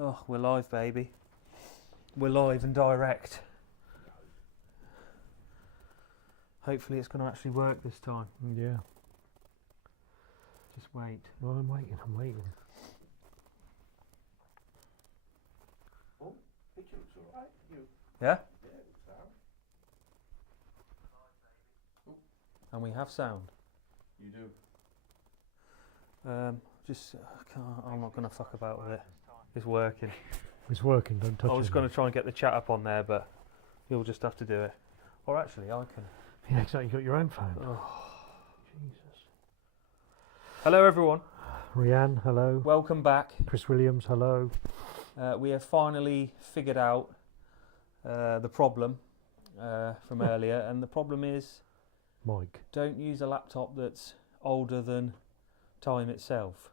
Oh, we're live, baby. We're live and direct. Hopefully it's going to actually work this time. Yeah. Just wait. Well, I'm waiting. Oh, picture looks alright. Yeah? Yeah, it looks sound. And we have sound. You do. I'm not going to fuck about with it. It's working. It's working, don't touch it. I was going to try and get the chat up on there, but you'll just have to do it. Or actually, I can. Yeah, exactly. You got your own phone. Oh. Jesus. Hello, everyone. Rianne, hello. Welcome back. Chris Williams, hello. We have finally figured out the problem from earlier, and the problem is Mike. don't use a laptop that's older than time itself.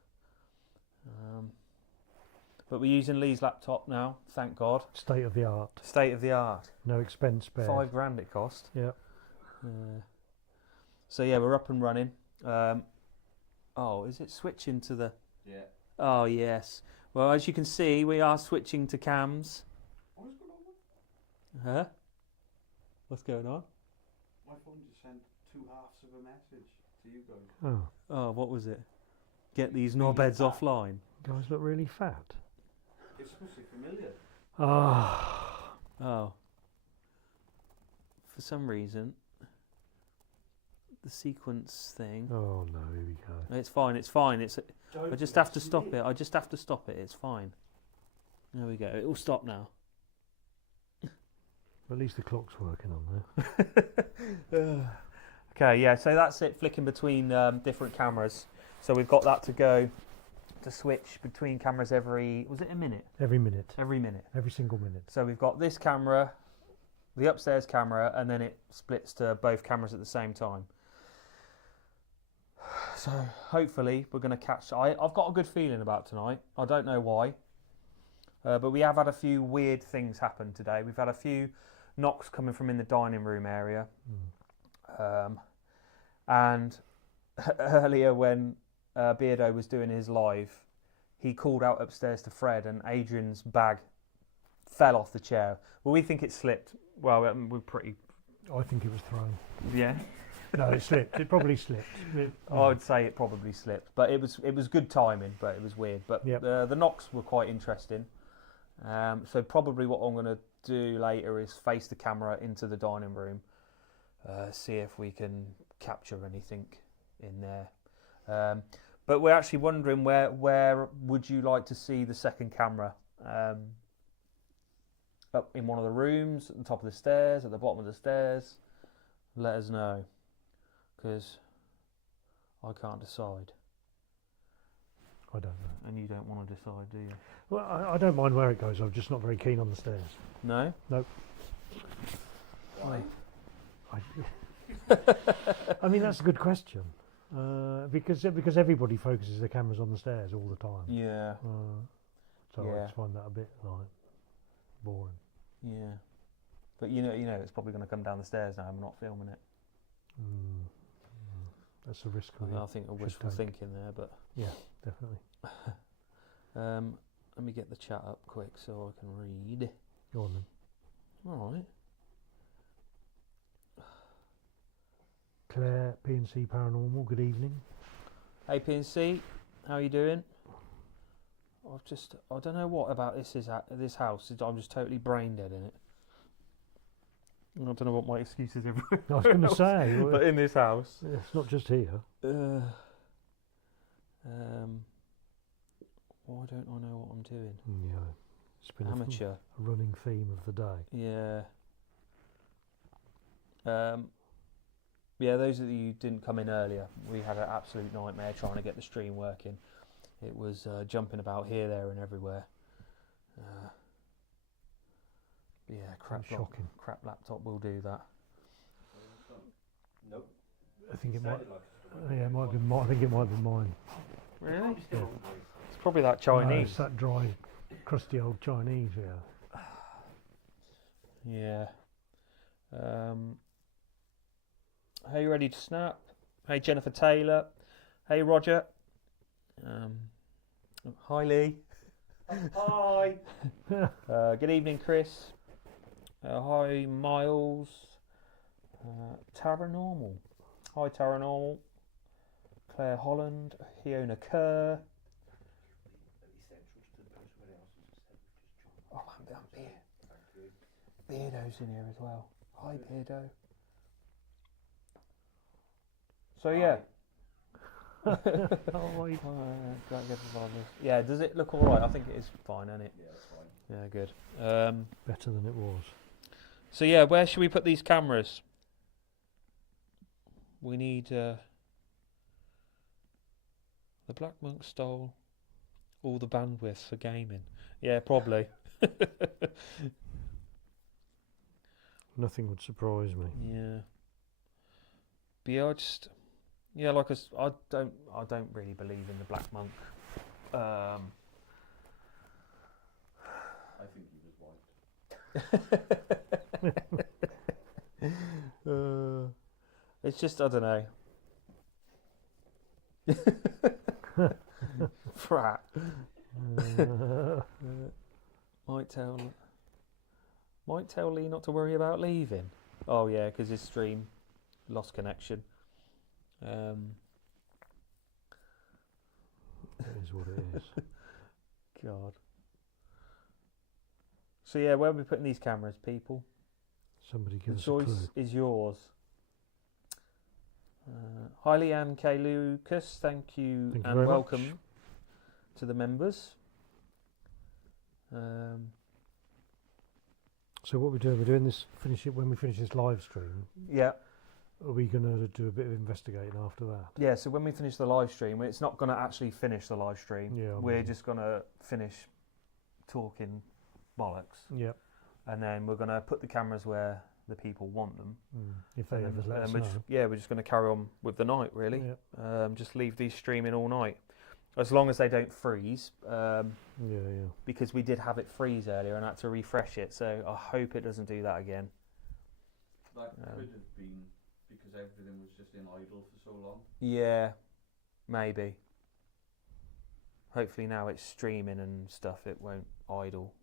But we're using Lee's laptop now, thank God. State of the art. State of the art. No expense spared. £5,000 it cost. Yeah. So yeah, we're up and running. Is it switching to the... Yeah. Oh, yes. Well, as you can see, we are switching to cams. What is going on? Huh? What's going on? My phone just sent two halves of a message to you guys. Oh, Oh, what was it? Get these knobheads offline. guys look really fat. It's supposed to be familiar. Ah. Oh. For some reason, the sequence thing... Oh no, here we go. It's fine, it's fine. I just have to stop it. It's fine. There we go. It will stop now. At least the clock's working on there. Okay, yeah, so that's it, flicking between different cameras. So we've got that to go to switch between cameras every, was it a minute? Every minute. Every minute. Every single minute. So we've got this camera, the upstairs camera, and then it splits to both cameras at the same time. So hopefully we're going to catch... I've got a good feeling about tonight. I don't know why. But we have had a few weird things happen today. We've had a few knocks coming from in the dining room area. And earlier when Beardo was doing his live, he called out upstairs to Fred and Adrian's bag fell off the chair. Well, we think it slipped. Well, we're pretty... I think it was thrown. Yeah. No, it slipped. It probably slipped. I would say it probably slipped, but it was good timing, but it was weird. But Yep. the knocks were quite interesting. So probably what I'm going to do later is face the camera into the dining room, see if we can capture anything in there. But we're actually wondering where would you like to see the second camera? Up in one of the rooms, at the top of the stairs, at the bottom of the stairs? Let us know, because I can't decide. I don't know. And you don't want to decide, do you? Well, I don't mind where it goes. I'm just not very keen on the stairs. No? Nope. Why? I mean, that's a good question. Because everybody focuses their cameras on the stairs all the time. Yeah, So I Yeah. just find that a bit like boring. yeah. But you know, it's probably going to come down the stairs now. I'm not filming it. That's a risk. I think I'm wishful take. thinking there, but Yeah, definitely. let me get the chat up quick so I can read. Go on then. All right. Claire, P&C Paranormal, good evening. Hey PNC, how you doing? I don't know what about this house. I'm just totally brain dead in it. I don't know what my excuses are. I was going to say, but in this house. it's not just here. Why don't I know what I'm doing? Yeah, it's been Amateur. a running theme of the day. Yeah. Yeah, those of you who didn't come in earlier, we had an absolute nightmare trying to get the stream working. It was jumping about here, there and everywhere. Yeah, Shocking. crap laptop will do that. Nope. I think it might. Sounded like it's Yeah, it might be. I think it might be mine. Really? Yeah. It's probably that No, Chinese. it's that dry, crusty old Chinese. Yeah. Yeah. Hey, ready to snap? Hey, Jennifer Taylor. Hey, Roger. Hi, Lee. Hi. Good evening, Chris. Hi, Miles. Taranormal. Hi, Taranormal. Claire Holland. Fiona Kerr. Oh, man, Beardo's in here as well. Hi, Beardo. So, yeah. Yeah, does it look alright? I think it is fine, isn't it? Yeah, it's fine. Yeah, good. Better than it was. So yeah, where should we put these cameras? We need the Black Monk stole all the bandwidth for gaming. Yeah, probably. Nothing would surprise me. Yeah. But yeah, like I don't really believe in the Black Monk. I think he was white. It's just, I don't know. Frat. Might tell Lee not to worry about leaving. Oh yeah, because his stream lost connection. It is what it is. God. So yeah, where are we putting these cameras, people? Somebody The give us a choice clue. is yours. Hi Leanne K. Lucas, thank you Thank you and very welcome much. to the members. So what we're doing this, when we finish this live stream, Yeah, are we going to do a bit of investigating after that? yeah. So when we finish the live stream, it's not going to actually finish the live stream. Yeah, We're maybe. just going to finish talking bollocks, Yeah. and then we're going to put the cameras where the people want them. If they And ever then- let us and know. we're just going to carry on with the night, really. Yeah. Just leave these streaming all night, as long as they don't freeze. Yeah. Because we did have it freeze earlier and had to refresh it, so I hope it doesn't do that again. That could have been because everything was just in idle for so long. Yeah, maybe. Hopefully now it's streaming and stuff, it won't idle.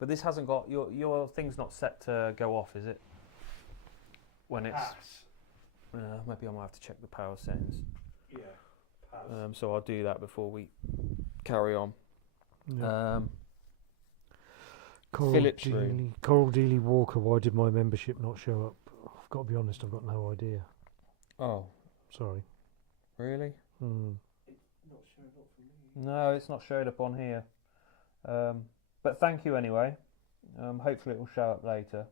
But this hasn't got your thing's not set to go off, is it? When it's Pass. maybe I might have to check the power settings. Yeah. Pass. So I'll do that before we carry on. Yeah. Phillips room. Coral Dealey Walker, why did my membership not show up? I've got to be honest, I've got no idea. Oh, Sorry. really? It's not showing up for me. No, it's not showed up on here. But thank you anyway. Hopefully it will show up later.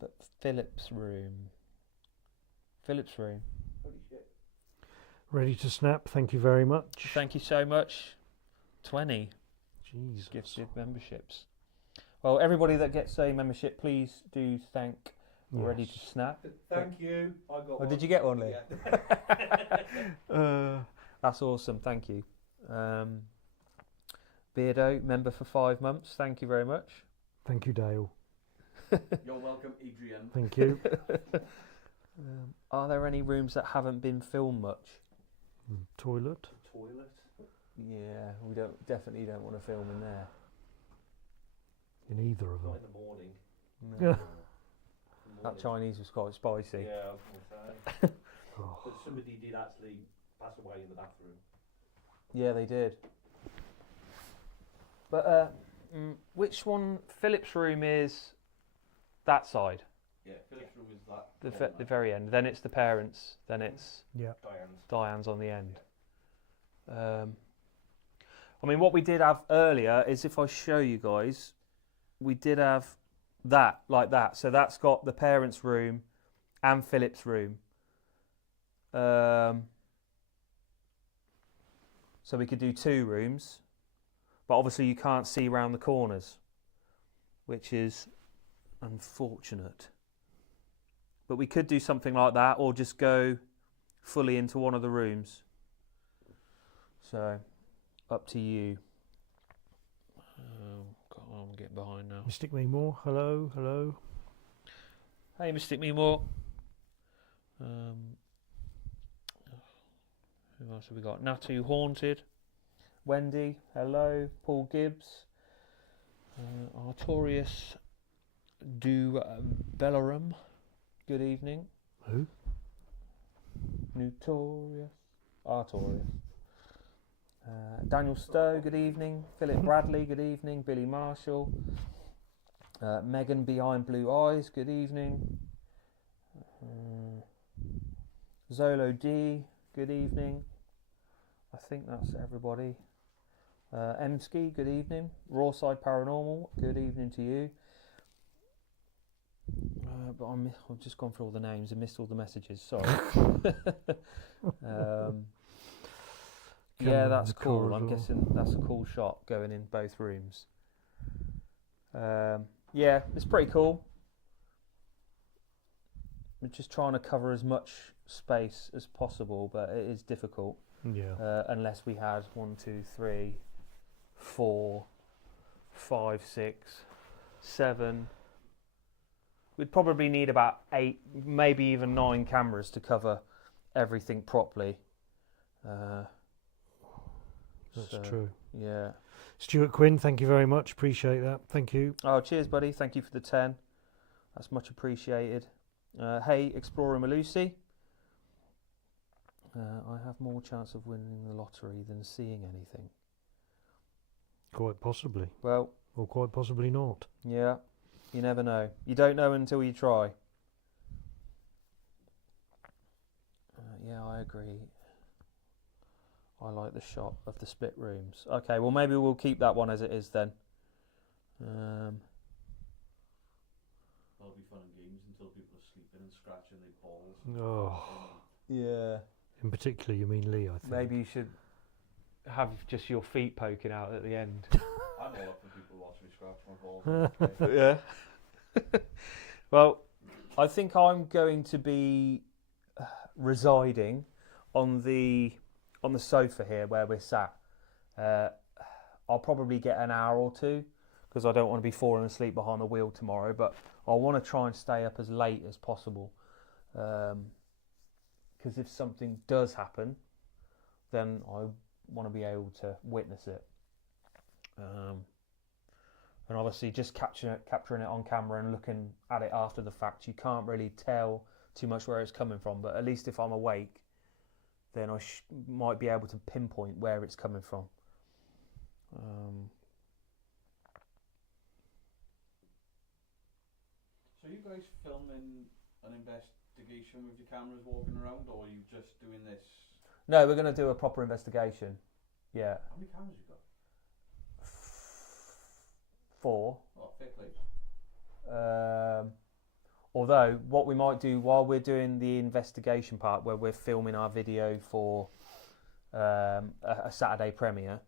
But Phillips room. Holy shit. Ready to snap, thank you very much. Thank you so much. 20 Jesus. gifted memberships. Well, everybody that gets a membership, please do thank Ready to Yes. Snap. Thank you. I got Oh, one. did you get one, Lee? Yeah. That's awesome. Thank you. Beardo, member for 5 months. Thank you very much. Thank you, Dale. You're welcome, Adrian. Thank you. Are there any rooms that haven't been filmed much? Toilet. Toilet. Yeah, we definitely don't want to film in there. In either of them. Not in the morning. No. Yeah. That Chinese was quite spicy. Yeah, I was going to say. Oh. But somebody did actually pass away in the bathroom. Yeah, they did. But which one? Philip's room is that side, Yeah, Phillips room is that. the corner. very end. Then it's the parents. Then it's Yeah. Diane's. Diane's on the end. I mean, what we did have earlier is, if I show you guys, we did have that like that. So that's got the parents' room and Philip's room. So we could do 2 rooms, but obviously you can't see round the corners, which is unfortunate. But we could do something like that, or just go fully into one of the rooms. So, up to you. God, I'm getting behind now. Mystic Me More. Hello. Hello. Hey, Mystic Me More. Who else have we got? Natu Haunted. Wendy, hello. Paul Gibbs. Artorius du Bellarum, good evening. Who? Notorious. Artorius. Daniel Stowe, good evening. Philip Bradley, good evening. Billy Marshall. Megan Behind Blue Eyes, good evening. Zolo D, good evening. I think that's everybody. Emski, good evening. Rawside Paranormal, good evening to you. But I've just gone through all the names and missed all the messages, sorry. Yeah, that's cool. I'm guessing that's a cool shot going in both rooms. Yeah, it's pretty cool. We're just trying to cover as much space as possible, but it is difficult. Yeah. Unless we had 1, 2, 3, 4, 5, 6, 7. We'd probably need about 8, maybe even 9 cameras to cover everything properly. That's true. Yeah. Stuart Quinn, thank you very much. Appreciate that. Thank you. Oh, cheers, buddy. Thank you for the 10. That's much appreciated. Hey, Explorer Malusi. I have more chance of winning the lottery than seeing anything. Quite possibly. Well, or quite possibly not. Yeah, you never know. You don't know until you try. Yeah, I agree. I like the shot of the split rooms. Okay, well maybe we'll keep that one as it is then. That'll be fun and games until people are sleeping and scratching their balls. Oh. Yeah. In particular, you mean Lee, I think. Maybe you should have just your feet poking out at the end. I'm all up for people to watch me scratch my balls. Yeah. Well, I think I'm going to be residing on the sofa here where we're sat. I'll probably get an hour or two because I don't want to be falling asleep behind the wheel tomorrow, but I want to try and stay up as late as possible because if something does happen, then I want to be able to witness it. And obviously just capturing it on camera and looking at it after the fact, you can't really tell too much where it's coming from, but at least if I'm awake, then I might be able to pinpoint where it's coming from. So you guys filming an investigation with your cameras walking around, or are you just doing this? No, we're going to do a proper investigation. Yeah. How many cameras you got? 4. Oh, fair play. Although, what we might do while we're doing the investigation part, where we're filming our video for a Saturday premiere,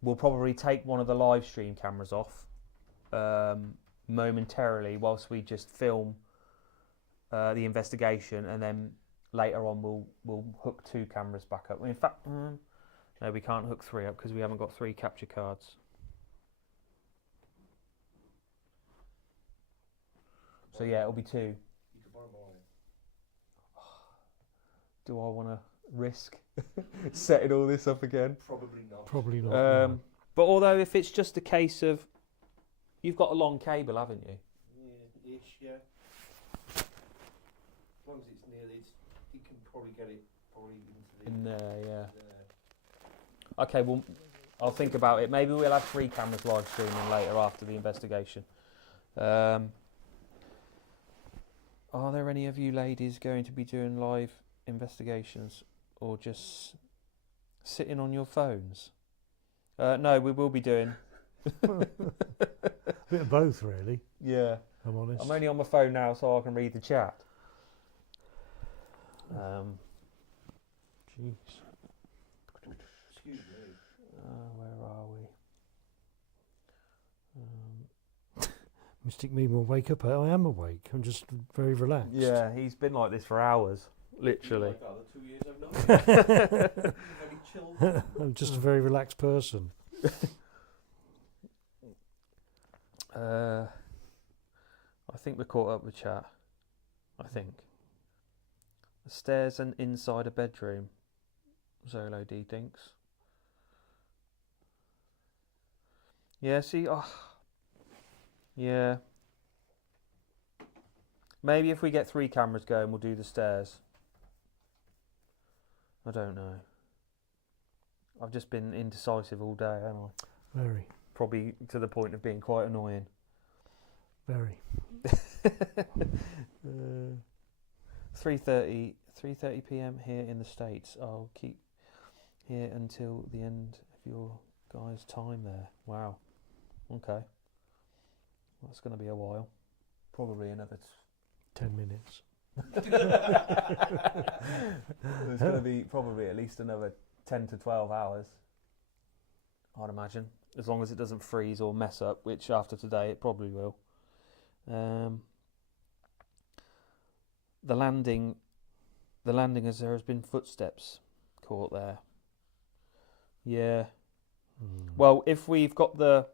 we'll probably take one of the live stream cameras off momentarily whilst we just film the investigation, and then later on we'll hook 2 cameras back up. In fact, no, we can't hook 3 up because we haven't got 3 capture cards. So yeah, it'll be 2. You could borrow mine. Do I want to risk setting all this up again? Probably not. Probably not. No. But although if it's just a case of, you've got a long cable, haven't you? Yeah, ish, yeah. As long as it's near, you can probably get it into the... In there, yeah. Okay, well, I'll think about it. Maybe we'll have 3 cameras live streaming later after the investigation. Are there any of you ladies going to be doing live investigations or just sitting on your phones? No, we will be doing. A bit of both, really. Yeah. I'm honest. I'm only on my phone now so I can read the chat. Jeez. Excuse me. Where are we? Mystic Meme will wake up. I am awake. I'm just very relaxed. Yeah, he's been like this for hours, literally. Like that, the 2 years I've known you. Very chilled. I'm just a very relaxed person. I think we're caught up with chat. I think. The stairs and inside a bedroom. Zolo D thinks. Yeah, see, yeah. Maybe if we get 3 cameras going, we'll do the stairs. I don't know. I've just been indecisive all day, haven't I? Very, Probably to the point of being quite annoying. very. 3:30 p.m. here in the States. I'll keep here until the end of your guys' time there. Wow. Okay. That's going to be a while. Probably another 10 minutes. There's going to be probably at least another 10 to 12 hours, I'd imagine, as long as it doesn't freeze or mess up, which after today it probably will. The landing as there has been footsteps caught there. Yeah. Well, if we've got this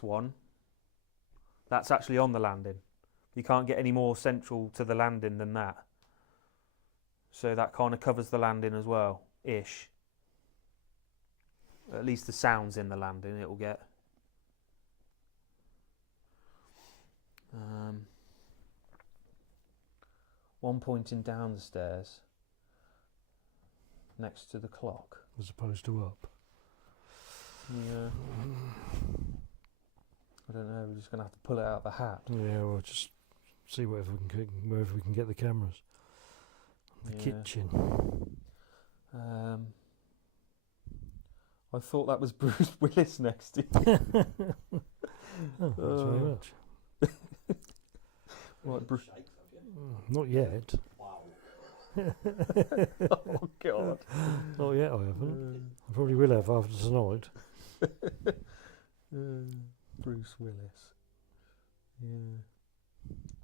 one, that's actually on the landing. You can't get any more central to the landing than that. So that kind of covers the landing as well, ish. At least the sound's in the landing it'll get. One pointing down the stairs next to the clock. As opposed to up. Yeah. I don't know, we're just going to have to pull it out of the hat. Yeah, we'll just see wherever we can get the cameras. The kitchen. I thought that was Bruce Willis next to you. Thanks very much. Right, Bruce. Not yet. Wow. Oh God. Not yet, I haven't. I probably will have after tonight. Bruce Willis. Yeah.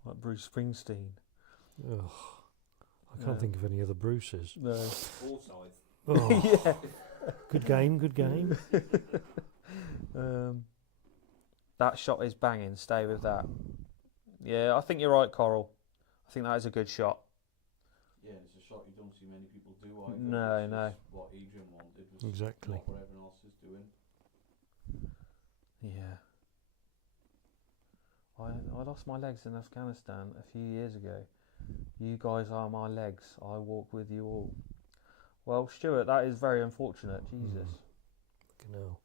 Like Bruce Springsteen. Ugh. I can't think of any other Bruces. No. Forsyth. Oh, Yeah. good game, good game. That shot is banging. Stay with that. Yeah, I think you're right, Coral. I think that is a good shot. Yeah, it's a shot you don't see many people do either. No, It's no. what Adrian wanted was Exactly. not what everyone else is doing. Yeah. I lost my legs in Afghanistan a few years ago. You guys are my legs. I walk with you all. Well, Stuart, that is very unfortunate. Jesus. Fucking hell.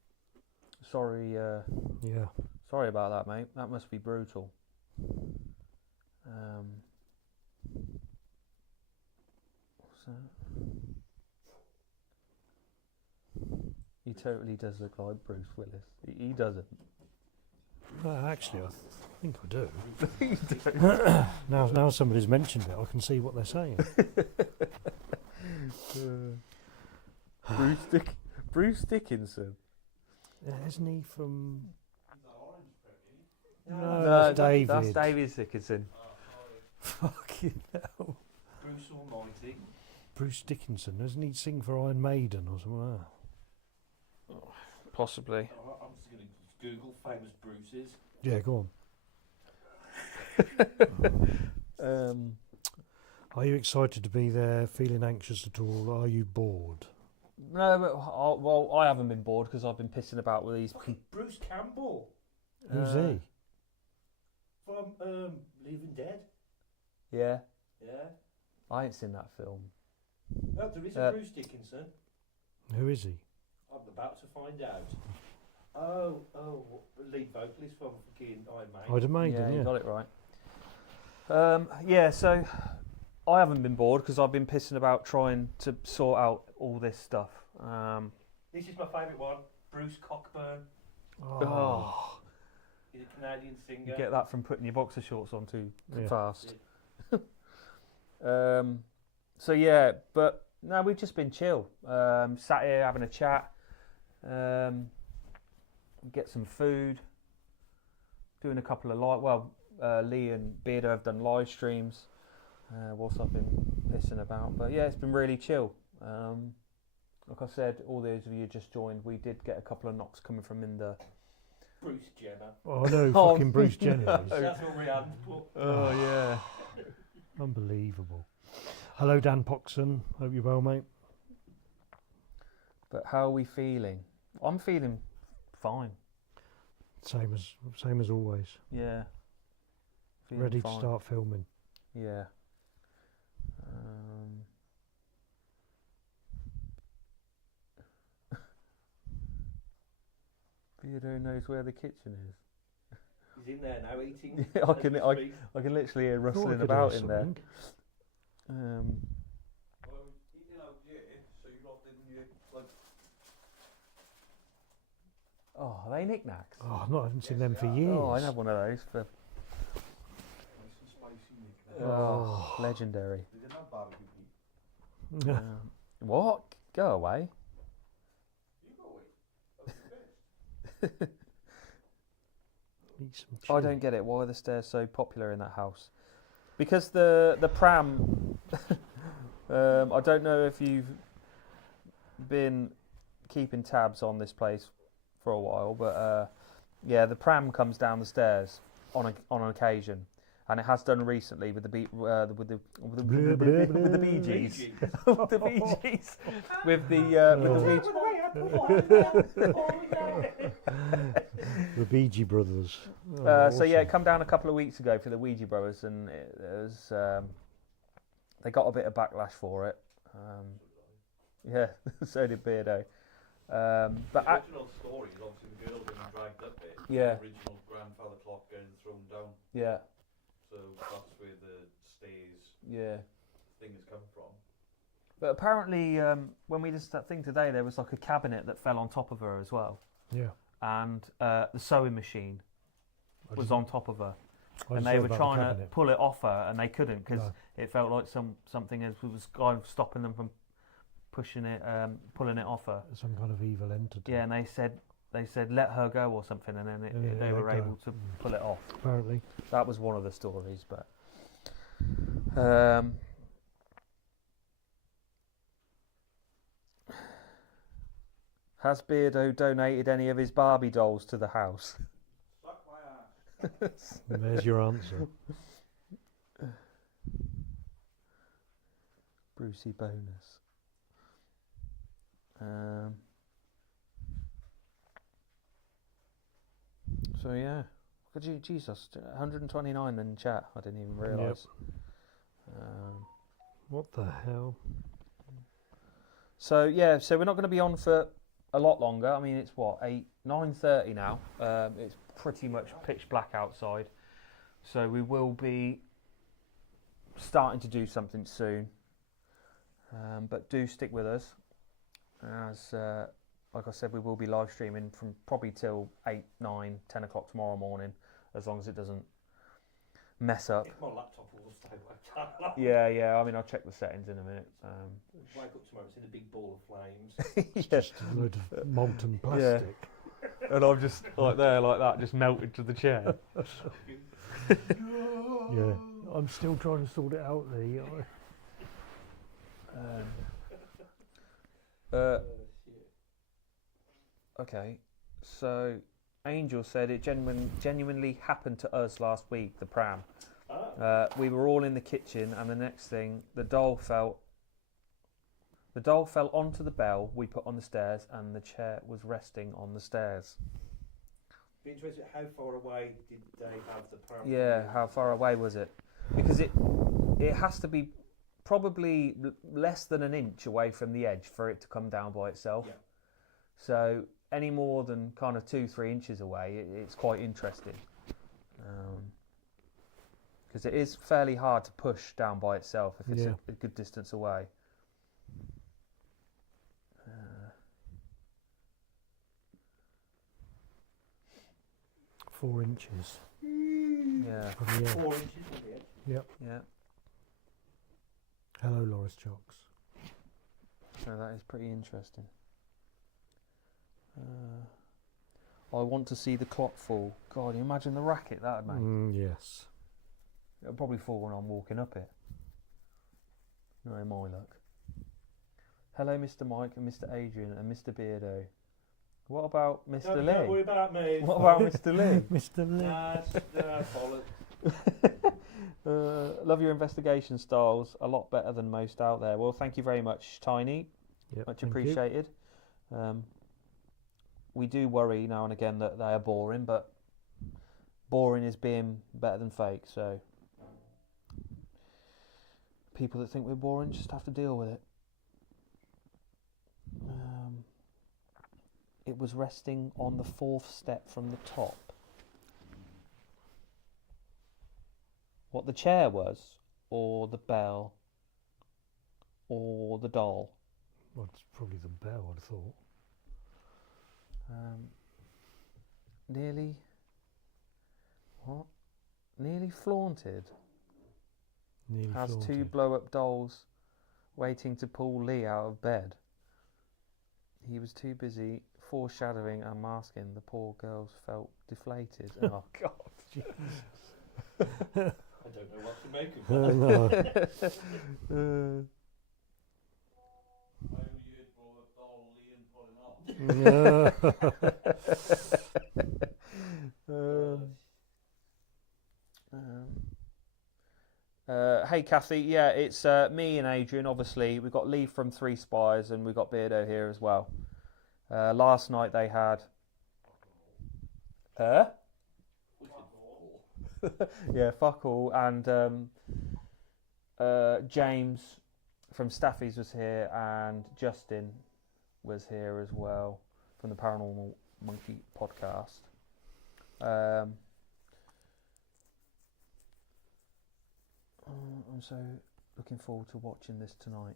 Sorry. Yeah. Sorry about that, mate. That must be brutal. What's that? He totally does look like Bruce Willis. He doesn't. Well, actually, I think I do. Now somebody's mentioned it, I can see what they're saying. Bruce Dickinson. Yeah, isn't he from... No, No, that's David. That's David Dickinson. Fucking hell. Bruce Almighty. Bruce Dickinson, doesn't he sing for Iron Maiden or something like that? Possibly. I'm just going to Google famous Bruces. Yeah, go on. Are you excited to be there, feeling anxious at all? Are you bored? No, but well, I haven't been bored because I've been pissing about with these Fucking Bruce Campbell Who's he? from Leaving Dead. Yeah, Yeah. I ain't seen that film. Oh, there is a Bruce Dickinson. Who is he? I'm about to find out. Oh, lead vocalist from fucking Iron Maiden. Iron Maiden, You yeah. got it right. Yeah, so I haven't been bored because I've been pissing about trying to sort out all this stuff. This is my favourite one. Bruce Cockburn. Oh, He's a Canadian singer. you get that from putting your boxer shorts on too Yeah. fast. So yeah, but no, we've just been chill. Sat here having a chat. Get some food. Doing a couple of Lee and Beardo have done live streams whilst I've been pissing about. But yeah, it's been really chill. Like I said, all those of you just joined, we did get a couple of knocks coming from in the... Bruce Jenner. Oh no, Oh, fucking Bruce Jenner is. That's what Rihanna put. Oh yeah. Unbelievable. Hello, Dan Poxon. Hope you're well, mate. But how are we feeling? I'm feeling fine. Same as always. Yeah. Feeling Ready fine. to start filming. Yeah. Theodore knows where the kitchen is. He's in there now eating. I as can we I, speak. I can literally hear Thought I rustling could about hear in there. something. Well, eating out here, so you lot didn't like. Oh, are they knickknacks? Oh, I haven't seen Yes, them for they are. years. Oh, I have one of those for Nice and spicy Nick. oh, legendary. They didn't have barbecue meat. What? Go away. You go away. That was the best. Eat some I chili. don't get it. Why are the stairs so popular in that house? Because the pram. I don't know if you've been keeping tabs on this place for a while, but yeah, the pram comes down the stairs on an occasion, and it has done recently with the Bee Gees. With the Bee Gees. With The Bee Gees brothers. so yeah, it come down a couple of weeks ago for the Ouija Brothers, and it was they got a bit of backlash for it. Yeah, so did Beardo. The But original story is obviously the girl being dragged up there. Yeah. The original grandfather clock getting thrown down. yeah, So that's where the stairs yeah. thing has come from. But apparently, when we did that thing today, there was like a cabinet that fell on top of her as well, Yeah. and the sewing machine I was didn't- on top of her, I and didn't they know were about the trying to cabinet. pull it off her, and they couldn't because No. it felt like something was kind of stopping them from pushing it, pulling it off her. Some kind of evil entity. Yeah, and they said let her go or something, and then Yeah, they let were go. able to pull it off. Apparently. That was one of the stories, but has Beardo donated any of his Barbie dolls to the house? Suck my ass. And there's your answer. Brucey bonus. So yeah, could you Jesus 129 in chat? I didn't even realise. What the hell? So yeah, so we're not going to be on for a lot longer. I mean, it's what 9:30 now. It's pretty much pitch black outside, so we will be starting to do something soon. But do stick with us, as like I said, we will be live streaming from probably till 8, 9, 10 o'clock tomorrow morning, as long as it doesn't mess up. If my laptop will stay wiped out. Yeah. I mean, I'll check the settings in a minute. Wake up tomorrow, it's in a big ball of flames. Yeah. Just a load of molten plastic. And I'm just like there, like that, just melted to the chair. Yeah. I'm still trying to sort it out there. Shit. Okay, so Angel said it genuinely happened to us last week, the pram. We were all in the kitchen, and the next thing, the doll fell onto the bell we put on the stairs, and the chair was resting on the stairs. Be interested, how far away did they have the pram? Yeah, how far away was it? Because it has to be probably less than an inch away from the edge for it to come down by itself. Yeah. So any more than kind of 2-3 inches away, it's quite interesting. Because it is fairly hard to push down by itself if it's a good distance away. 4 inches. Yeah. From the edge. 4 inches from the edge. Yep. Yeah. Hello, Loris Chocks. So that is pretty interesting. I want to see the clock fall. God, you imagine the racket that would make. Yes. It'll probably fall when I'm walking up it. No, my luck. Hello, Mr. Mike and Mr. Adrian and Mr. Beardo. What about Mr. Don't Lee? worry about me. What about Mr. Lee? Mr. Lee. Nah, bollocks. Love your investigation styles. A lot better than most out there. Well, thank you very much, Tiny. Yep, Much thank you. appreciated. we do worry now and again that they are boring, but boring is being better than fake. So people that think we're boring just have to deal with it. It was resting on the 4th step from the top. What the chair was, or the bell, or the doll. Well, it's probably the bell, I'd thought. Nearly. What? Nearly flaunted. Nearly Has flaunted. 2 blow-up dolls waiting to pull Lee out of bed. He was too busy foreshadowing and masking. The poor girls felt deflated. Oh God! I don't know what to make of No. that. I only heard blow up doll Liam pulling off. Hey Kathy, yeah, it's me and Adrian. Obviously, we've got Lee from Three Spires, and we've got Beardo here as well. Last night they had. Yeah, fuck all, and James from Staffy's was here, and Justin was here as well from the Paranormal Monkey podcast. I'm so looking forward to watching this tonight.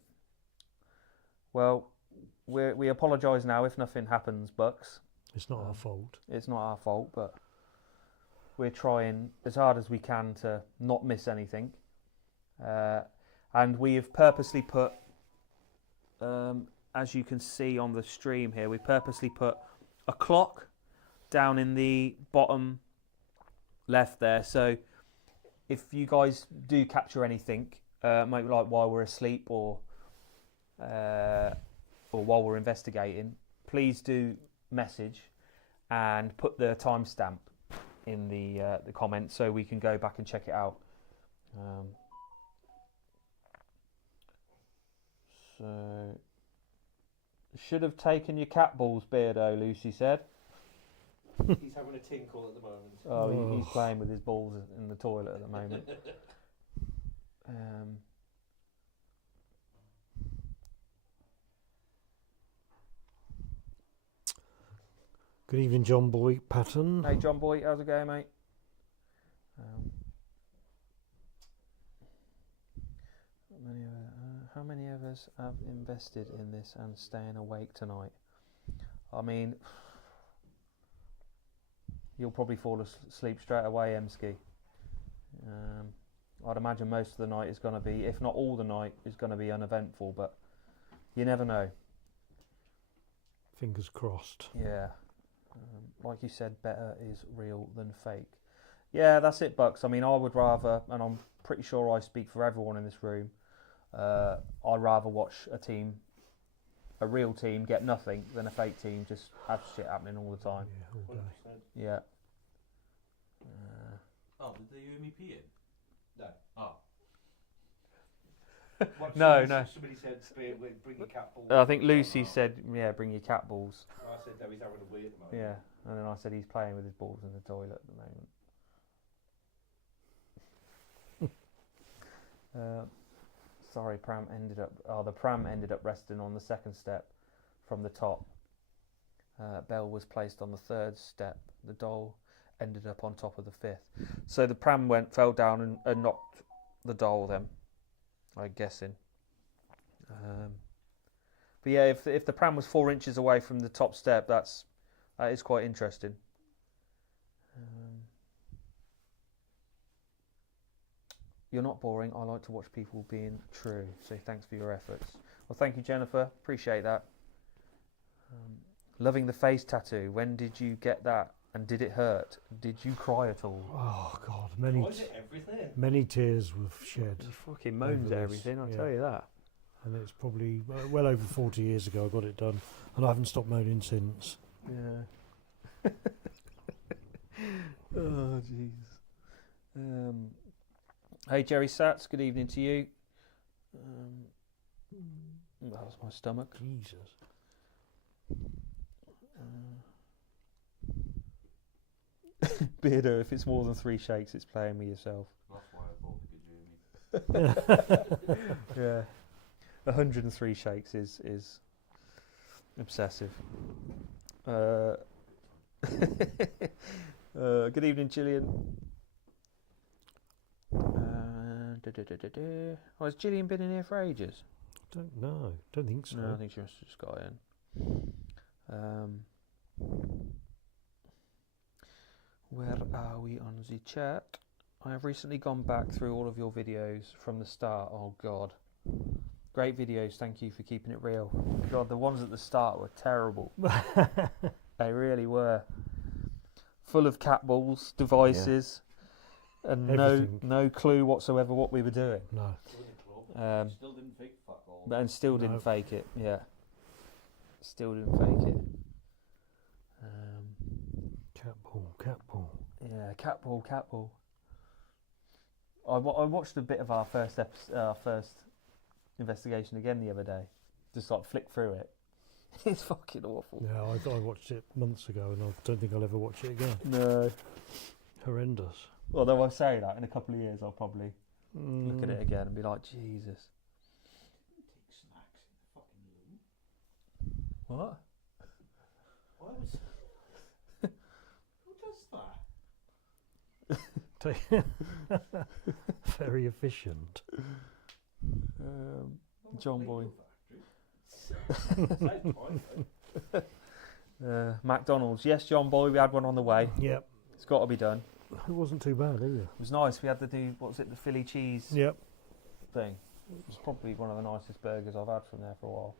Well, we apologise now if nothing happens, Bucks. It's not our fault. It's not our fault, but we're trying as hard as we can to not miss anything. And we have purposely put, as you can see on the stream here, we purposely put a clock down in the bottom left there. So if you guys do capture anything, maybe like while we're asleep or while we're investigating, please do message and put the timestamp in the comments so we can go back and check it out. So should have taken your cat balls, Beardo, Lucy said. He's having a tinkle at the moment. Oh, he's playing with his balls in the toilet at the moment. Good evening, John Boy Patton. Hey, John Boy, how's it going, mate? How many of us have invested in this and staying awake tonight? I mean, you'll probably fall asleep straight away, Emski. I'd imagine most of the night is going to be, if not all the night, is going to be uneventful, but you never know. Fingers crossed. Yeah. Like you said, better is real than fake. Yeah, that's it, Bucks. I mean, I would rather, and I'm pretty sure I speak for everyone in this room, I'd rather watch a real team get nothing than a fake team just have shit happening all the time. Yeah, all day. 100%. Yeah. Oh, did they hear me peeing? No. Oh. No. Somebody said, bring your cat balls. I think Lucy said, yeah, bring your cat balls. I said, no, he's having a wee at the moment. Yeah. And then I said he's playing with his balls in the toilet at the moment. Sorry, the pram ended up resting on the 2nd step from the top. Bell was placed on the 3rd step. The doll ended up on top of the 5th. So the pram fell down and knocked the doll then, I'm guessing. But yeah, if the pram was 4 inches away from the top step, that is quite interesting. You're not boring. I like to watch people being true. So thanks for your efforts. Well, thank you, Jennifer. Appreciate that. Loving the face tattoo. When did you get that? And did it hurt? Did you cry at all? Oh God, Why is it everything? many tears were shed, He fucking moans Over at this, everything, I'll yeah. tell you that. and it's probably well over 40 years ago I got it done, and I haven't stopped moaning since. Yeah. Oh, jeez. Hey, Jerry Sats, good evening to you. That was my stomach. Jesus. Beardo, if it's more than 3 shakes, it's playing with yourself. That's why I bought the Gajumi. Yeah. 103 shakes is obsessive. Good evening, Gillian. Oh, has Gillian been in here for ages? Don't know. Don't think so. No, I think she must have just got in. Where are we on the chat? I have recently gone back through all of your videos from the start. Oh God, great videos. Thank you for keeping it real. God, the ones at the start were terrible. They really were. Full of cat balls, devices, and Everything. no clue whatsoever what we were doing. No. Still didn't fake fuck all. And still No. didn't fake it. Yeah. Still didn't fake it. Cat ball, cat ball. Yeah, cat ball. I watched a bit of our first investigation again the other day. Just like flick through it. It's fucking awful. Yeah, I watched it months ago and I don't think I'll ever watch it again. No. Horrendous. Although I say that in a couple of years I'll probably look at Mm. it again and be like, Jesus. Take snacks in the fucking loo. What? Why was... Who does that? Very efficient. John Boy. Sounds fine, though. McDonald's. Yes, John Boy, we had one on the way. Yep. It's got to be done. It wasn't too bad either. It was nice. We had the new, what's it, the Philly cheese Yep. thing. It's probably one of the nicest burgers I've had from there for a while.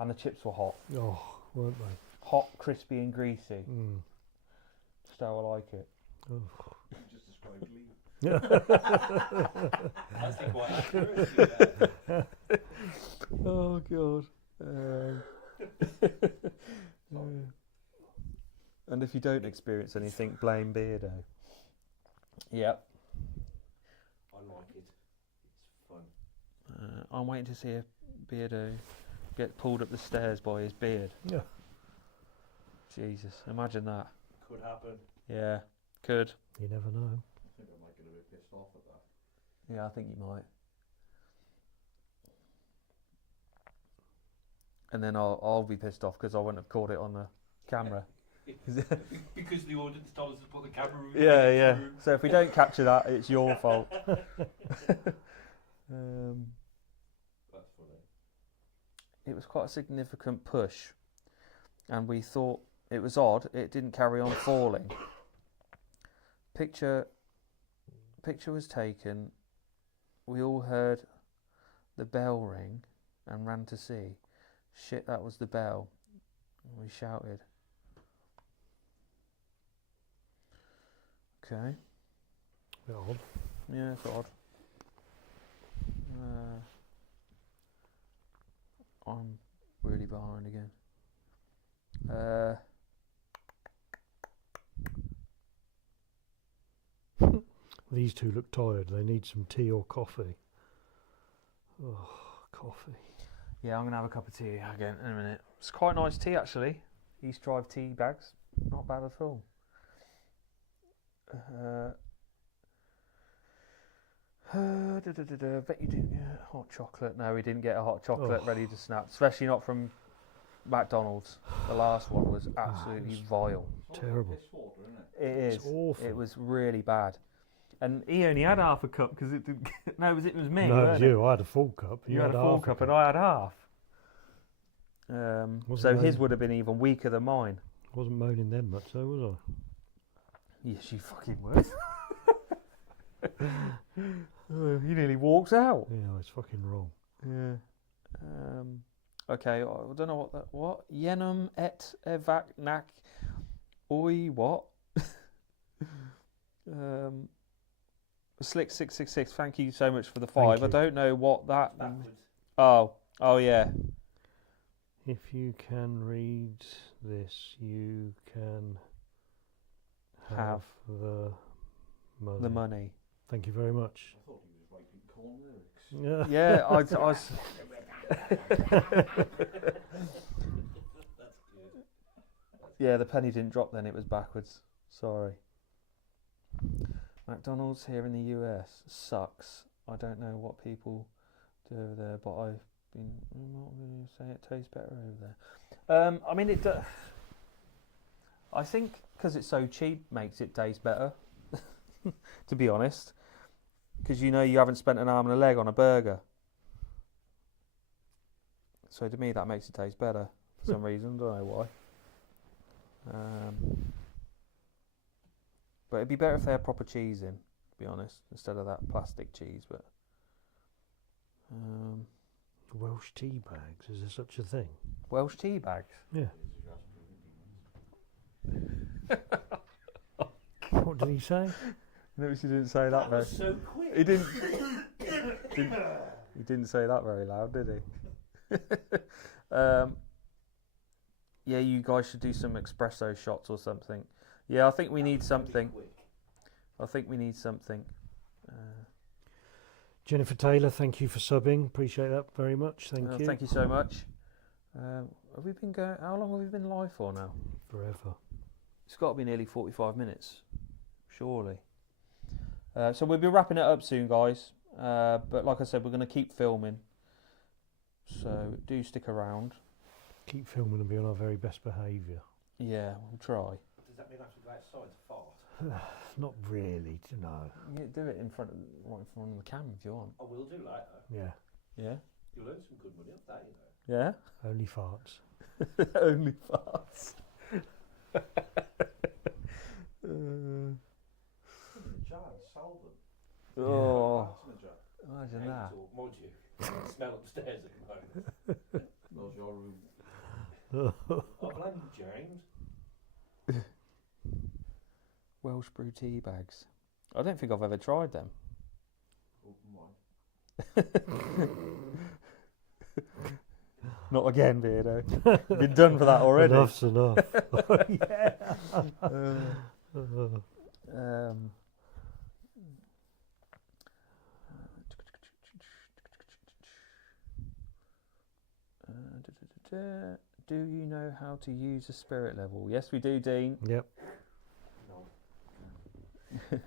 And the chips were hot. Oh, weren't they? Hot, crispy and greasy. Mm. Just how I like it. Oh. You just described Lee. That's quite accurate. Yeah. Oh, God. And if you don't experience anything, blame Beardo. Yep. I like it. It's fun. I'm waiting to see if Beardo get pulled up the stairs by his beard. Yeah. Jesus, imagine that. Could happen. Yeah, could. You never know. I think I might get a bit pissed off at that. Yeah, I think you might. And then I'll be pissed off because I wouldn't have caught it on the camera. Because the audience told us to put the camera room. Yeah, yeah. So if we don't capture that, it's your fault. That's funny. It was quite a significant push, and we thought it was odd. It didn't carry on falling. Picture was taken. We all heard the bell ring and ran to see. Shit, that was the bell. We shouted. Okay. Bit odd. Yeah, it's odd. I'm really behind again. These two look tired. They need some tea or coffee. Oh, coffee. Yeah, I'm going to have a cup of tea again in a minute. It's quite nice tea, actually. East Drive tea bags. Not bad at all. Bet you didn't get hot chocolate. No, we didn't get a hot chocolate Oh. ready to snap. Especially not from McDonald's. The last one was absolutely vile. It's all Terrible. piss water, isn't it? It is. It's awful. It was really bad. And he only had half a cup because it didn't. No, it was me. No, it was weren't it? you. I had a full cup. You had a full cup and I had half. So Wasn't his mine- would have been even weaker than mine. Wasn't moaning then much though, was Yes, you fucking was. He nearly walks out. I? Yeah, it's fucking wrong. Yeah. Okay, I don't know what that. What? Yenum et evac nak. Oi, what? Slick 666. Thank you so much for the 5. I you. don't know what that. Backwards. Oh yeah. If you can read this, you can have the money. The money. Thank you very much. I thought he was writing corn lyrics. Yeah. Yeah, I was. That's good. Yeah, the penny didn't drop then. It was backwards. Sorry. McDonald's here in the US sucks. I don't know what people do over there, but I'm not going to say it tastes better over there. I mean, I think because it's so cheap makes it taste better, to be honest. Because you know you haven't spent an arm and a leg on a burger. So to me that makes it taste better for some reason, don't know why. But it'd be better if they had proper cheese in, to be honest, instead of that plastic cheese. But Welsh tea bags, is there such a thing? Welsh tea bags. Yeah. What did he say? Notice he didn't say that very. was so quick. He didn't. He didn't say that very loud, did he? Yeah, you guys should do some espresso shots or something. Yeah, I think we need something. I think we need something. Jennifer Taylor, thank you for subbing. Appreciate that very much. Thank you. Thank you so much. Have we been going? How long have we been live for now? Forever. It's got to be nearly 45 minutes, surely. So we'll be wrapping it up soon, guys. But like I said, we're going to keep filming. So do stick around. Keep filming and be on our very best behaviour. Yeah, we'll try. Does that mean I have to go outside to fart? Not really, no. Yeah, do it right in front of the cam if you want. I will do later. Yeah, Yeah. You'll earn some good money off that, you know. Yeah. only farts. Only farts. Jar, sold them. Oh, Farts in a jar. imagine Hate that. it all, mind you. Smell upstairs at the moment. Smells your room. I blame you, James. Welsh brew tea bags. I don't think I've ever tried them. Open wide. Not again, Beardo. You've been done for that already. Enough's enough. Do you know how to use a spirit level? Yes, we do, Dean. Yep, No.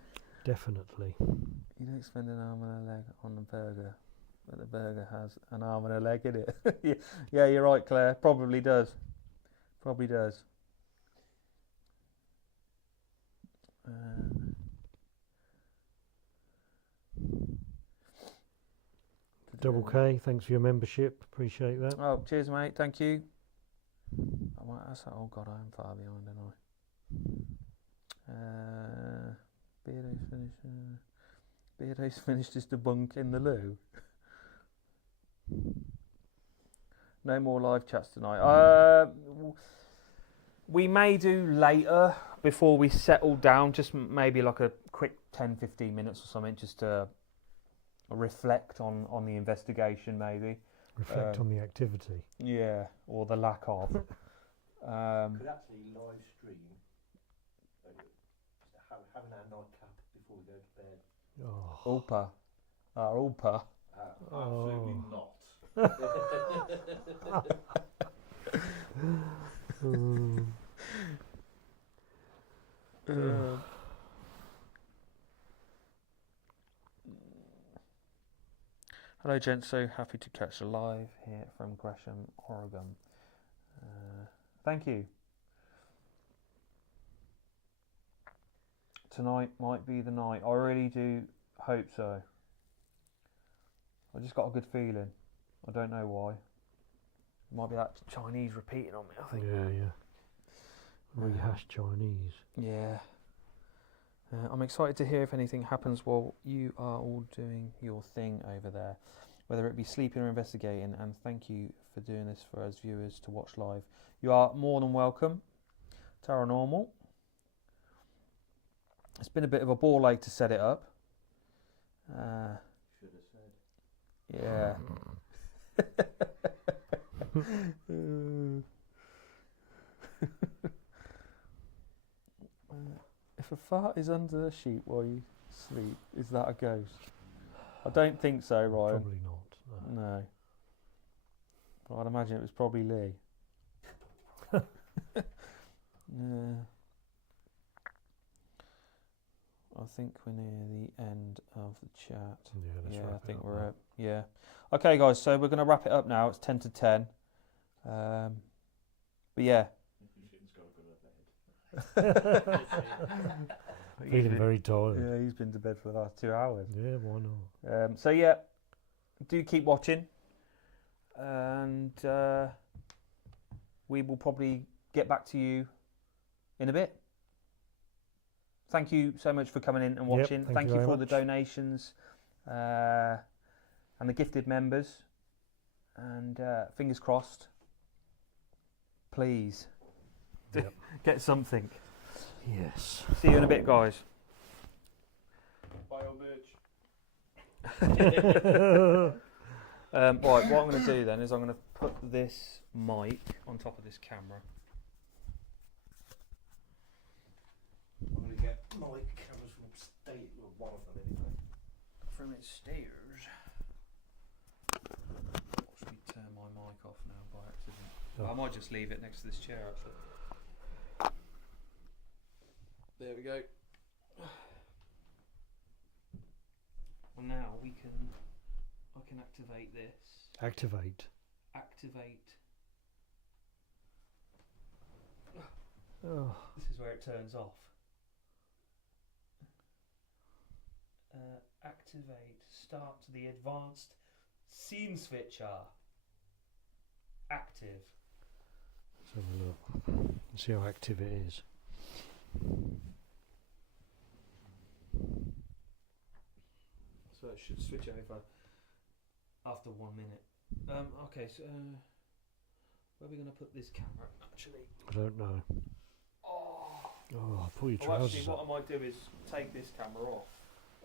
definitely. You don't spend an arm and a leg on a burger, but the burger has an arm and a leg in it. Yeah, you're right, Claire. Probably does. Probably does. Double K, thanks for your membership. Appreciate that. Oh, cheers, mate. Thank you. I might ask that. Oh God, I am far behind, am I? Beardo's finished. Beardo's finished his debunk in the loo. No more live chats tonight. We may do later before we settle down. Just maybe like a quick 10-15 minutes or something, just to reflect on the investigation, maybe. Reflect on the activity. Yeah, or the lack of. Could actually live stream having our nightcap before we go to bed. Oh, Ulpa. Ulpa. Absolutely not. Hello, gents. So happy to catch a live here from Gresham, Oregon. Thank you. Tonight might be the night. I really do hope so. I just got a good feeling. I don't know why. It might be that Chinese repeating on me, I think. yeah. Rehashed Chinese. Yeah. I'm excited to hear if anything happens while you are all doing your thing over there, whether it be sleeping or investigating, and thank you for doing this for us viewers to watch live. You are more than welcome. Paranormal. It's been a bit of a ball ache to set it up. Should have said. Yeah. If a fart is under the sheet while you sleep, is that a ghost? I don't think so, Ryan. Probably not. No. No. But I'd imagine it was probably Lee. Yeah. I think we're near the end of the chat. Yeah, let's Yeah, wrap I it think up we're now. at, yeah. Okay, guys, so we're going to wrap it up now. It's 10 to 10. But yeah. Finn's got to go to bed. Feeling very tired. Yeah, he's been to bed for the last 2 hours. Yeah, why not? So yeah, do keep watching, and we will probably get back to you in a bit. Thank you so much for coming in and Yep, watching. thank you you very for all the much. donations and the gifted members. And fingers crossed. Please Yep. get something. Yes. See you in a bit, guys. Buy your merch. Right, what I'm going to do then is I'm going to put this mic on top of this camera. I'm going to get my cameras from upstate, well, one of them anyway. From its stairs. Watch me turn my mic off now by accident. Oh. I might just leave it next to this chair actually. There we go. And now I can activate this. Activate. Activate. Oh. This is where it turns off. Activate. Start the advanced scene switcher. Active. Let's have a look. See how active it is. So it should switch over after 1 minute. Okay, so where are we going to put this camera? Actually, I don't know. Oh, pull your actually, trousers what up. I might do is take this camera off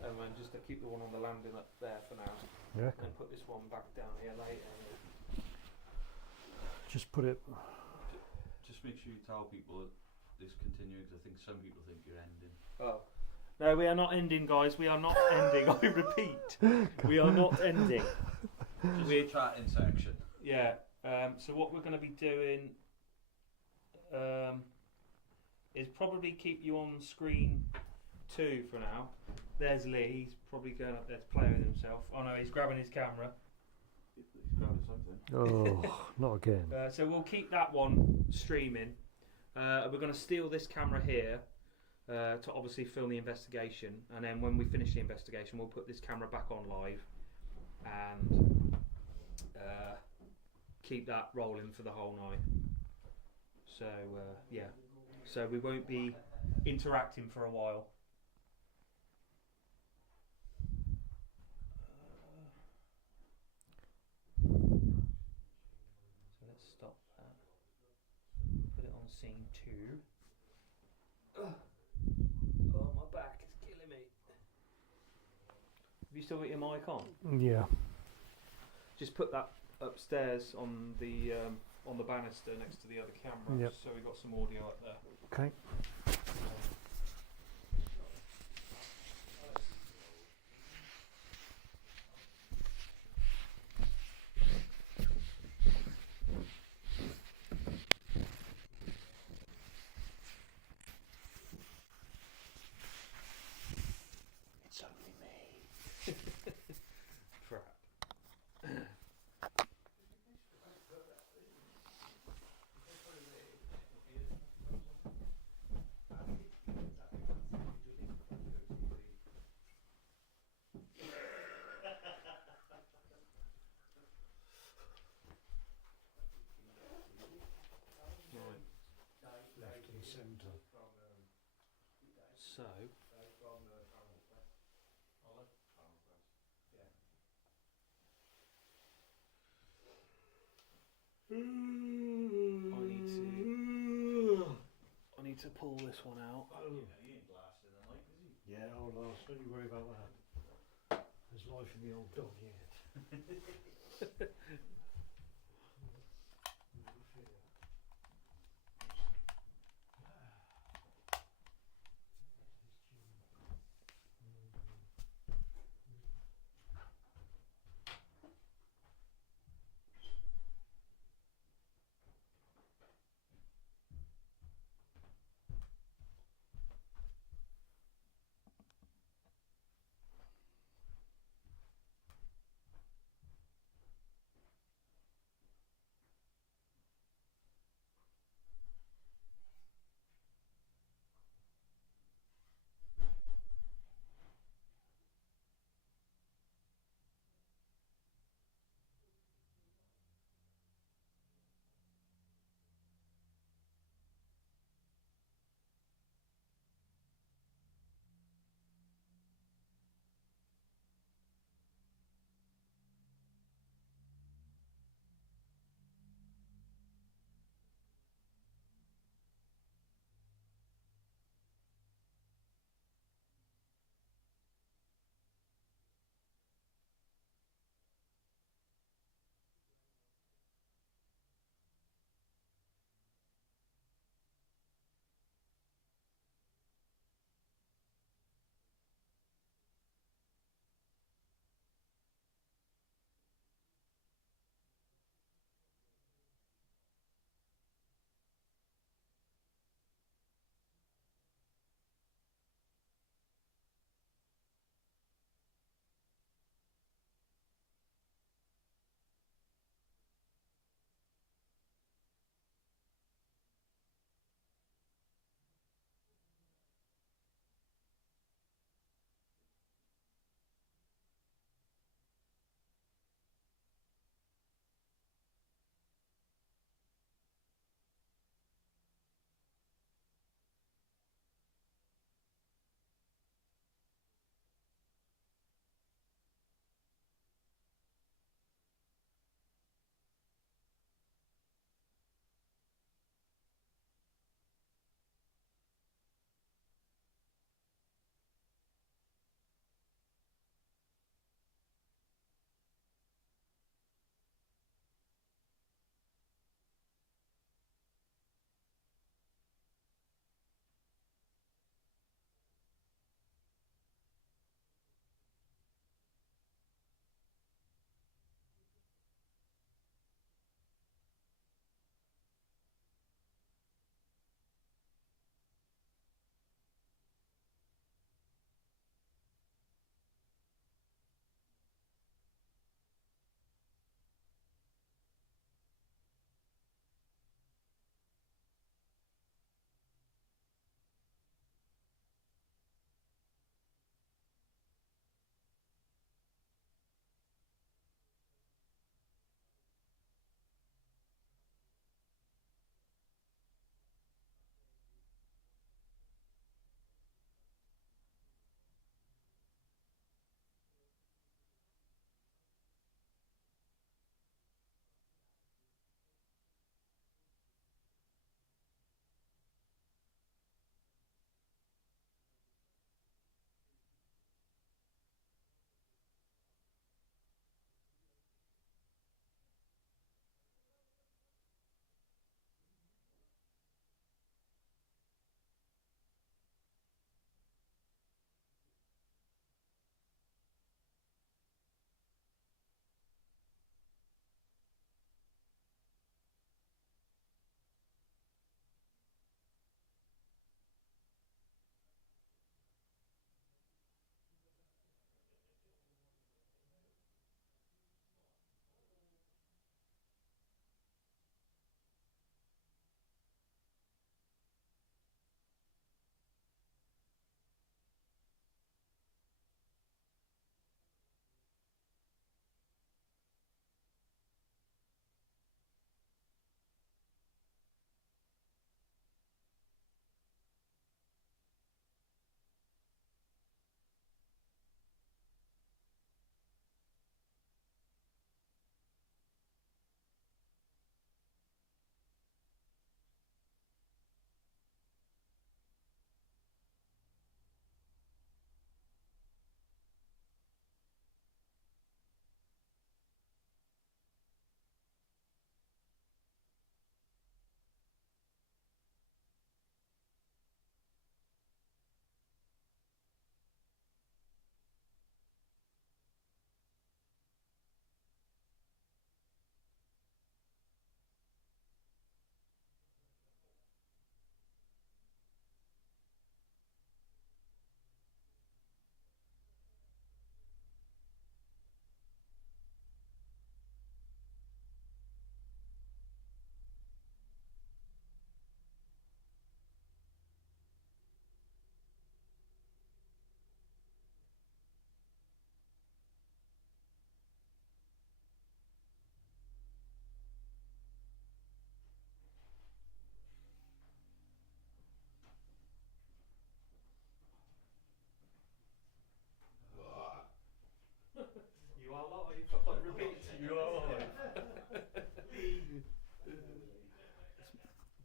and then just to keep the one on the landing up there for now, Yeah. and put this one back down here later. Just put it. Just make sure you tell people that this continuing, because I think some people think you're ending. Oh. No, we are not ending, guys. We are not ending. I repeat, we are not ending. Just We're- a chatting section. Yeah. So what we're going to be doing is probably keep you on screen 2 for now. There's Lee. He's probably going up there to play with himself. Oh no, he's grabbing his camera. He's grabbing something. Oh, not again. So we'll keep that one streaming. We're going to steal this camera here to obviously film the investigation, and then when we finish the investigation, we'll put this camera back on live and keep that rolling for the whole night. So yeah, so we won't be interacting for a while. So let's stop that. Put it on scene 2. Oh, my back is killing me. Have you still got your mic on? Yeah. Just put that upstairs on the banister next to the other camera, Yep. so we've got some audio up there. Okay. It's only me. Crap. Left and centre. So, I need to pull this one out. He ain't blasting the night, is he? Yeah, I'll last. Don't you worry about that. There's life in the old dog yet.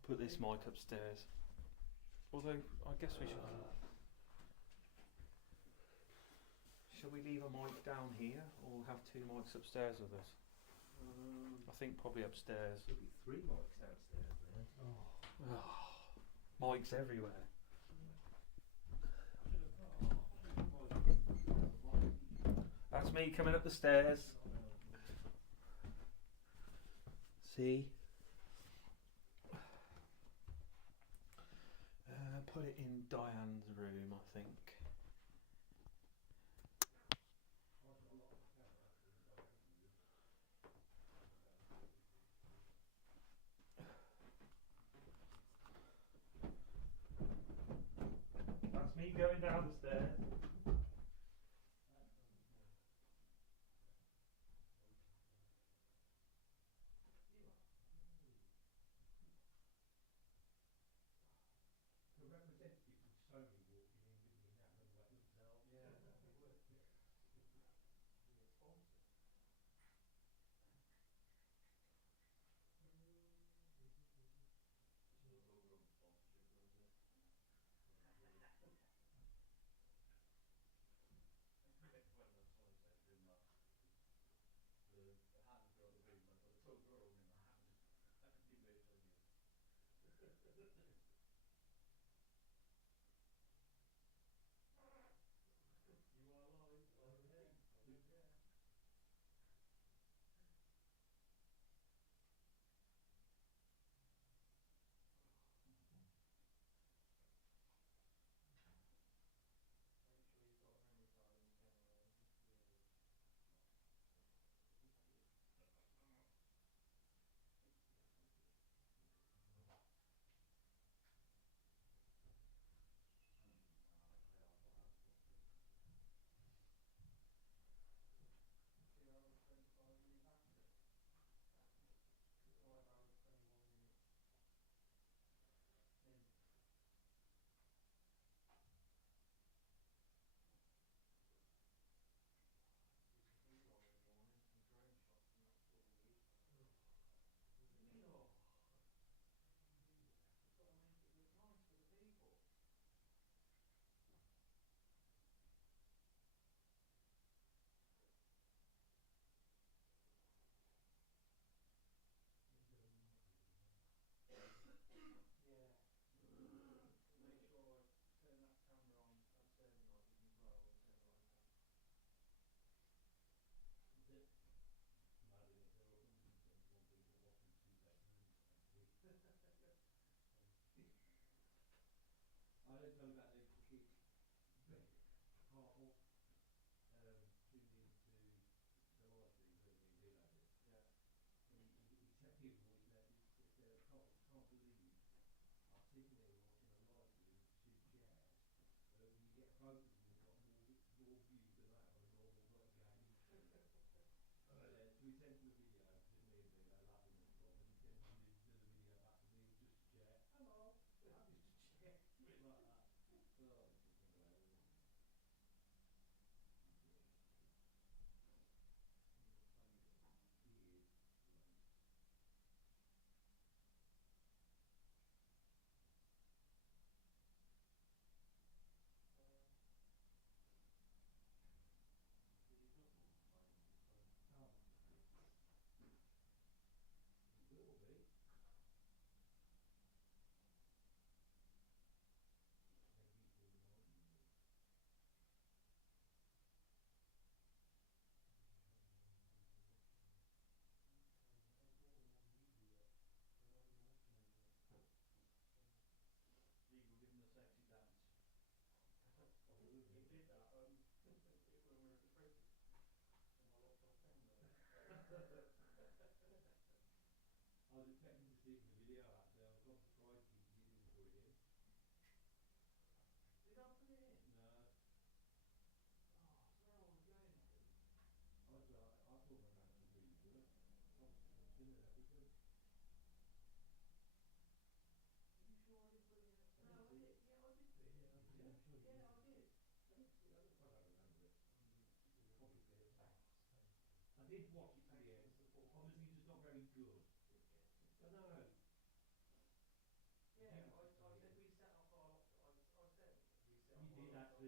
put this mic upstairs. Although I guess we should. Shall we leave a mic down here, or have two mics upstairs with us? I think probably upstairs. There'll be 3 mics downstairs there. Mics everywhere. That's me coming up the stairs. See? Put it in Diane's room, I think. That's me going down the stairs. The representative from Sony walking in with me now, the way it looks out. Yeah.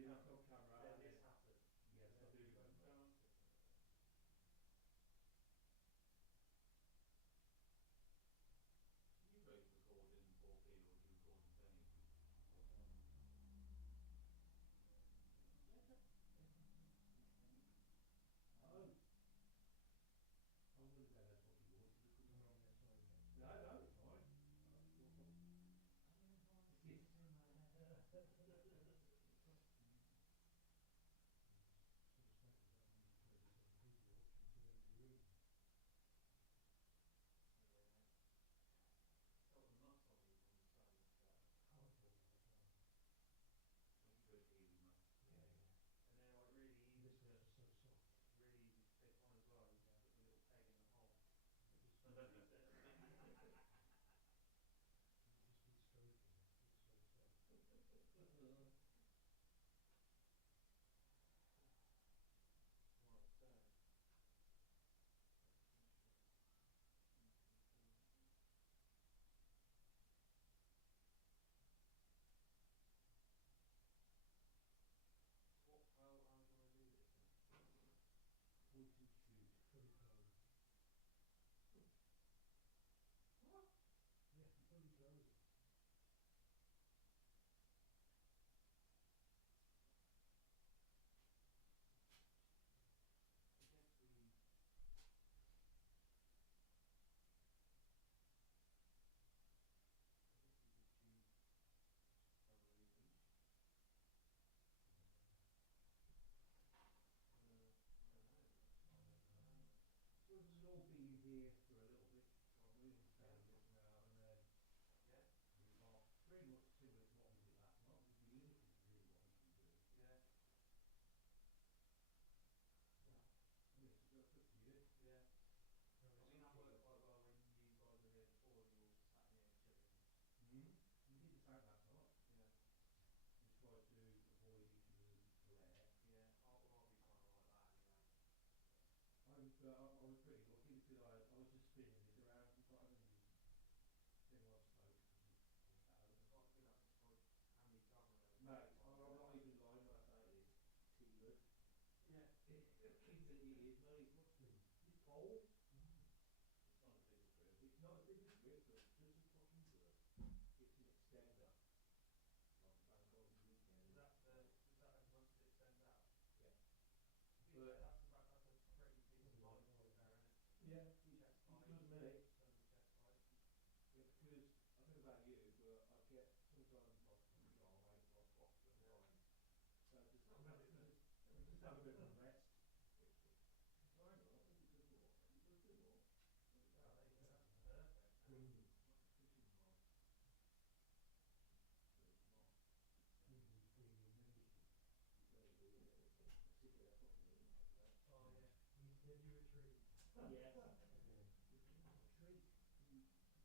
that's no camera. Then and this it- happened. Yes, I do remember. Do you guys record in 4K or do you record in 1080? Oh. I wouldn't have that's what you wanted to put on there, sorry. No, no, it's fine. No, it's no problem. Got the nuts on these ones, so What do you guys heavy nuts? Yeah, yeah. and they're like really easy This to ones are so soft. really easy to fit on as well. You just put the little peg in the hole. It just you just be stroking it. It's so soft. Right, so. How do I do this then? Point and shoot. Fully closed. What? Yeah, fully closed. I guess we. I guess we just choose thoroughly each. I don't know. Well, this has all been here for a little bit. We've been playing this now and then. Yeah? We've got pretty much similar to what we did last month. We've limited really what we can do. Yeah. Well, I mean, it's up to you. Yeah. I mean that worked quite well when you guys were here before and you all sat in here chilling. Mm-hmm. We did the same last night. Yeah. We tried to avoid each other's glare. Yeah. I'll be kind of like that anyway. I was pretty lucky because I was just spinning this around sometimes and you didn't want smoke because you shadow. I feel like it's like handy camera. Mate, I'm not even lying when I say this. T-Bird. Yeah. Keep it ears, mate. What's this? It's cold. It's not as big as grip. It's not as big as grip, but it doesn't fucking work. It's an extender. Like a bank holiday weekend. Is that as much as it sends out? Yeah. Yeah, that's a pretty decent light to be fair, isn't it? Yeah, Chest it height. does me. Sends the chest height. Yeah, because I don't know about you, but I get sometimes my arm ache, my spot sometimes. So just have a bit of just have a bit of a rest. Hang on, I think it does more. It does do more. Well, there you go, that's perfect. Fishing rod. So it's not hugely premium ministry. It's only a cigarette fucking in like that. Oh yeah. He's given you a treat. Yes. A treat.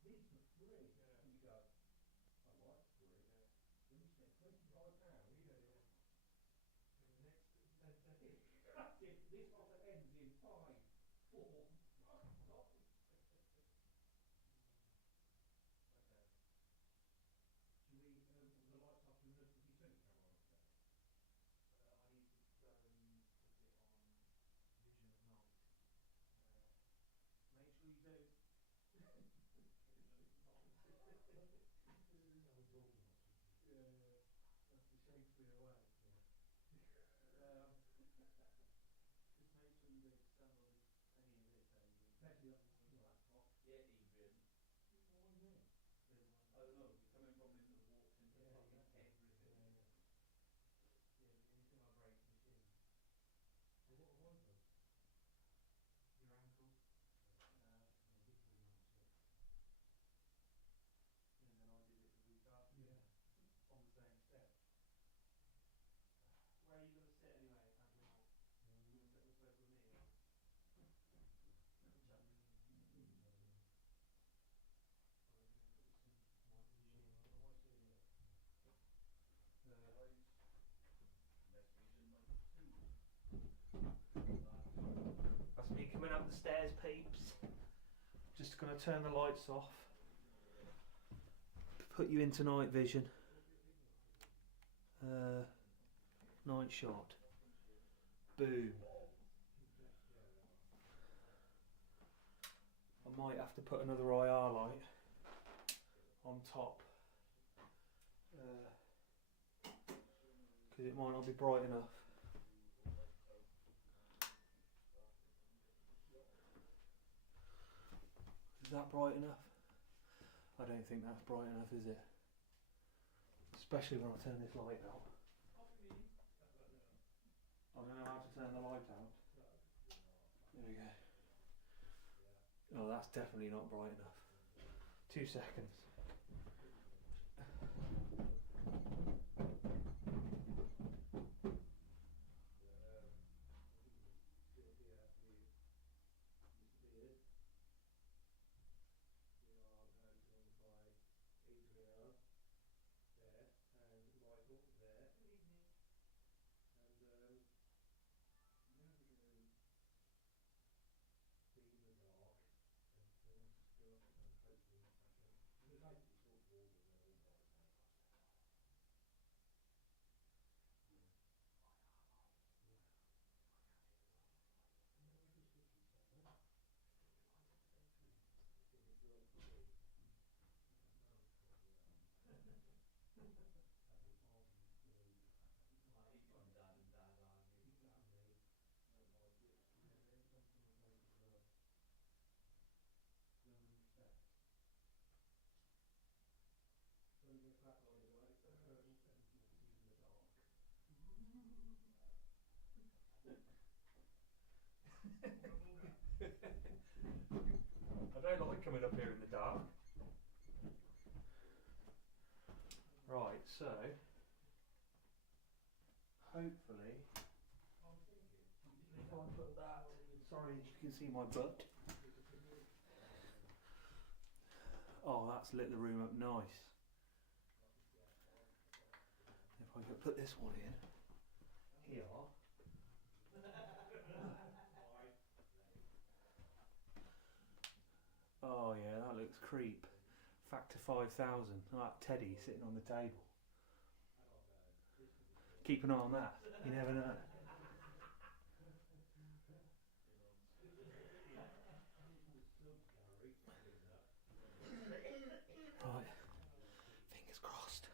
These for free. Yeah. And you go, I like free. Yeah. Then you spend £25. Yeah. And the next 10 seconds. This offer ends in 5, 4. Okay. Should we, the lights off, you put your turn camera on today? I need to go and put it on vision at night. Make sure you do. Yeah, that's the Shakespeare way. Just make sure you don't stand on any of this, Adrian. Especially on the laptop. Yeah, Adrian. Why is it? I don't know, you're coming from into the walks into Yeah, fucking yeah. everything. Yeah, anything I break the machine. Well, what was it? Your ankle. And then I did it the week after. Yeah. On the same step. Where are you going to sit anyway, Admiral? You going to sit on the sofa with me? Or? Chuck. Or are you going to put this in my machine? Guys, investigation number 2. That's me coming up the stairs, peeps. Just going to turn the lights off. Put you into night vision. Night night shot. Boom. I might have to put another IR light on top because it might not be bright enough. Is that bright enough? I don't think that's bright enough, is it? Especially when I turn this light out. I don't know how to turn the light out. There we go. Oh, that's definitely not bright enough. 2 seconds. I don't like coming up here in the dark. Right, so hopefully if I put that, sorry you can see my butt. Oh, that's lit the room up nice. If I could put this one in here. Oh yeah, that looks creep. Factor 5,000. Like Teddy sitting on the table. Keep an eye on that. You never know. Right. Fingers crossed.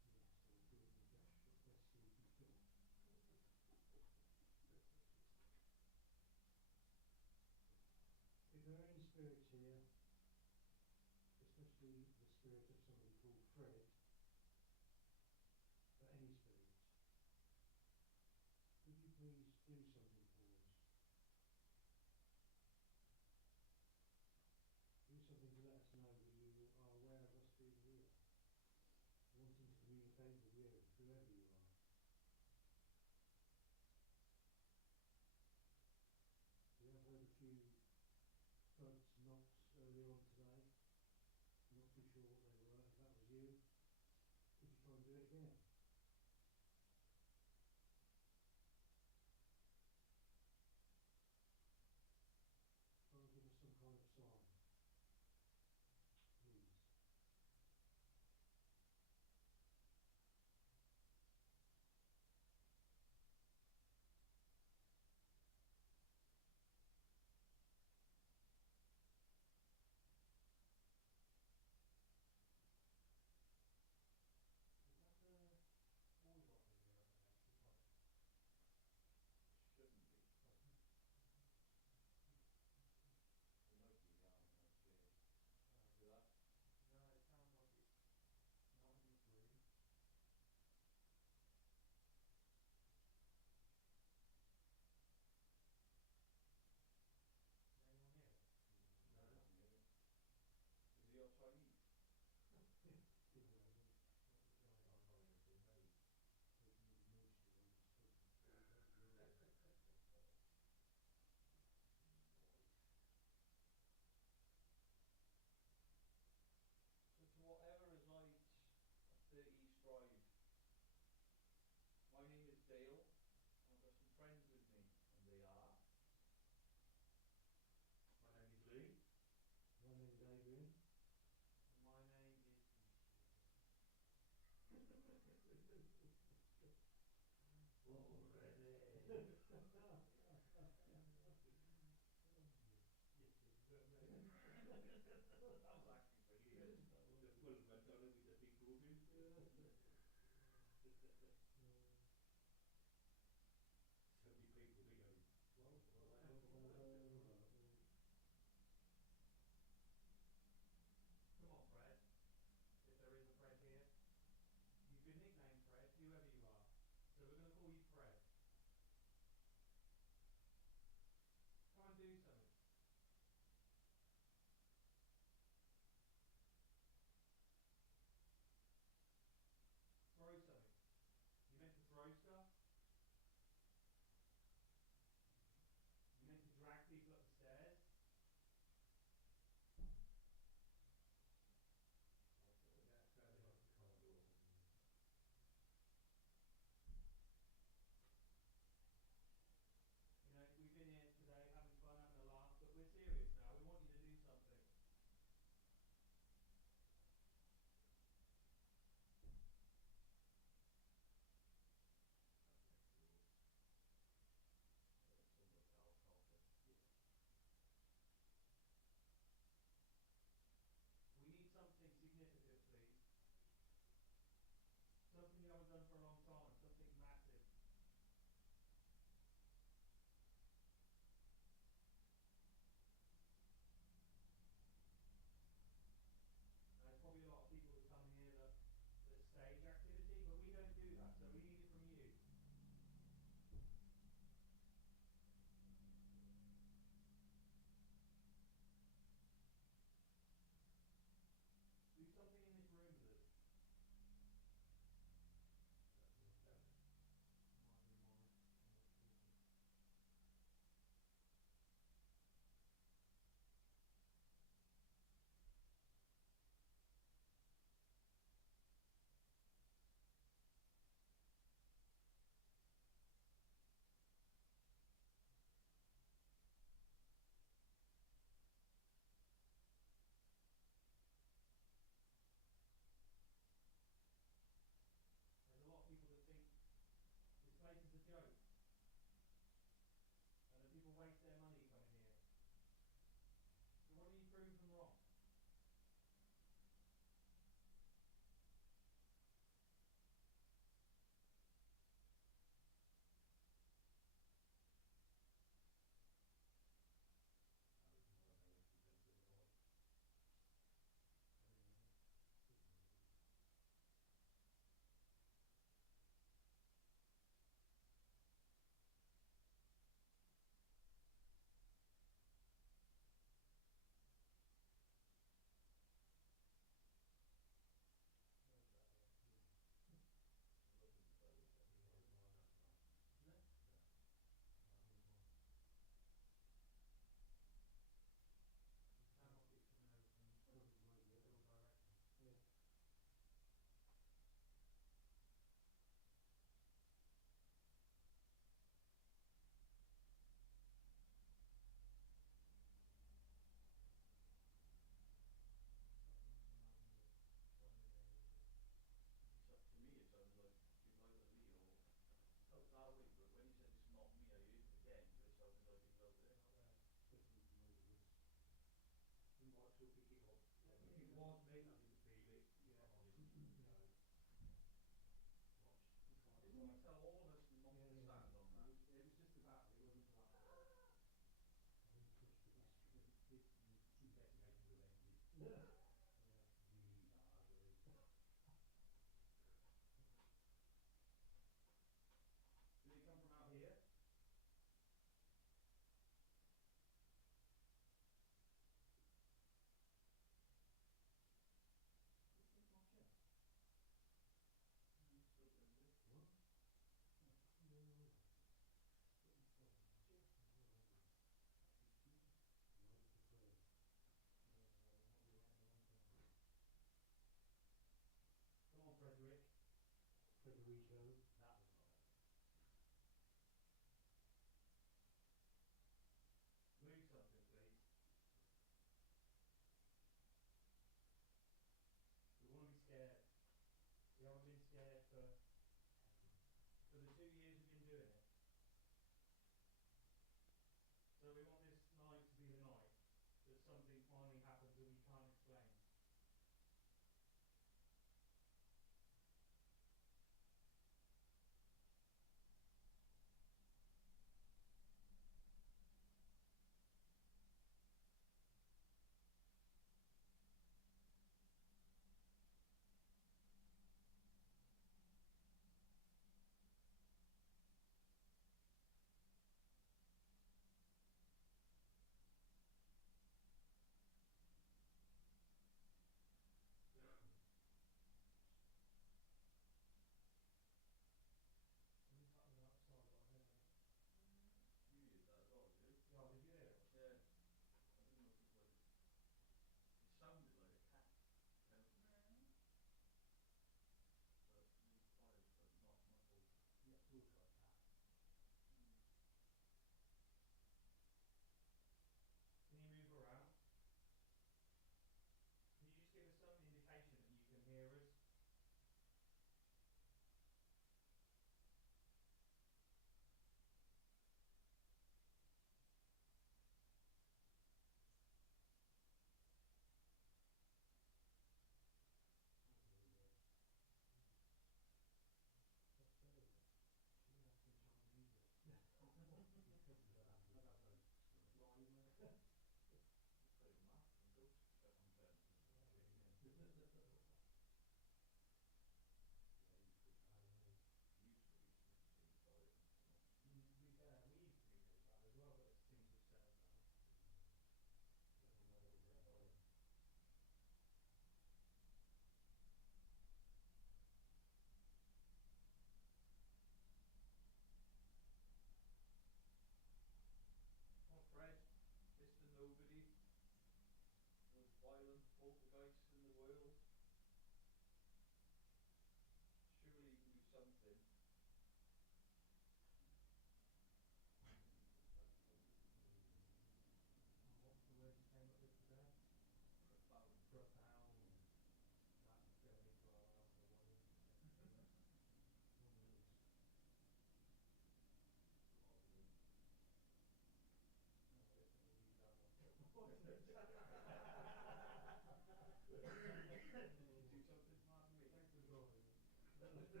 You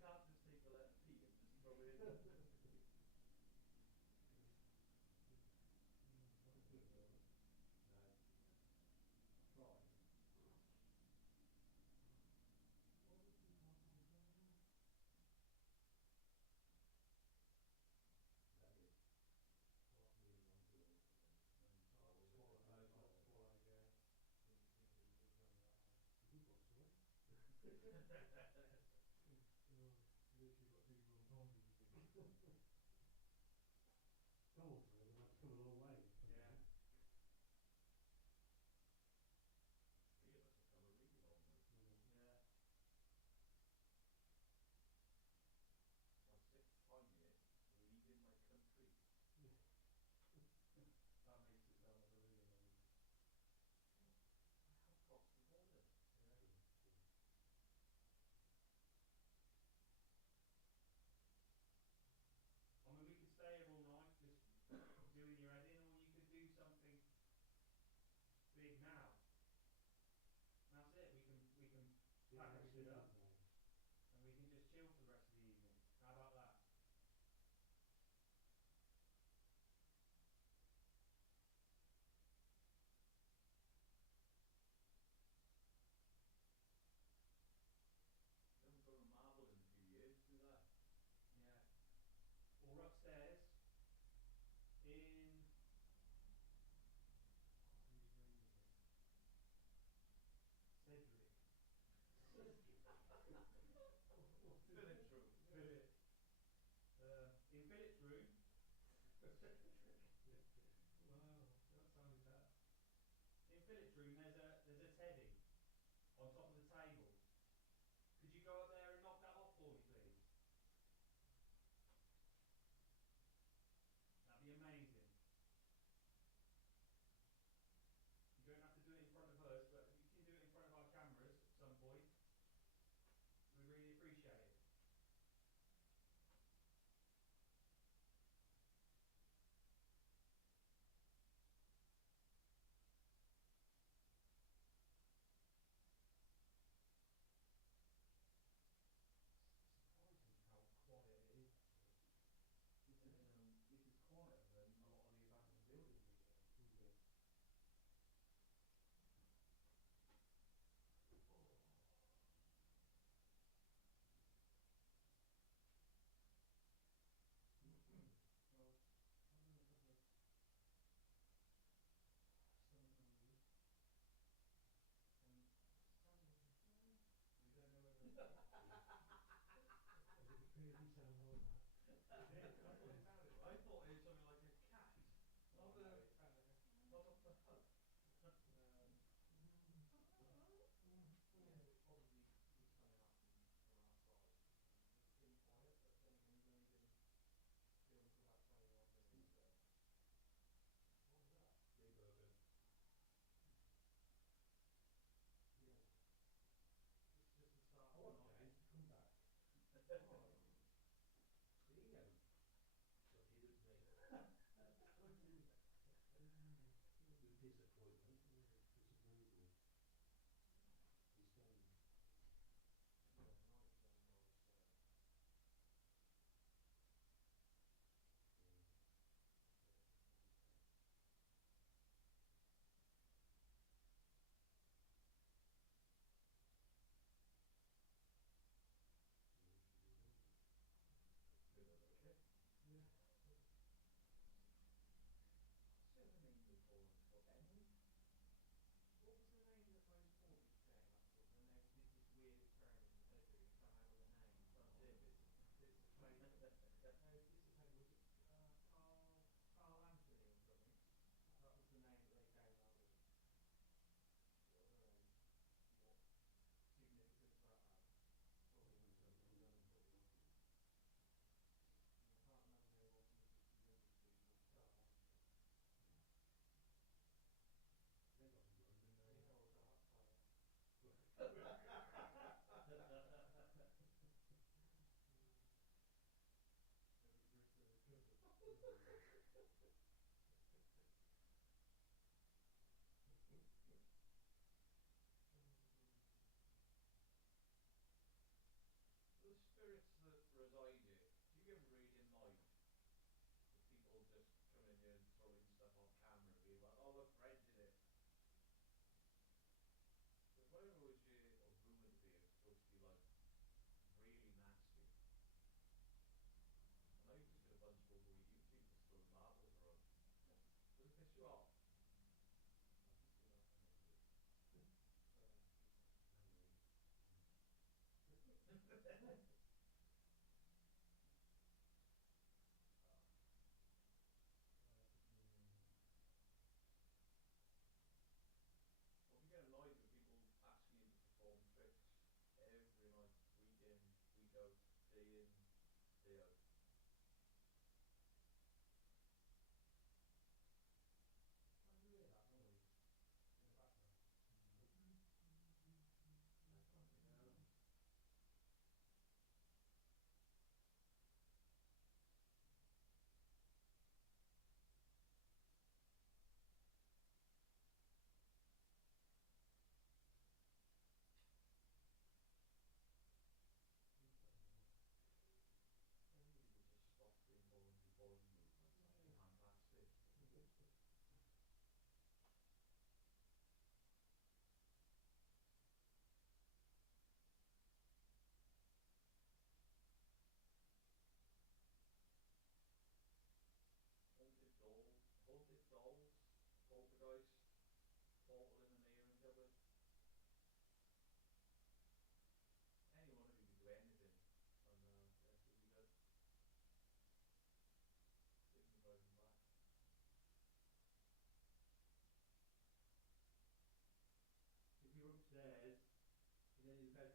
can't just take the letter P and just throw it in. Swallowed, yeah. Didn't think it was going to go that high.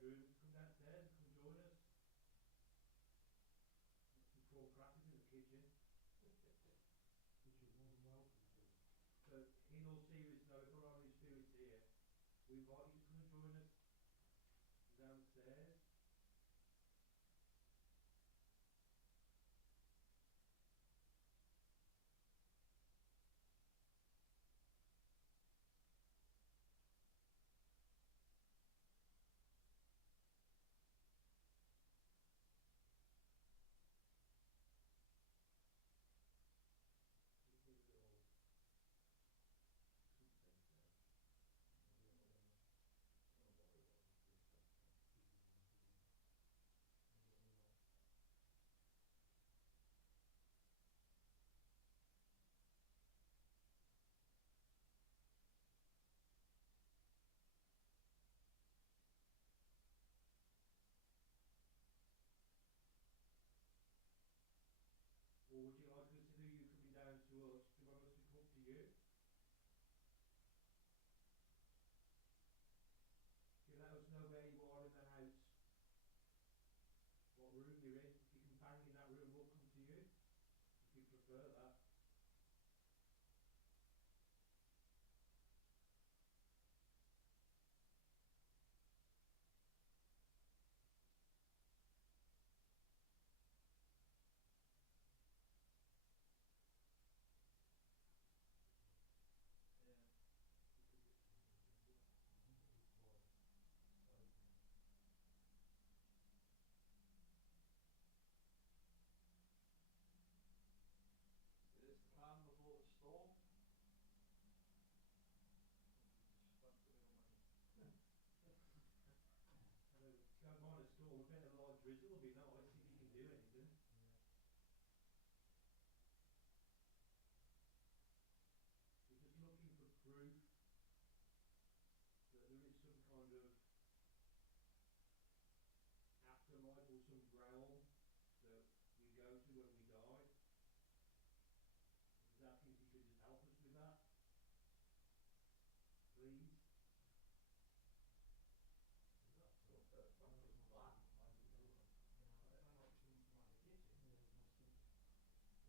bedroom, come downstairs, come join us. Have some prawn crackers in the kitchen. Which you're more than welcome to. So, in all seriousness, no, if there are any spirits here, we invite you to come and join us downstairs. Just leave it all. Some things there. Don't worry about it, just that. Or would you like us to do you coming down to us? Do you want us to come up to you? You let us know where you are in the house, what room you're in. If you can bang in that room, we'll come to you. If you prefer that. Yeah. Is this the calm before the storm? Just stuck with your money. Don't mind a storm, a bit of light drizzle will be nice if you can do anything. We're just looking for proof that there is some kind of afterlife or some realm that we go to when we die. Just asking if you could just help us with that, please. What the fuck is that?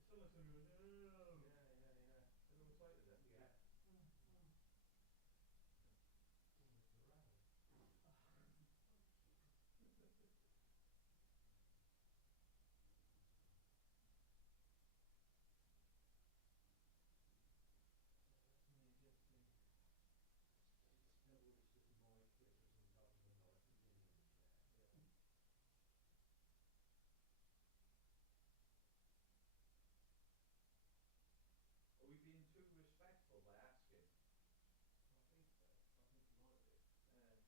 It's almost like no. Yeah. Everyone's like it. Yeah. It's just a mic that sits on top of the mic that's in the chair. Yeah. Are we being too respectful by asking? I think so. I think you might be.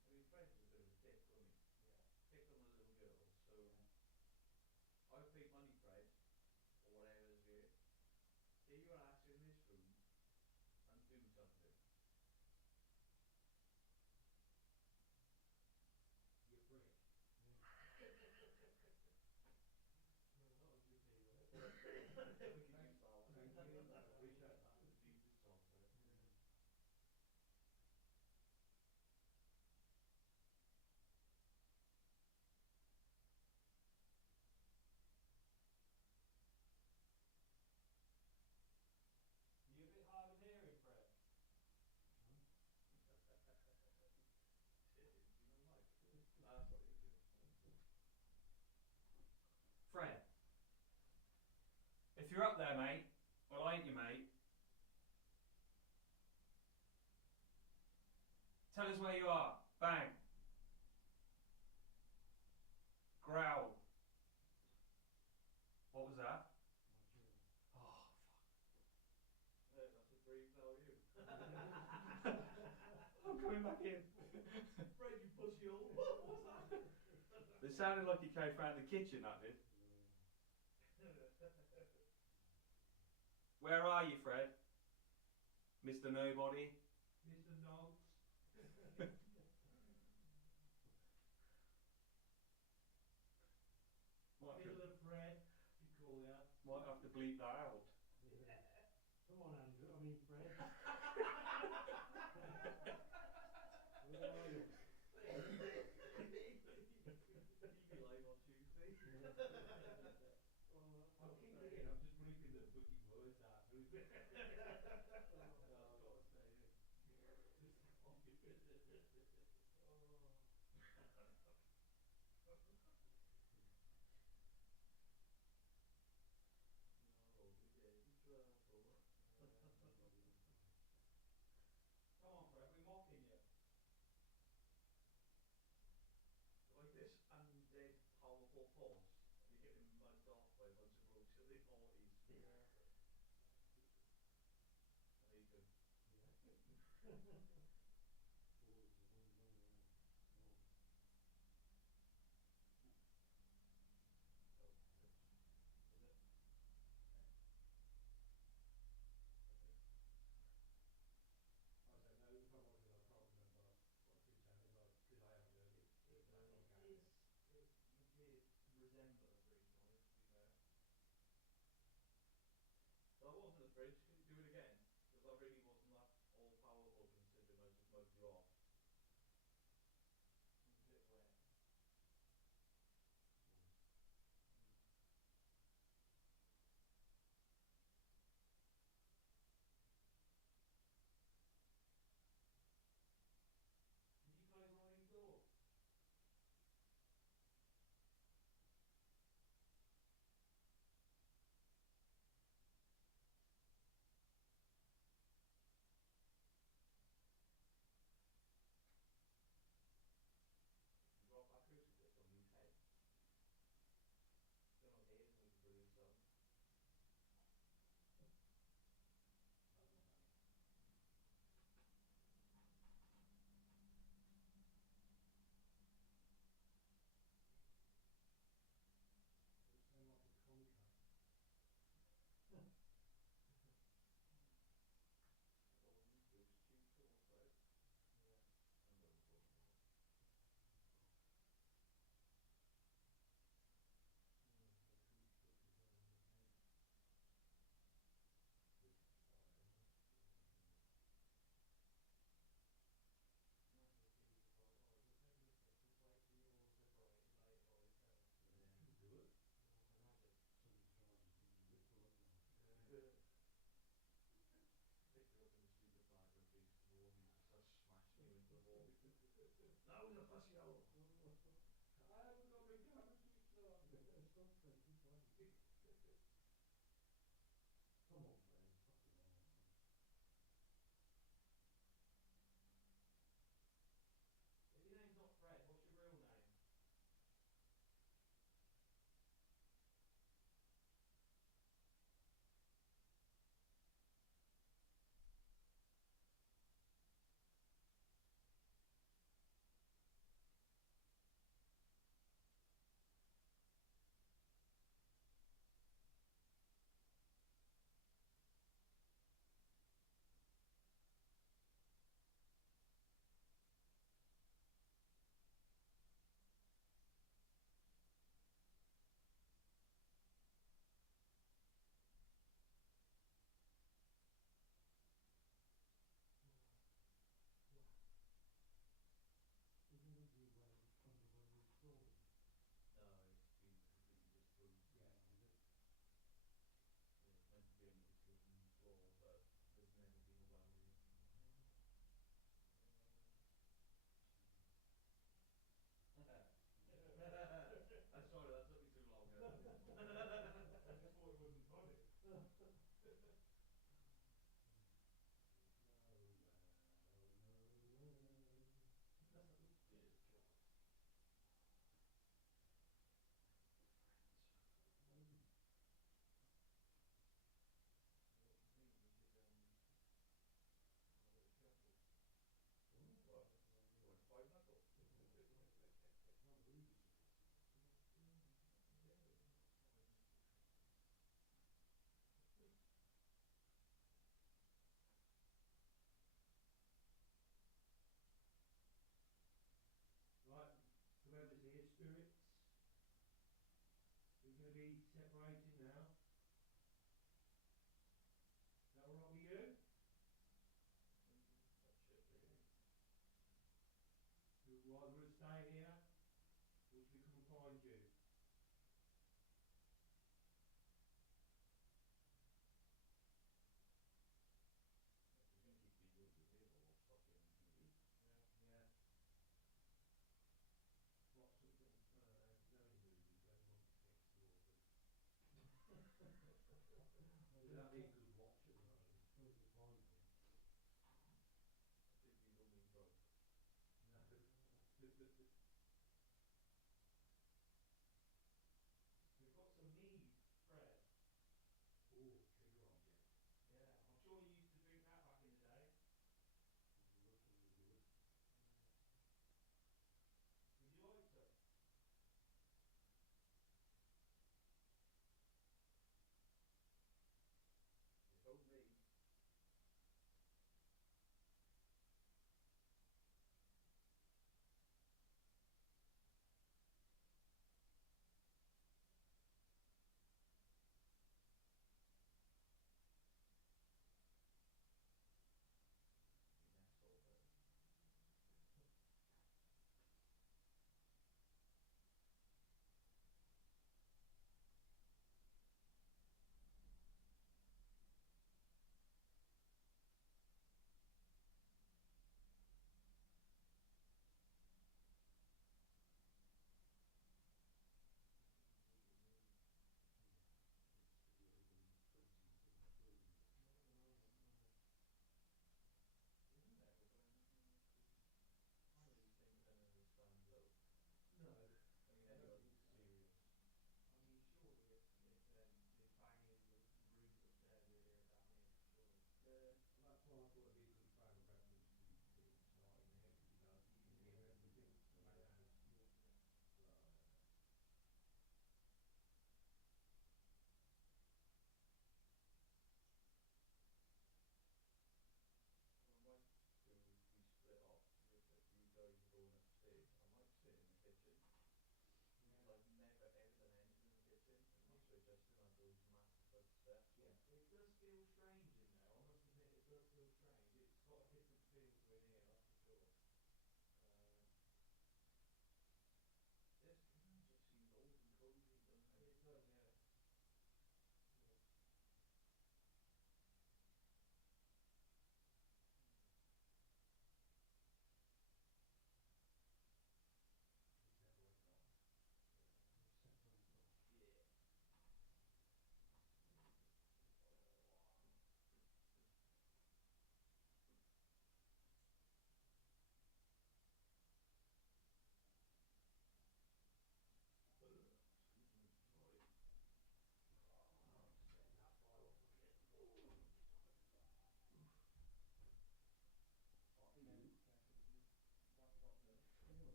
I mean, Fred's a bit of a dick, wasn't he? Yeah. Picked on the little girl, so I've paid money, Fred, or whatever it is here. Get your ass in this room and do something. You prick. Well, that was good deal, eh? We can use that one. Thank you. Appreciate that. Leave this on, Fred. You a bit hard of hearing, Fred? Do you know Mike? That's what you do. Fred, if you're up there, mate, well, I ain't your mate. Tell us where you are. Bang. Growl. What was that? Oh, That's a free value. fuck. I'm coming back in. Fred, you pussy hole. What was that? It sounded like he came round the kitchen, that did. Where are you, Fred? Mr. Nobody? Mr. Nonce. Middle of Fred, you call that. Might have to bleep that out. Come on, Andrew. I mean, Fred. Where are you? Come on, Fred, we're mocking you. Like this undead powerful force, you're getting mugged off by a bunch of rogues in their 40s.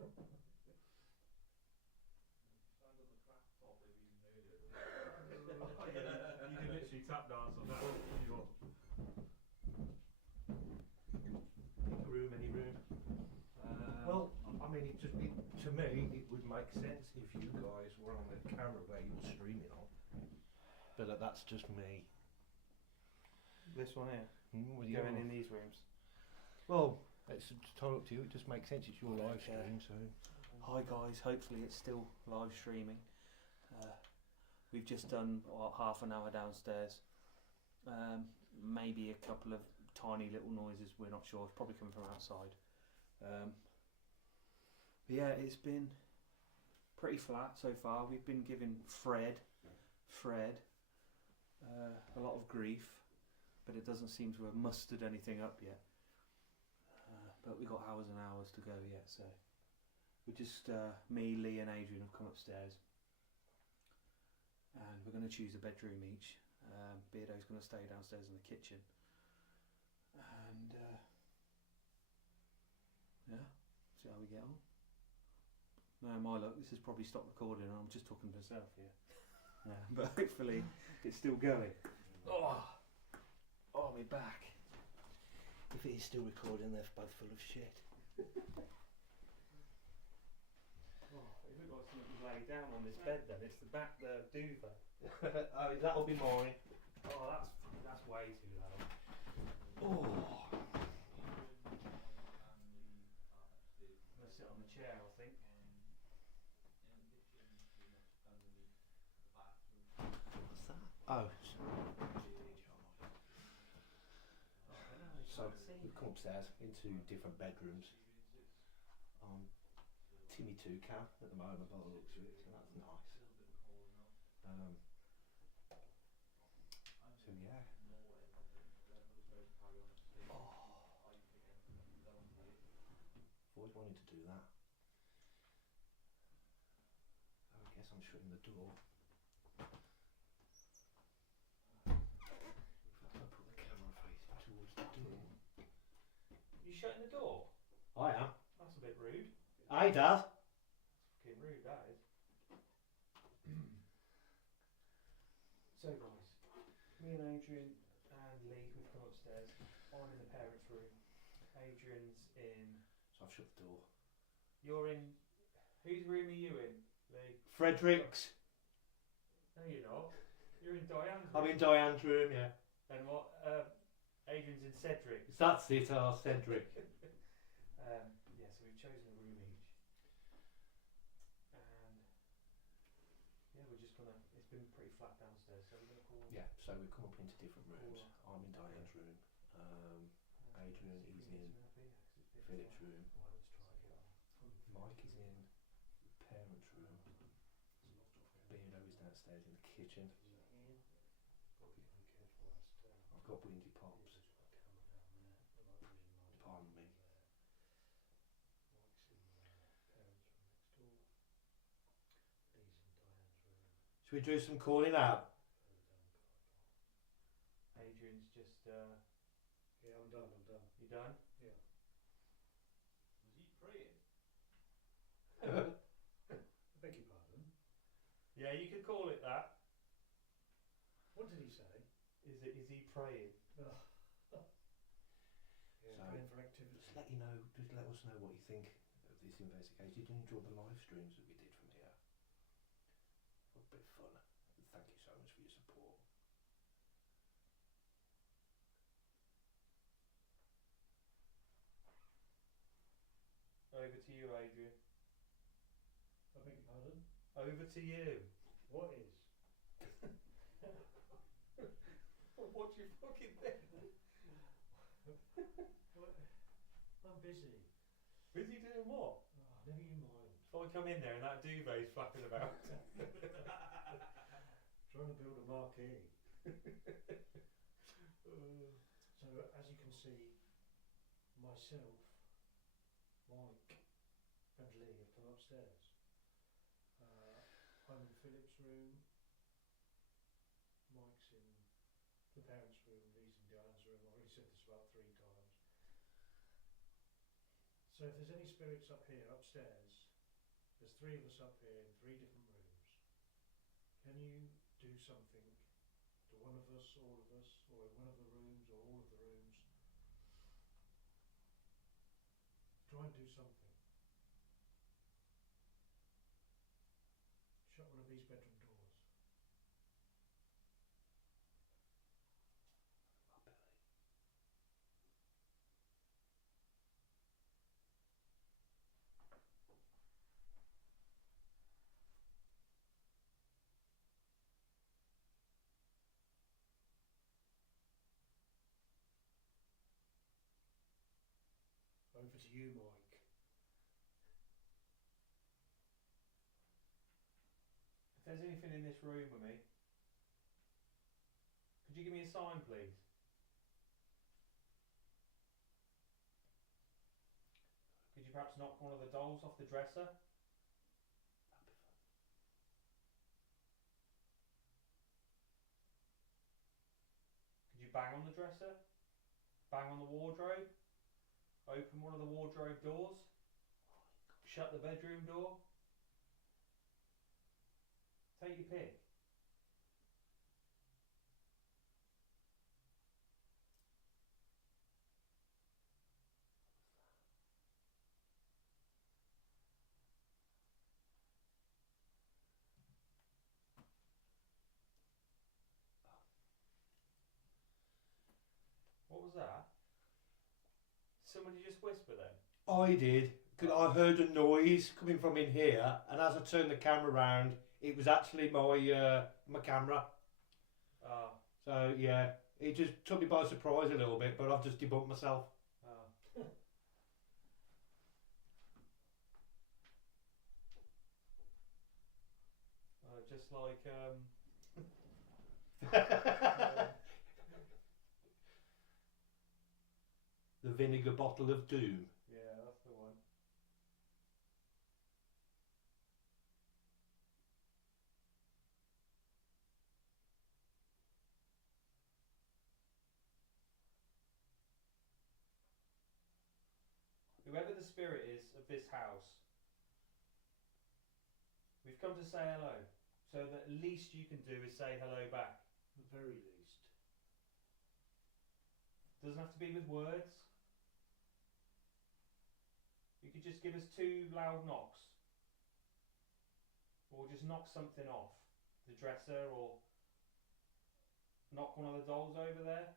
Stand on the crack top, they've even heard it. You can literally tap dance on that. If you want. Any room. Well, I mean, to me, it would make sense if you guys were on the camera where you were streaming on. But that's just me. This one here, Well, going in these rooms. well, it's totally up to you. It just makes sense. It's your live Okay. stream, so. Hi guys, hopefully it's still live streaming. We've just done half an hour downstairs. Maybe a couple of tiny little noises, we're not sure. It's probably coming from outside. But yeah, it's been pretty flat so far. We've been giving Fred a lot of grief, but it doesn't seem to have mustered anything up yet. But we've got hours and hours to go yet, so we're just me, Lee and Adrian have come upstairs and we're going to choose a bedroom each. Beardo's going to stay downstairs in the kitchen and yeah, see how we get on. No, my luck, this has probably stopped recording and I'm just talking to myself here. But hopefully it's still going. Oh, my back. If it is still recording, they're both full of shit. Oh, it looked like something was laid down on this bed then. It's the duvet. Oh, that'll be mine. Oh, that's way too loud. Oh. I'm going to sit on the chair, I think. What's that? Oh. So we've come upstairs into different bedrooms. Timmy 2 cam at the moment by the looks of it, so that's nice. So yeah. I've always wanted to do that. So I guess I'm shutting the door. In fact, I'll put the camera facing towards the door. You shutting the door? I am. That's a bit rude. Hi, Dad. Fucking rude, that is. So guys, me and Adrian and Lee, we've come upstairs. I'm in the parents' room. Adrian's in. So I've shut the door. You're in. Whose room are you in, Lee? Frederick's. No, you're not. You're in Diane's room. I'm in Diane's room, yeah. And what? Adrian's in Cedric's. That's it, Cedric. Yeah, so we've chosen a room each. And yeah, we're just gonna. It's been pretty flat downstairs, so we're gonna call. Yeah, so we've come up into different rooms. I'm in Diane's room. Adrian is in Philip's room. Well, let's try it out. Mike is in the parents' room. Beardo is downstairs in the kitchen. I've got Windy Pops. Pardon me. Should we do some calling out? Adrian's just. Yeah, I'm done. You done? Yeah. Was he praying? I beg your pardon. Yeah, you could call it that. What did he say? Is he praying? Yeah, So- praying for activity. Just let us know what you think of this investigation. Did you enjoy the live streams that we did from here? A bit of fun. Thank you so much for your support. Over to you, Adrian. I beg your pardon. Over to you. What is? What do you fucking think? What? I'm busy. Busy doing what? Oh, never you mind. If I come in there and that duvet's flapping about. Trying to build a marquee. So as you can see, myself, Mike and Lee have come upstairs. I'm in Philip's room, Mike's in the parents' room, Lee's in Diane's room. I've already said this about 3 times. So So if there's any spirits up here, upstairs, there's 3 of us up here in 3 different rooms. Can you do something to one of us, all of us, or in one of the rooms, or all of the rooms? Try and do something. Shut one of these bedroom doors. Over to you, Mike. If there's anything in this room with me, could you give me a sign, please? Could you perhaps knock one of the dolls off the dresser? Could you bang on the dresser? Bang on the wardrobe? Open one of the wardrobe doors? Shut the bedroom door? Take your pick. What was that? Somebody just whisper then? I did. 'Cause I heard a noise coming from in here, and as I turned the camera round, it was actually my camera. Ah. So yeah, it just took me by surprise a little bit, but I've just debunked myself. Just like The vinegar bottle of doom. yeah, that's the one. Whoever the spirit is of this house, we've come to say hello. So the least you can do is say hello back. At the very least. Doesn't have to be with words. You could just give us 2 loud knocks. Or just knock something off the dresser, or knock one of the dolls over there.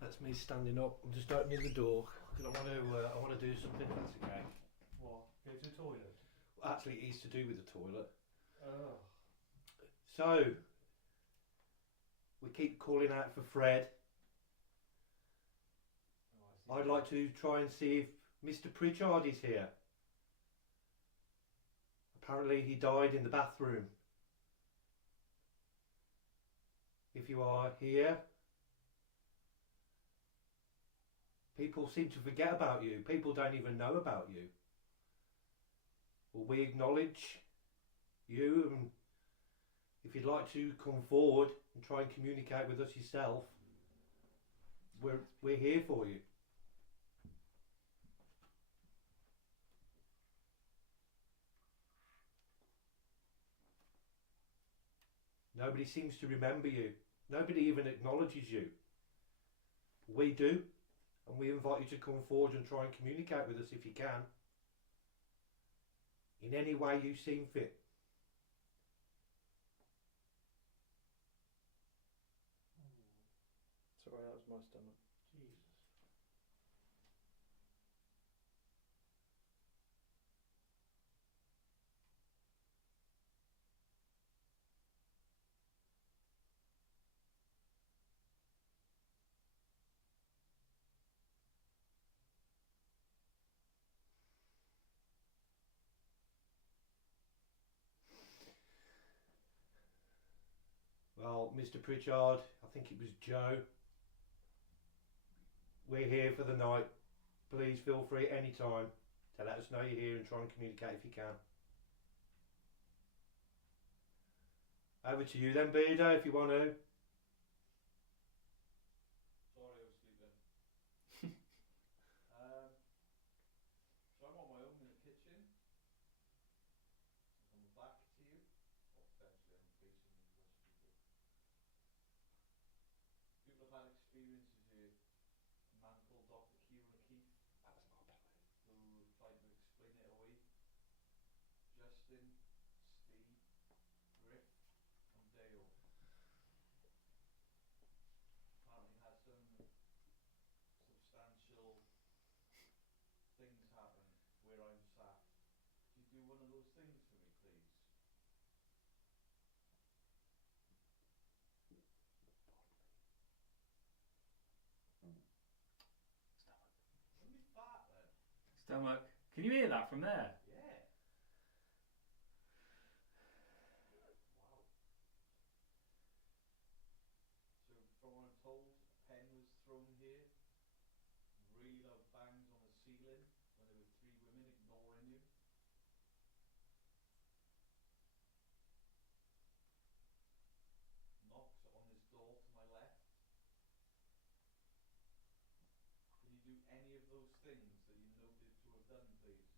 That's me standing up. I'm just opening the door because I want to do something. If that's okay. What? Go to the toilet? Actually, it is to do with the toilet. Oh. So we keep calling out for Fred. Oh, I see. I'd like to try and see if Mr. Pritchard is here. Apparently, he died in the bathroom. If you are here, people seem to forget about you. People don't even know about you. Well, we acknowledge you, and if you'd like to come forward and try and communicate with us yourself, we're here for you. Nobody seems to remember you. Nobody even acknowledges you. We do, and we invite you to come forward and try and communicate with us if you can. In any way you seem fit. Sorry, that was my stomach. Jesus. Well, Mr. Pritchard, I think it was Joe. We're here for the night. Please feel free any time to let us know you're here and try and communicate if you can. Over to you then, Beardo, if you want to. Sorry, I was sleeping. So I'm on my own in the kitchen. On the back to you. Or potentially I'm facing you because I'm stupid. People have had experiences here. A man called Dr. Kieran O'Keefe, That was my plan. who tried to explain it away. Justin, Steve, Griff, and Dale. Apparently had some substantial things happen where I'm sat. Could you do one of those things for me, please? Let me fart then. Stomach. Can you hear that from there? Yeah. Wow. So from what I'm told, a pen was thrown here. Really loud bangs on the ceiling when there were 3 women ignoring you. Knocks on this door to my left. Can you do any of those things that you noted to have done, please?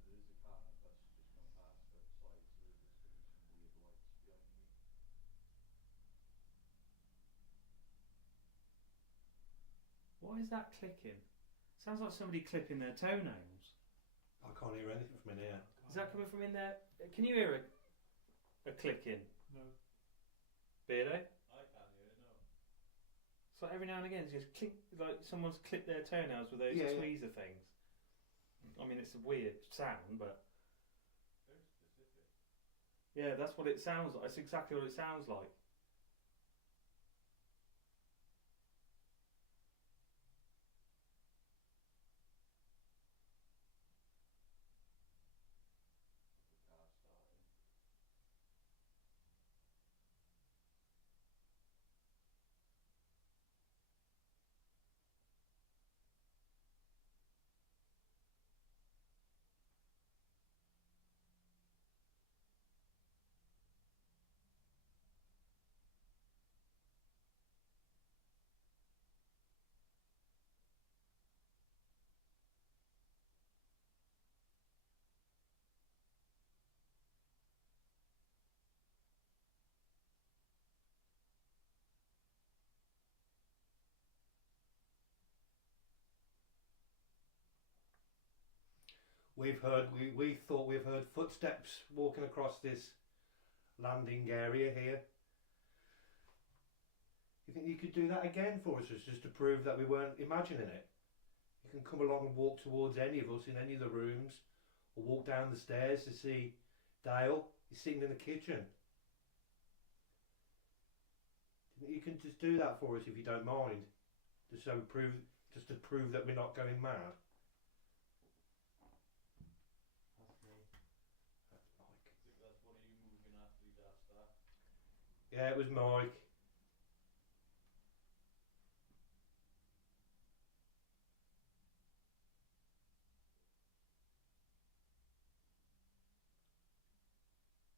There is a car and a bus just gone past outside, so there's going to be some weird lights behind me. What is that clicking? Sounds like somebody clipping their toenails. I can't hear anything from in here. Is that coming from in there? Can you hear a clicking? No. Beardo? I can't hear it, no. It's like every now and again it's just click, like someone's clipped their toenails with those Yeah, yeah. tweezer things. I mean, it's a weird sound, but Very specific. yeah, that's what it sounds like. It's exactly what it sounds like. The car starting. We thought we've heard footsteps walking across this landing area here. You think you could do that again for us, just to prove that we weren't imagining it? You can come along and walk towards any of us in any of the rooms, or walk down the stairs to see Dale. He's sitting in the kitchen. Do you think you can just do that for us if you don't mind? Just to prove that we're not going mad. That's Mike. I think that's one of you moving after he'd asked that. Yeah, it was Mike.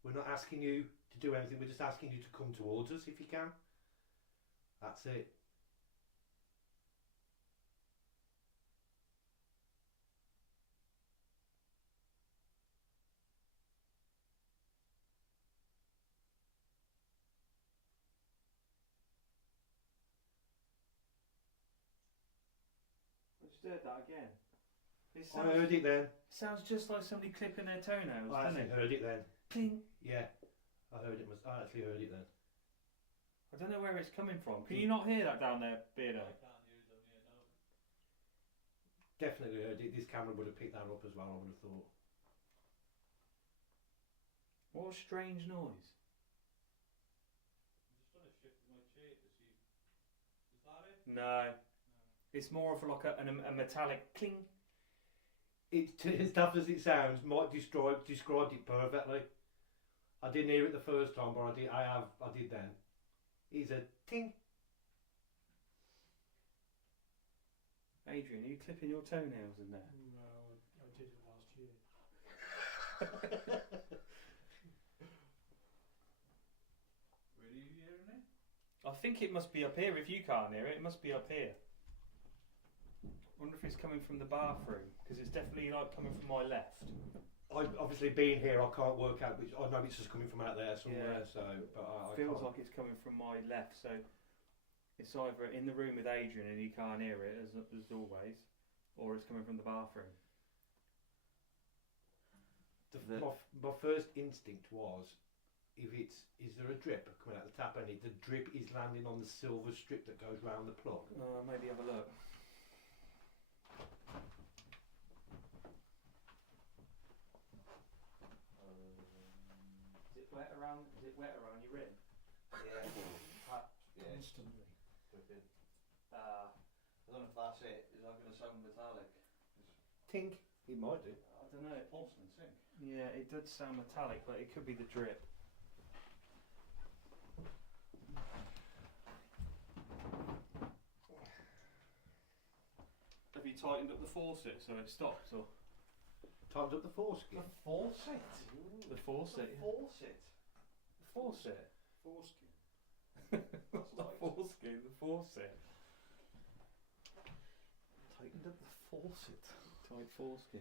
We're not asking you to do anything, we're just asking you to come towards us if you can. That's it. I just heard that again. It I heard it then. sounds just like somebody clipping their toenails, I doesn't actually it? heard it then. Cling. Yeah, I actually heard it then. I don't know where it's coming from. Can you not hear that down there, Beardo? I can't hear it down here now. Definitely heard it. This camera would have picked that up as well, I would have thought. What a strange noise. I'm just trying to shift my chair to see. Is that it? No. It's more of like a metallic cling. It's as tough as it sounds. Mike described it perfectly. I didn't hear it the first time, but I did then. It's a ting. Adrian, are you clipping your toenails in there? No, I did it last year. Where are you hearing it? I think it must be up here. If you can't hear it, it must be up here. I wonder if it's coming from the bathroom, because it's definitely like coming from my left. Obviously, being here, I can't work out which. I know it's just coming from out there somewhere. Yeah. So, but I Feels can't. like it's coming from my left, so it's either in the room with Adrian and he can't hear it as always, or it's coming from the bathroom. My first instinct was, is there a drip coming out the tap, and the drip is landing on the silver strip that goes round the plug. Maybe have a look. Is it wet around your rim? Yeah. Constantly. Dripping. I don't know if that's it. Is that going to sound metallic? Tink. It might do. I don't know. Porcelain sink. Yeah, it does sound metallic, but it could be the drip. Have you tightened up the faucet so it stops, or Tightened up the foreskin. Faucet. the faucet? Faucet. The faucet. Foreskin. Not the foreskin. The faucet. Tightened up the faucet. Tight foreskin.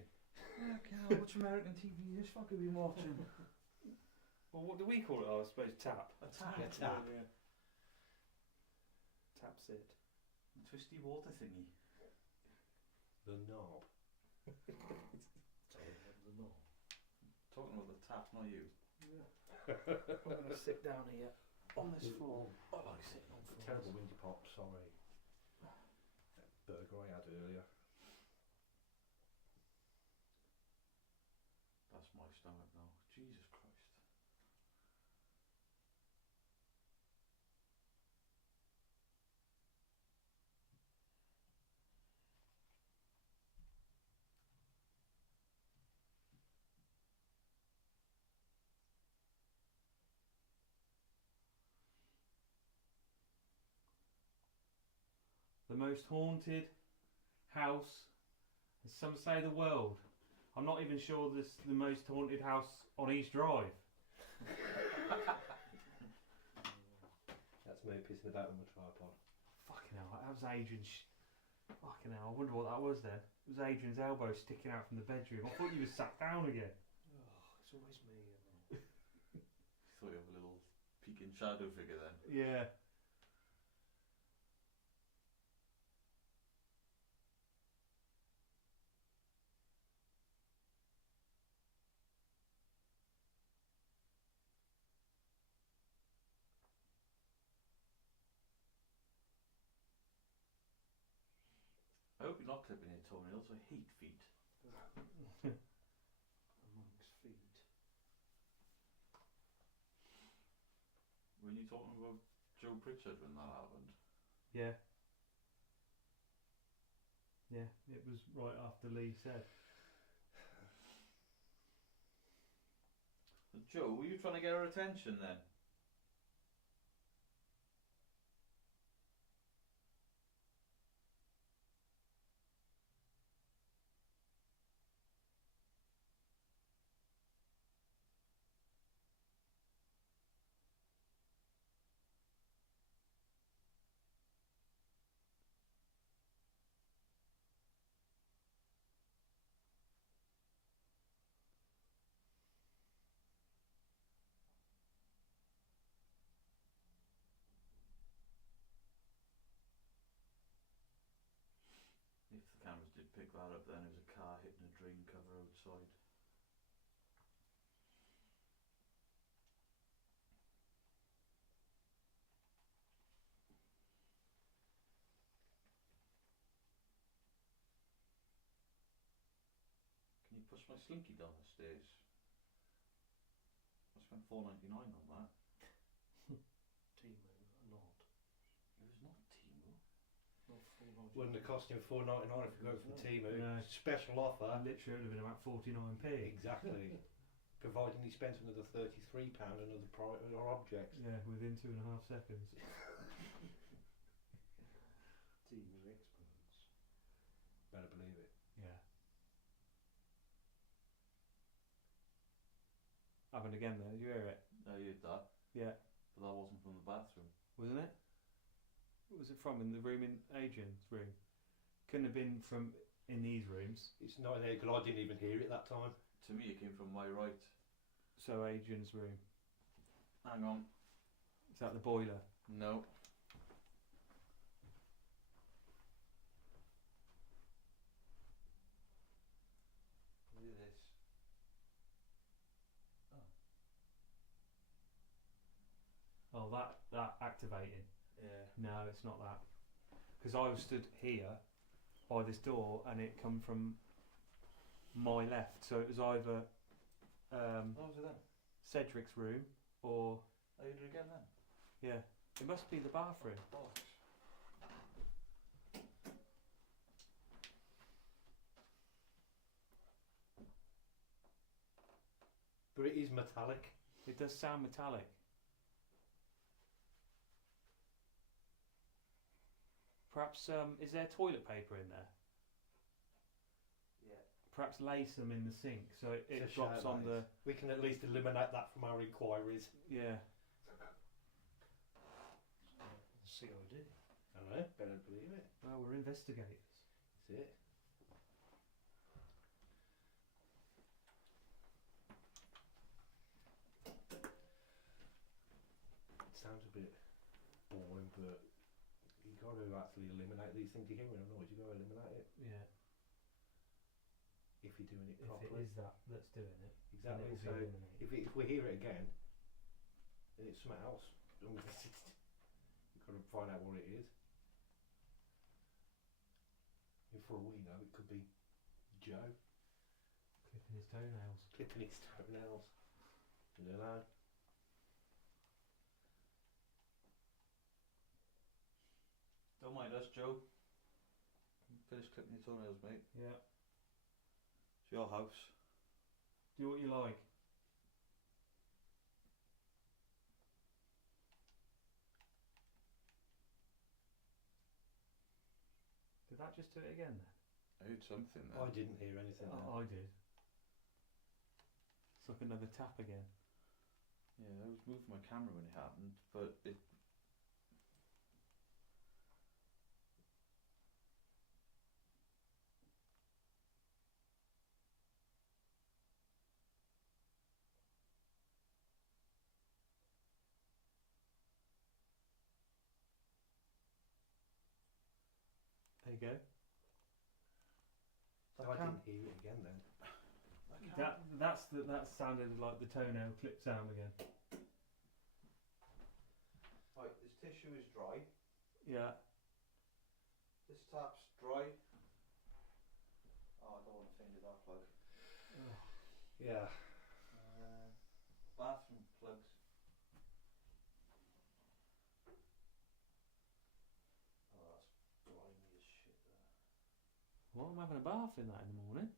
Okay, I'll watch American TV. This fucker been watching. Well, what do we call it? I suppose tap. A tap. A tap. Yeah. Tap's it. Twisty water thingy. The knob. The knob. Talking about the tap, not you. I'm going to sit down here on this floor. I like sitting on floors. Terrible windy pop. Sorry. That burger I had earlier. That's my stomach now. Jesus Christ. The most haunted house, and some say the world. I'm not even sure this the most haunted house on East Drive. That's me pissing about on my tripod. Fucking hell, that was Adrian's. Fucking hell, I wonder what that was then. It was Adrian's elbow sticking out from the bedroom. I thought you were sat down again. Oh, it's always me. Thought you have a little peeking shadow figure then. Yeah. I hope you're not clipping your toenails. I hate feet. Amongst feet. When you talking about Joe Pritchard when that happened? Yeah. Yeah, it was right after Lee said. Joe, were you trying to get her attention then? If the cameras did pick that up, then it was a car hitting a drain cover outside. push my slinky down the stairs. I spent $4.99 on that. Timu, not. It was not Timu. Not $4.99. Wouldn't have cost him $4.99 if you go from Timu. No. Special offer. Literally would have been about 49p. Exactly. Providing he spent another £33 on other objects. Yeah, within 2.5 seconds. Timu experts. Better believe it. Yeah. Happened again there, did you hear it? I heard that, Yeah. but that wasn't from the bathroom. Wasn't it? What was it from? In the room in Adrian's room? Couldn't have been from in these rooms. It's not there because I didn't even hear it that time. To me, it came from my right. So Adrian's room. Hang on. Is that the boiler? No. Look at this. Oh, that activating. Yeah. No, it's not that. Because I was stood here by this door and it come from my left. So it was either What was it then? Cedric's room or... I heard it again then. Yeah. It must be the bathroom. Bollocks. But it is metallic. It does sound metallic. Perhaps, is there toilet paper in there? Yeah. Perhaps lay some in the sink so it It's a drops shout, on mate. We can at least eliminate that from our inquiries. Yeah. CID. I know, better believe it. Well, we're investigators. That's it. It sounds a bit boring, but you got to actually eliminate these things. You hear a noise, you got to eliminate it Yeah. if you're doing it If properly. it is that that's doing it, Exactly. then it So will be eliminated. if we hear it again, then it's something else. You've got to find out what it is. And for all we know, it could be Joe Clipping his toenails. clipping his toenails. I don't know. Don't mind us, Joe. Finish clipping your toenails, mate. Yeah. It's your house. Do what you like. Did that just do it again then? I heard something there. I didn't hear anything. Then. I did. It's like another tap again. Yeah, I was moving my camera when it happened, but it. There you go. I didn't hear it again then. That sounded like the toenail clip sound again. Right, this tissue is dry. Yeah. This tap's dry. Oh, I don't want to finger that plug. Yeah. Bathroom plugs. Oh, that's grimy as shit there. Well, I'm having a bath in that in the morning.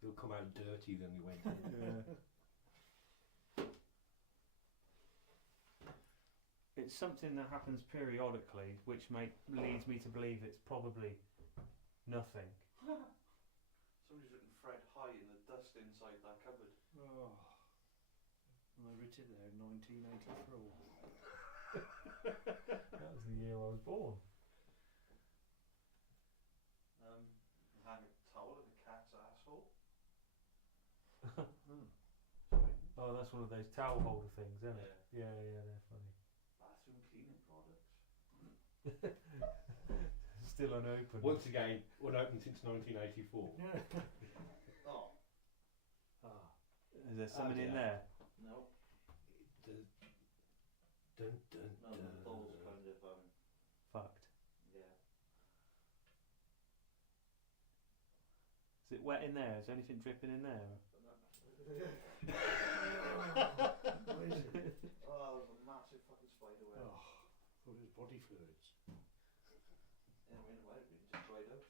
He'll come out dirty than he went in. Yeah. It's something that happens periodically, which leads me to believe it's probably nothing. Somebody's written Fred High in the dust inside that cupboard. Oh. I writ it there in 1984. That was the year I was born. Hang a towel in the cat's asshole. Oh, that's one of those towel holder things, isn't it? Yeah. Yeah, they're funny. Bathroom cleaning products. Still unopened. Once again, unopened since 1984. Oh, Ah. Is there something in yeah. there? no. Dun, dun, dun, No, the bowl's kind of, Fucked. yeah. wet in there? Is there anything dripping in there? What is it? Oh, there's a massive fucking spider web. Oh, what is body fluids? Yeah, I mean, it might have been just dried out.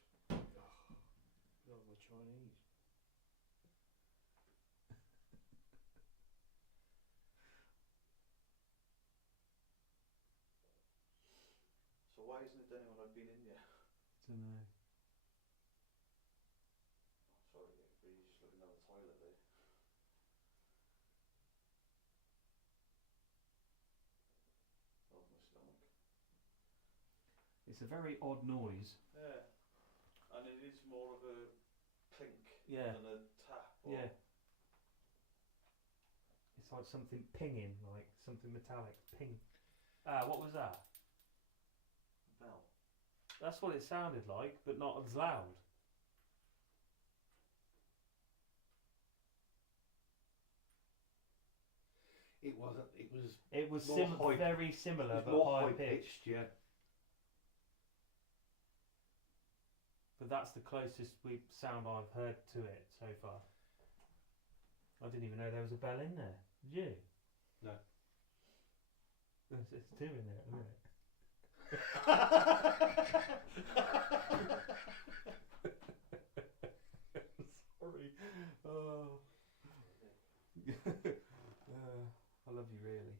Oh, the Chinese. So why isn't it done when I've been in yet? Don't know. Sorry, but you're just looking down the toilet there. Oh, my stomach. It's a very odd noise. Yeah. And it is more of a clink Yeah. than a tap. Or Yeah. It's like something pinging, like something metallic. Ping. What was that? a bell. That's what it sounded like, but not as loud. It wasn't. It was. It was More high- very similar, It's but more high high pitched. pitched. Yeah. But that's the closest sound I've heard to it so far. I didn't even know there was a bell in there. Did you? No. It's two in there, isn't it? Sorry. Oh. I love you really.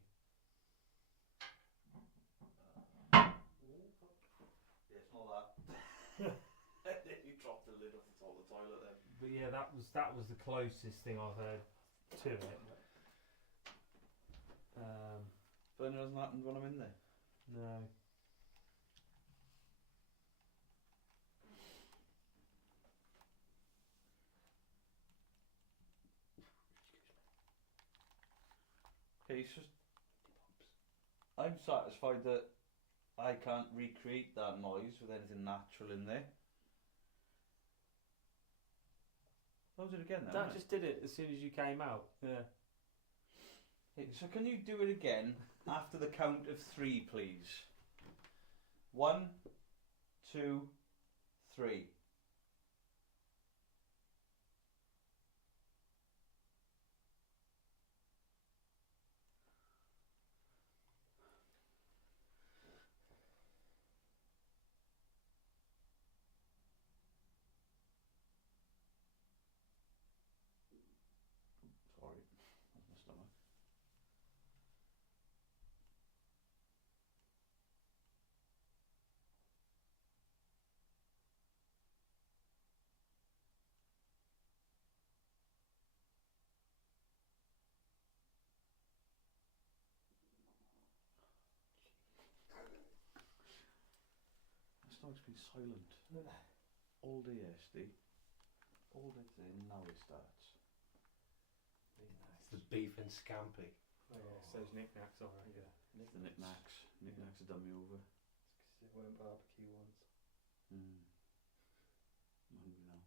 Yeah, it's not that. You dropped the lid off the top of the toilet then. But yeah, that was the closest thing I've heard to it. But then it doesn't happen when I'm in there. No. Okay, it's just I'm satisfied that I can't recreate that noise with anything natural in there. That was it again then, That wasn't just did it as soon as you came out. Yeah. it? Okay, so can you do it again after the count of 3, please? 1, 2, 3. Sorry, that's my stomach. My stomach's been silent all day yesterday. All day today, and now it starts. It's the beef and scampi. Yeah, it's those knickknacks, alright. Yeah. It's the knickknacks. Knickknacks have done me over. It's 'cause it weren't barbecue ones. Mm. I'm hungry now.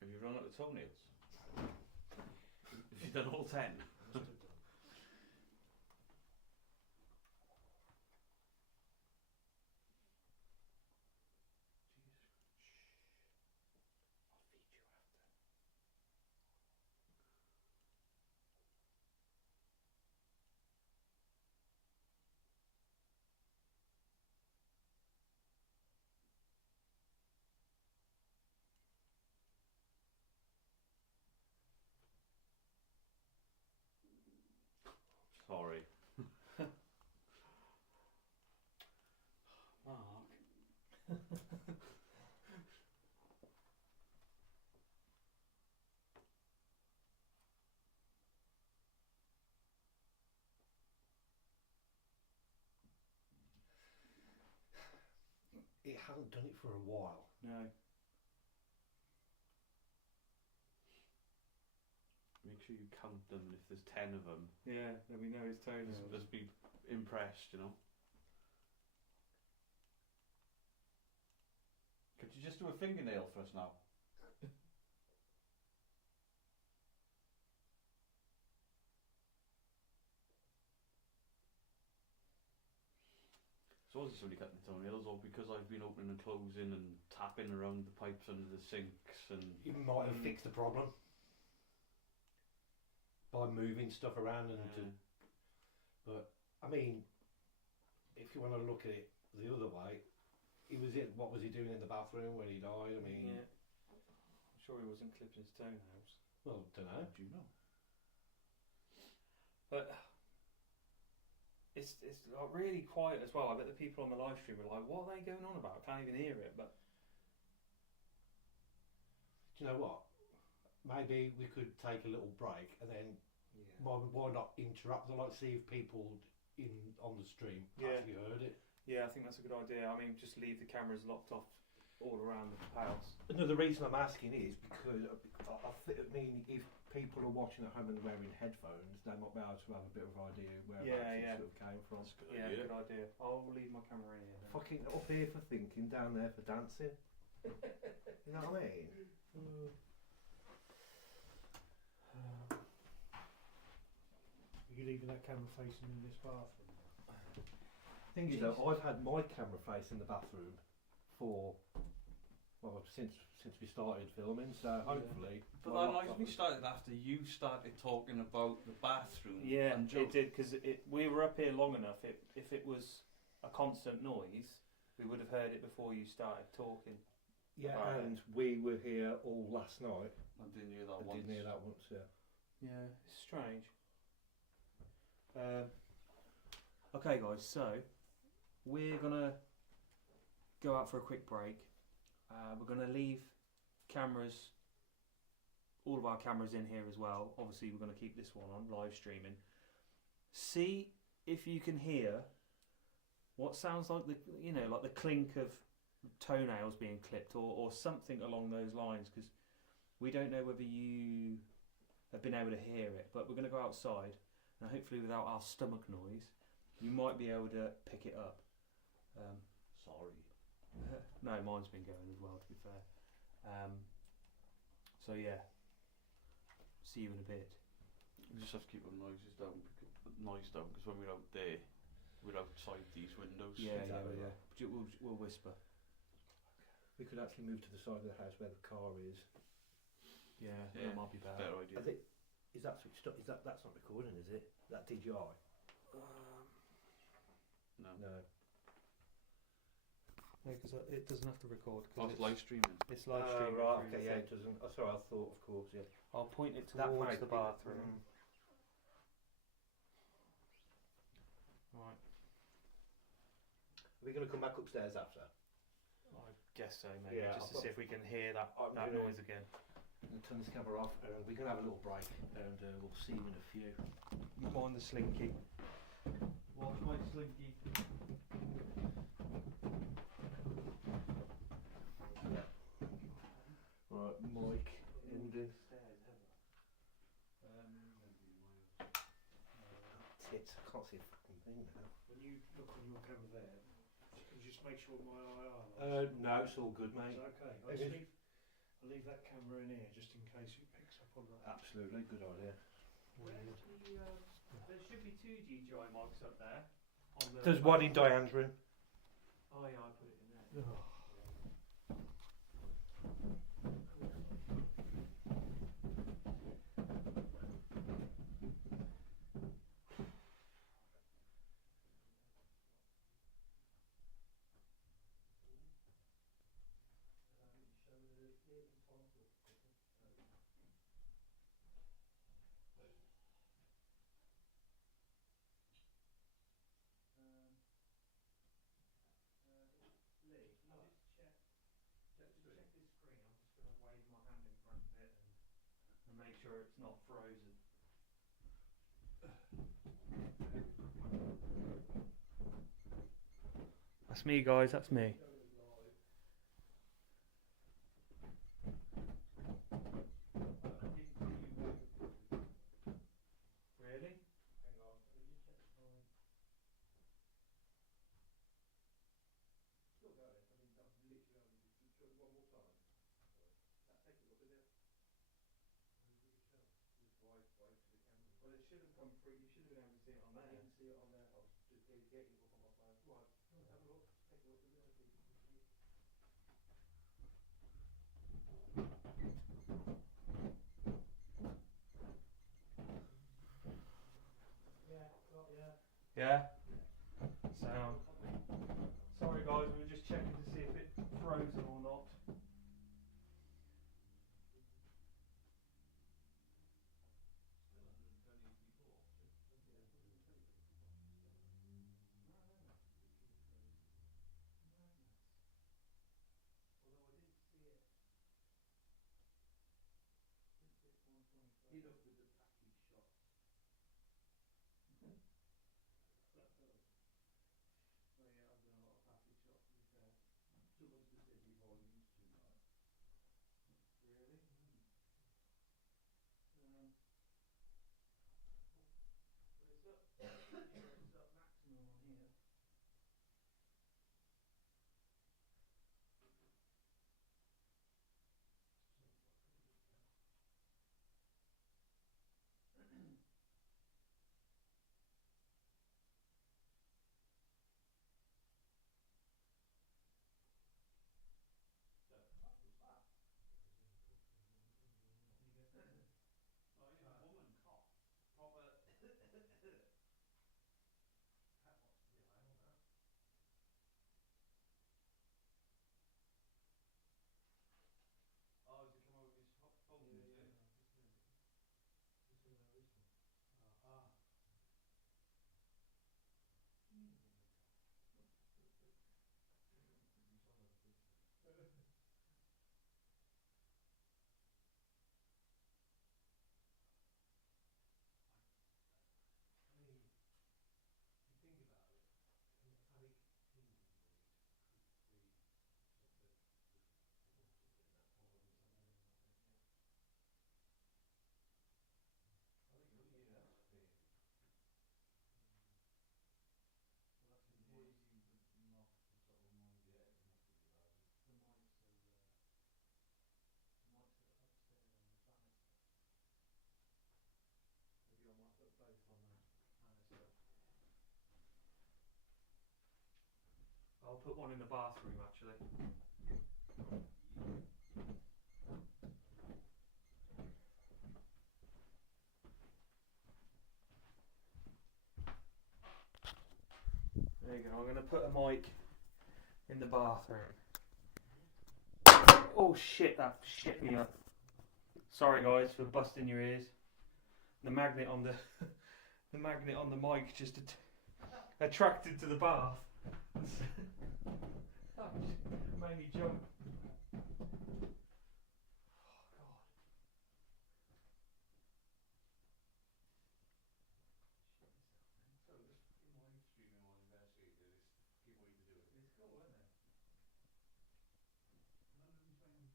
Have you run out of toenails? Have you done all 10? Must have done. Sorry. Mark. It hasn't done it for a while. No. Make sure you count them, and if there's 10 of them, Yeah, then we know it's toenails. just be impressed, you know. Could you just do a fingernail for us now? because it's only cutting the toenails, or because I've been opening and closing and tapping around the pipes under the sinks and. You might have fixed the problem by moving stuff around but I mean, if you want to look at it the other way, what was he doing in the bathroom when he died? I mean, Yeah. I'm sure he wasn't clipping his toenails. well, don't know. How do you know? But it's like really quiet as well. I bet the people on the live stream are like, what are they going on about? Can't even hear it. But Do you know what? Maybe we could take a little break and then yeah, why not interrupt? Like see if people on the stream actually heard it. yeah, I think that's a good idea. I mean, just leave the cameras locked off all around the house. Another reason I'm asking is because I mean, if people are watching at home and wearing headphones, they might be able to have a bit of idea where it sort of came from. Yeah, good idea. I'll leave my camera in here. Then. Fucking up here for thinking, down there for dancing. You know what I mean? Are you leaving that camera facing in this bathroom? Thing is though, I've had my camera face in the bathroom for since we started filming, so hopefully. But that likely started after you started talking about the bathroom. Yeah, and it did because we were up here long enough. If it was a constant noise, we would have heard it before you started talking. Yeah, Right. and we were here all last night. I didn't hear that I once. didn't hear that once. Yeah. Yeah, it's strange. Okay, guys, so we're gonna go out for a quick break. We're gonna leave cameras, all of our cameras in here as well. Obviously, we're gonna keep this one on live streaming. See if you can hear what sounds like like the clink of toenails being clipped or something along those lines, because we don't know whether you have been able to hear it, but we're going to go outside and hopefully without our stomach noise you might be able to pick it up. Sorry. No, mine's been going as well, to be fair. So yeah, see you in a bit. We just have to keep our noises down, because when we're out there, we're outside these windows. Yeah, Exactly, yeah. We'll whisper. We could actually move to the side of the house where the car is. Yeah, Yeah, that might be better. Better idea. Is that switched up? That's not recording, is it? That DJI? No. No. No, because it doesn't have to record. Oh, it's live streaming. It's live Oh, streaming. right. through Okay. the Yeah, thing. it doesn't. Oh, sorry. I thought, of course. Yeah. I'll point it That towards might the be- bathroom. Right. Are we going to come back upstairs after? I guess so, maybe, Yeah, just to I'll see if we can hear that I'm that gonna- noise again. I'm going to turn this camera off, and we're going to have a little break, and we'll see you in a few. Mind the slinky. What's my slinky? Right, mic ending. Tits. I can't see a fucking thing now. When you look on your camera there, can you just make sure my No, IR it's all good, is mate. okay. Okay. I'll leave that camera in here just in case it picks up on that. Absolutely, good idea. There should be two DJI mics up there. There's one in Diane's room. Oh yeah, I put it in there. Oh. Lee, can you just check this screen? I'm just going to wave my hand in front of it and make sure it's not frozen. That's me, guys. That's me. Really? Hang on, let me just check the time. Still going. I mean, I've literally only just one more time. That take it up, is it? Just wide to the camera. Well, it should have come through. You should have been able to see it on I there. didn't see it on there. I was just getting it up on my phone. Right, have a look. Yeah? Sound. Sorry guys, we were just checking to see if it frozen or not. Still 120 people watching. Although I did see it, didn't see it 125. Get up with the package shots. Oh yeah, I've done a lot of package shots to be fair. Too much specific volumes too much. Really? But it's up. It's up maximum on here. So, that was fast. Oh yeah, woman cough. Proper. That was pretty high on that. Oh, has it come out with his phone too? Just about this one. Aha. You sound like a fisherman. I mean, if you think about it, an attic engine noise could be something something that tolerance and then nothing. I think you'll hear that clearly. Well, that's You in hear mics. you, but not the sort of noise. Yeah, it must be loud. The mics are upstairs on the banister. Maybe I might put both on the banister. I'll put one in the bathroom actually. There you go, I'm going to put a mic in the bathroom. Oh shit, that shit me up. Sorry guys for busting your ears. The magnet on the the magnet on the mic just attracted to the bath. Made me jump. So this fucking live streaming while you're there, see, is this the fucking way to do it? It's cool, isn't it? 120.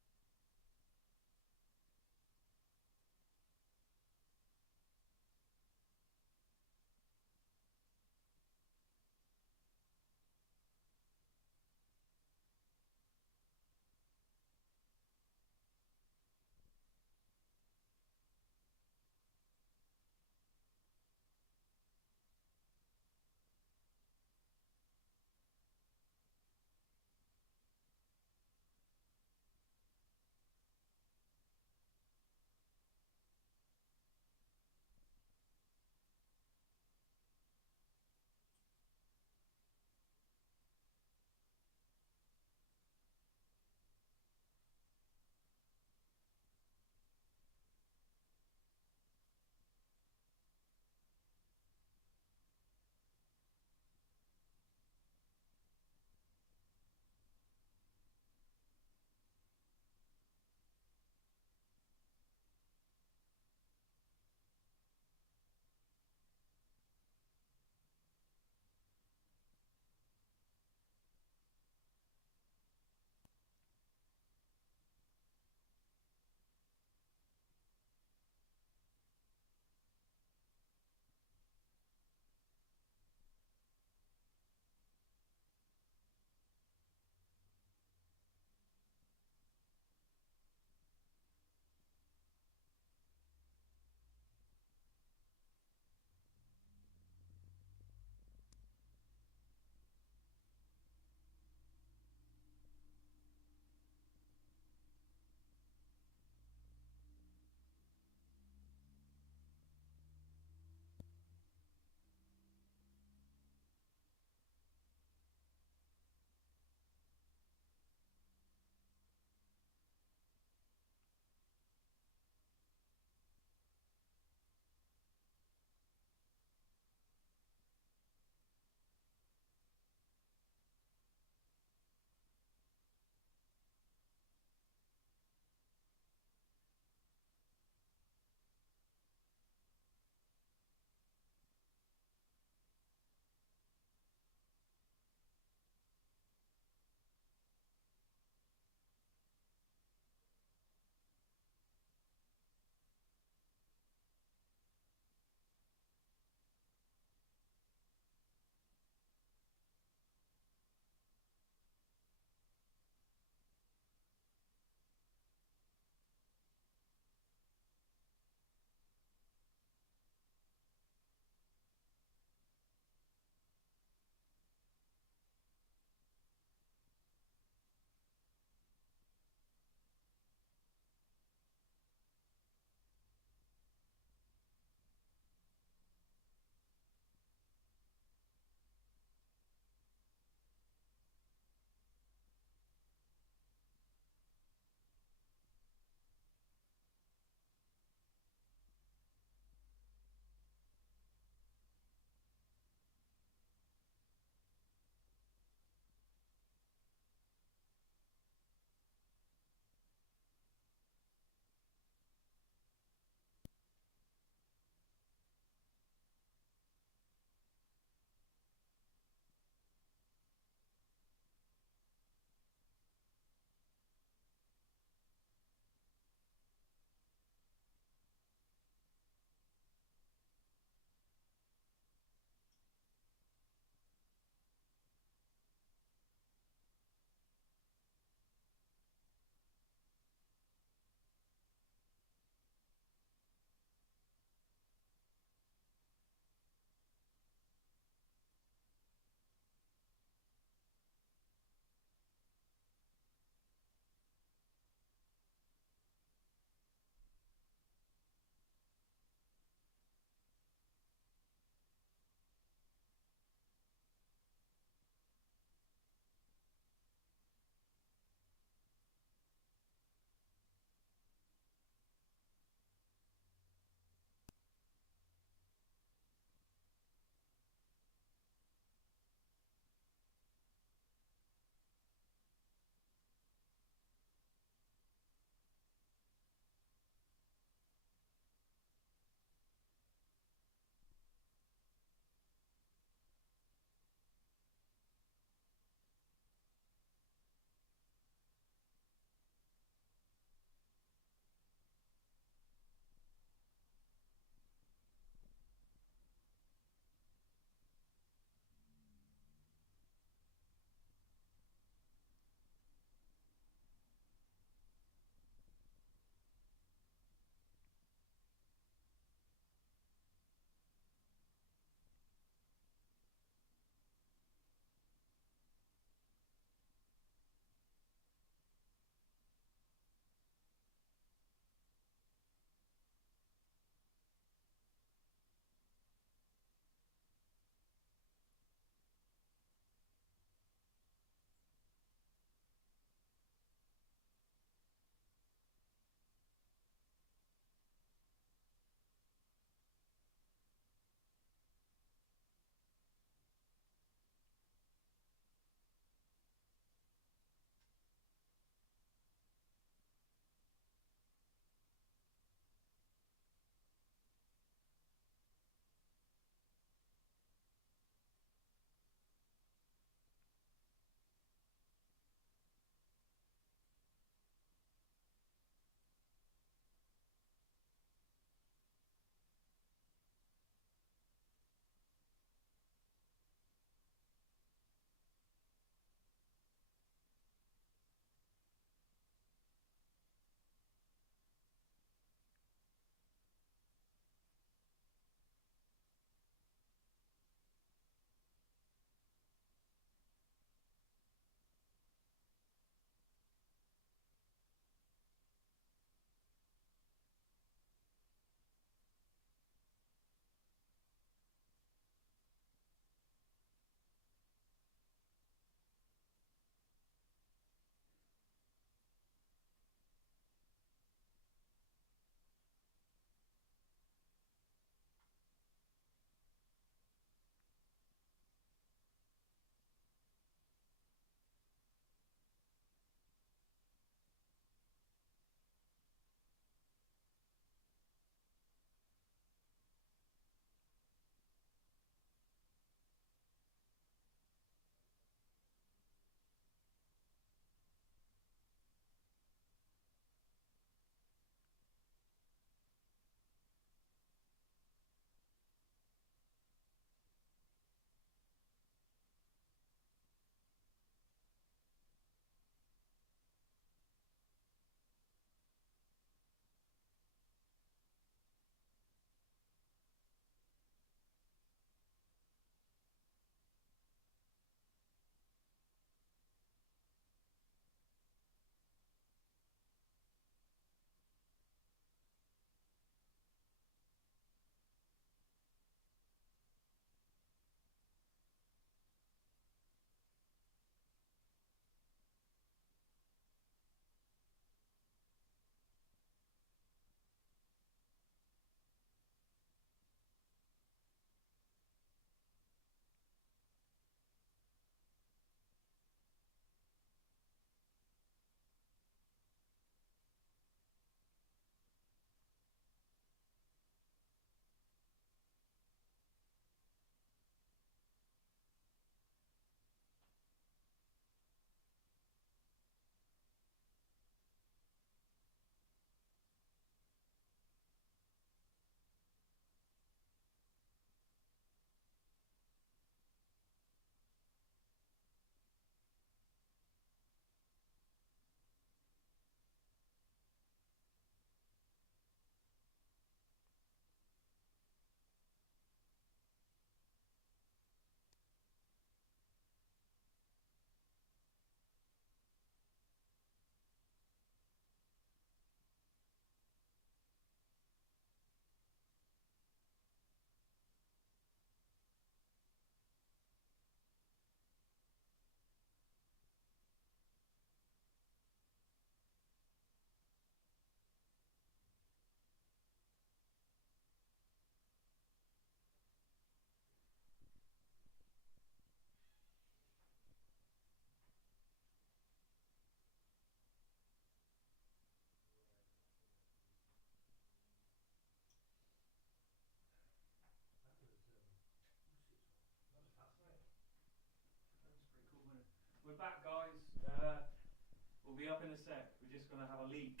a sec. We're just going to have a leak.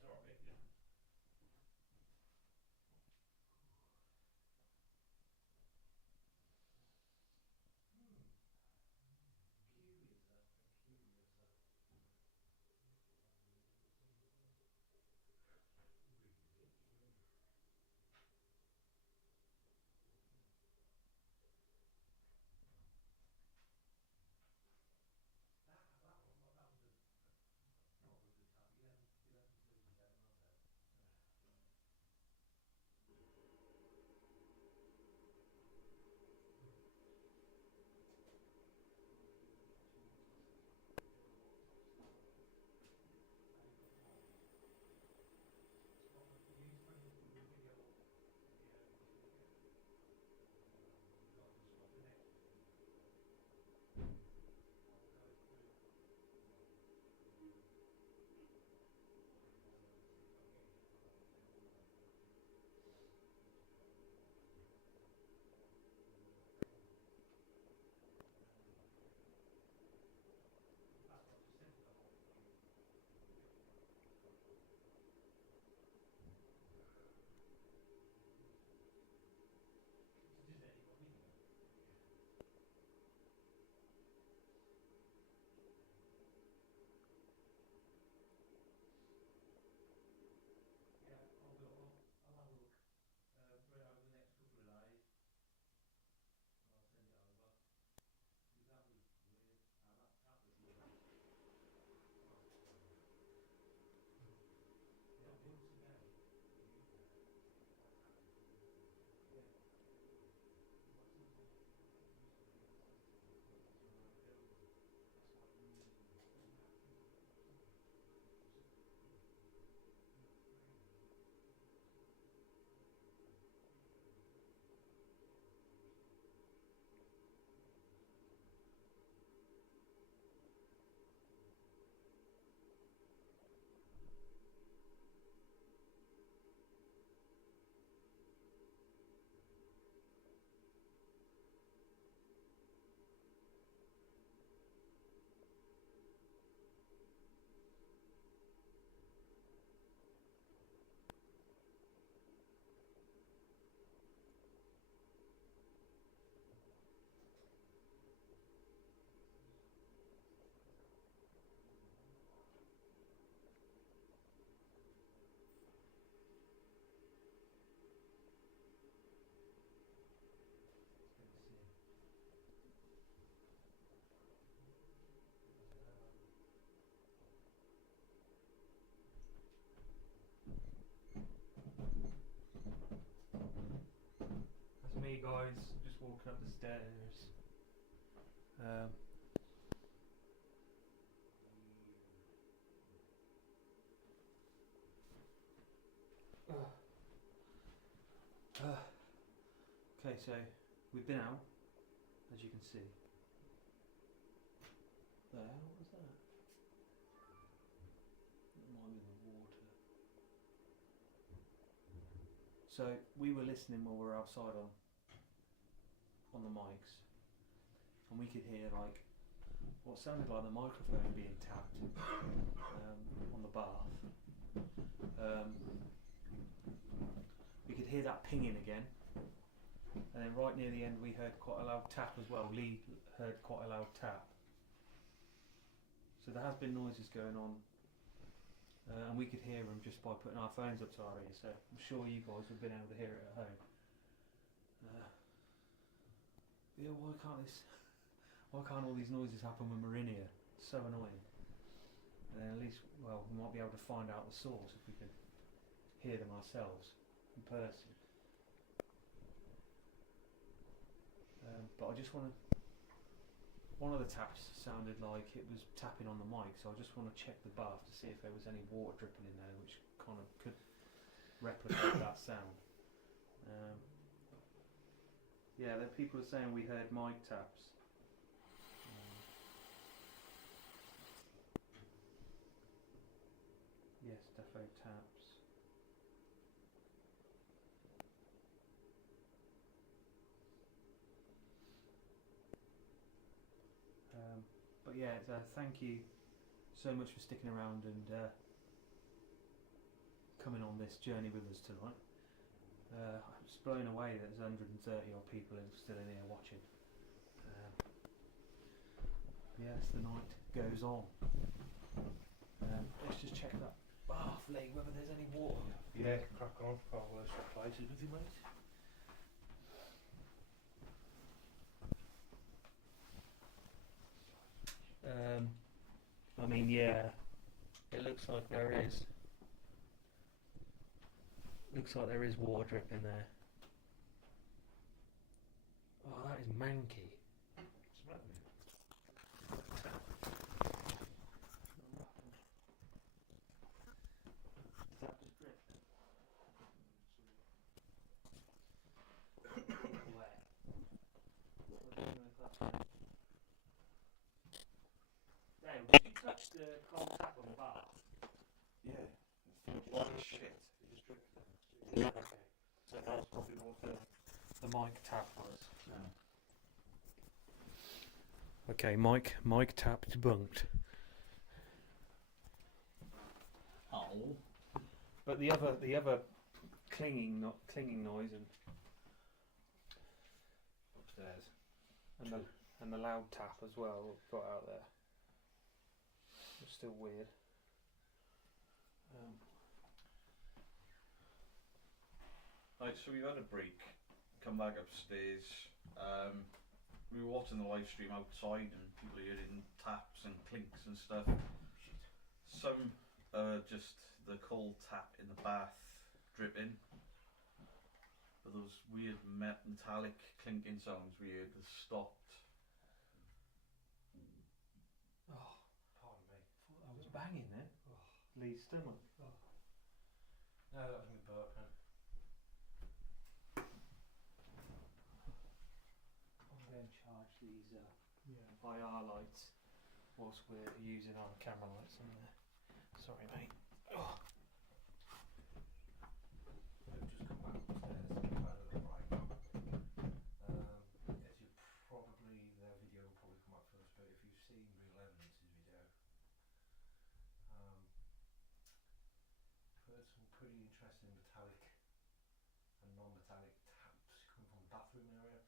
Sorry. That's me, guys, just walking up the stairs. Okay, so we've been out, as you can see. There, what was that? It might be the water. So we were listening while we were outside on the mics, and we could hear like what sounded like the microphone being tapped on the bath. We could hear that pinging again, and then right near the end we heard quite a loud tap as well. Lee heard quite a loud tap. So there has been noises going on, and we could hear them just by putting our phones up to our ears, so I'm sure you guys have been able to hear it at home. Yeah, why can't all these noises happen when we're in here? It's so annoying. And then at least, well, we might be able to find out the source if we can hear them ourselves in person. But I just want to. One of the taps sounded like it was tapping on the mic, so I just want to check the bath to see if there was any water dripping in there, which kind of could replicate that sound. Yeah, there people are saying we heard mic taps. Yes, defo taps. But yeah, thank you so much for sticking around and coming on this journey with us tonight. I'm just blown away that there's 130 odd people still in here watching. Yes, the night goes on. Let's just check that bath, Lee, whether there's any water. Yeah, crack on. I'll swap places with you, mate. I mean, yeah, it looks like there is. Looks like there is water dripping there. Oh, that is manky. Smell it. Does that just drip? Where? Dave, did you touch the cold tap on the bar? Yeah, it's too much white shit. It just dripped there. Yeah, okay. So that's probably what The mic tap was. Okay, mic tap debunked. Oh. But the other clinging noise Upstairs. and the loud tap as well got out there. It's still weird. Right, so we've had a break, come back upstairs. We were watching the live stream outside and people are hearing taps and clinks and stuff. Some just the cold tap in the bath dripping. But those weird metallic clinking sounds we heard that stopped. Oh, Pardon me. I was banging then. Oh, Lee's stomach. Oh. No, that was me burping. I'm going to charge these IR lights whilst we're using our camera lights on there. Sorry, mate. Oh. I've just come back upstairs and had a little right. As you probably, the video will probably come up first, but if you've seen Real Evidence's video, heard some pretty interesting metallic and non-metallic taps coming from the bathroom area.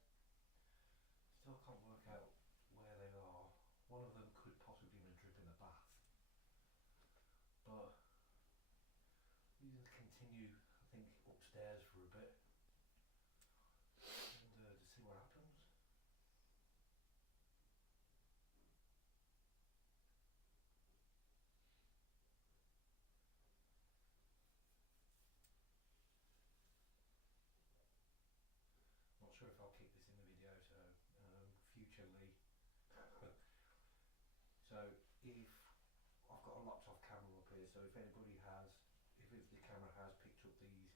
Still can't work out where they are. One of them could possibly be a drip in the bath. But we can continue, I think, upstairs for a bit and to see what happens. Not sure if I'll keep this in the video, so futurely. So if I've got a laptop camera up here, so if anybody has, if the camera has picked up these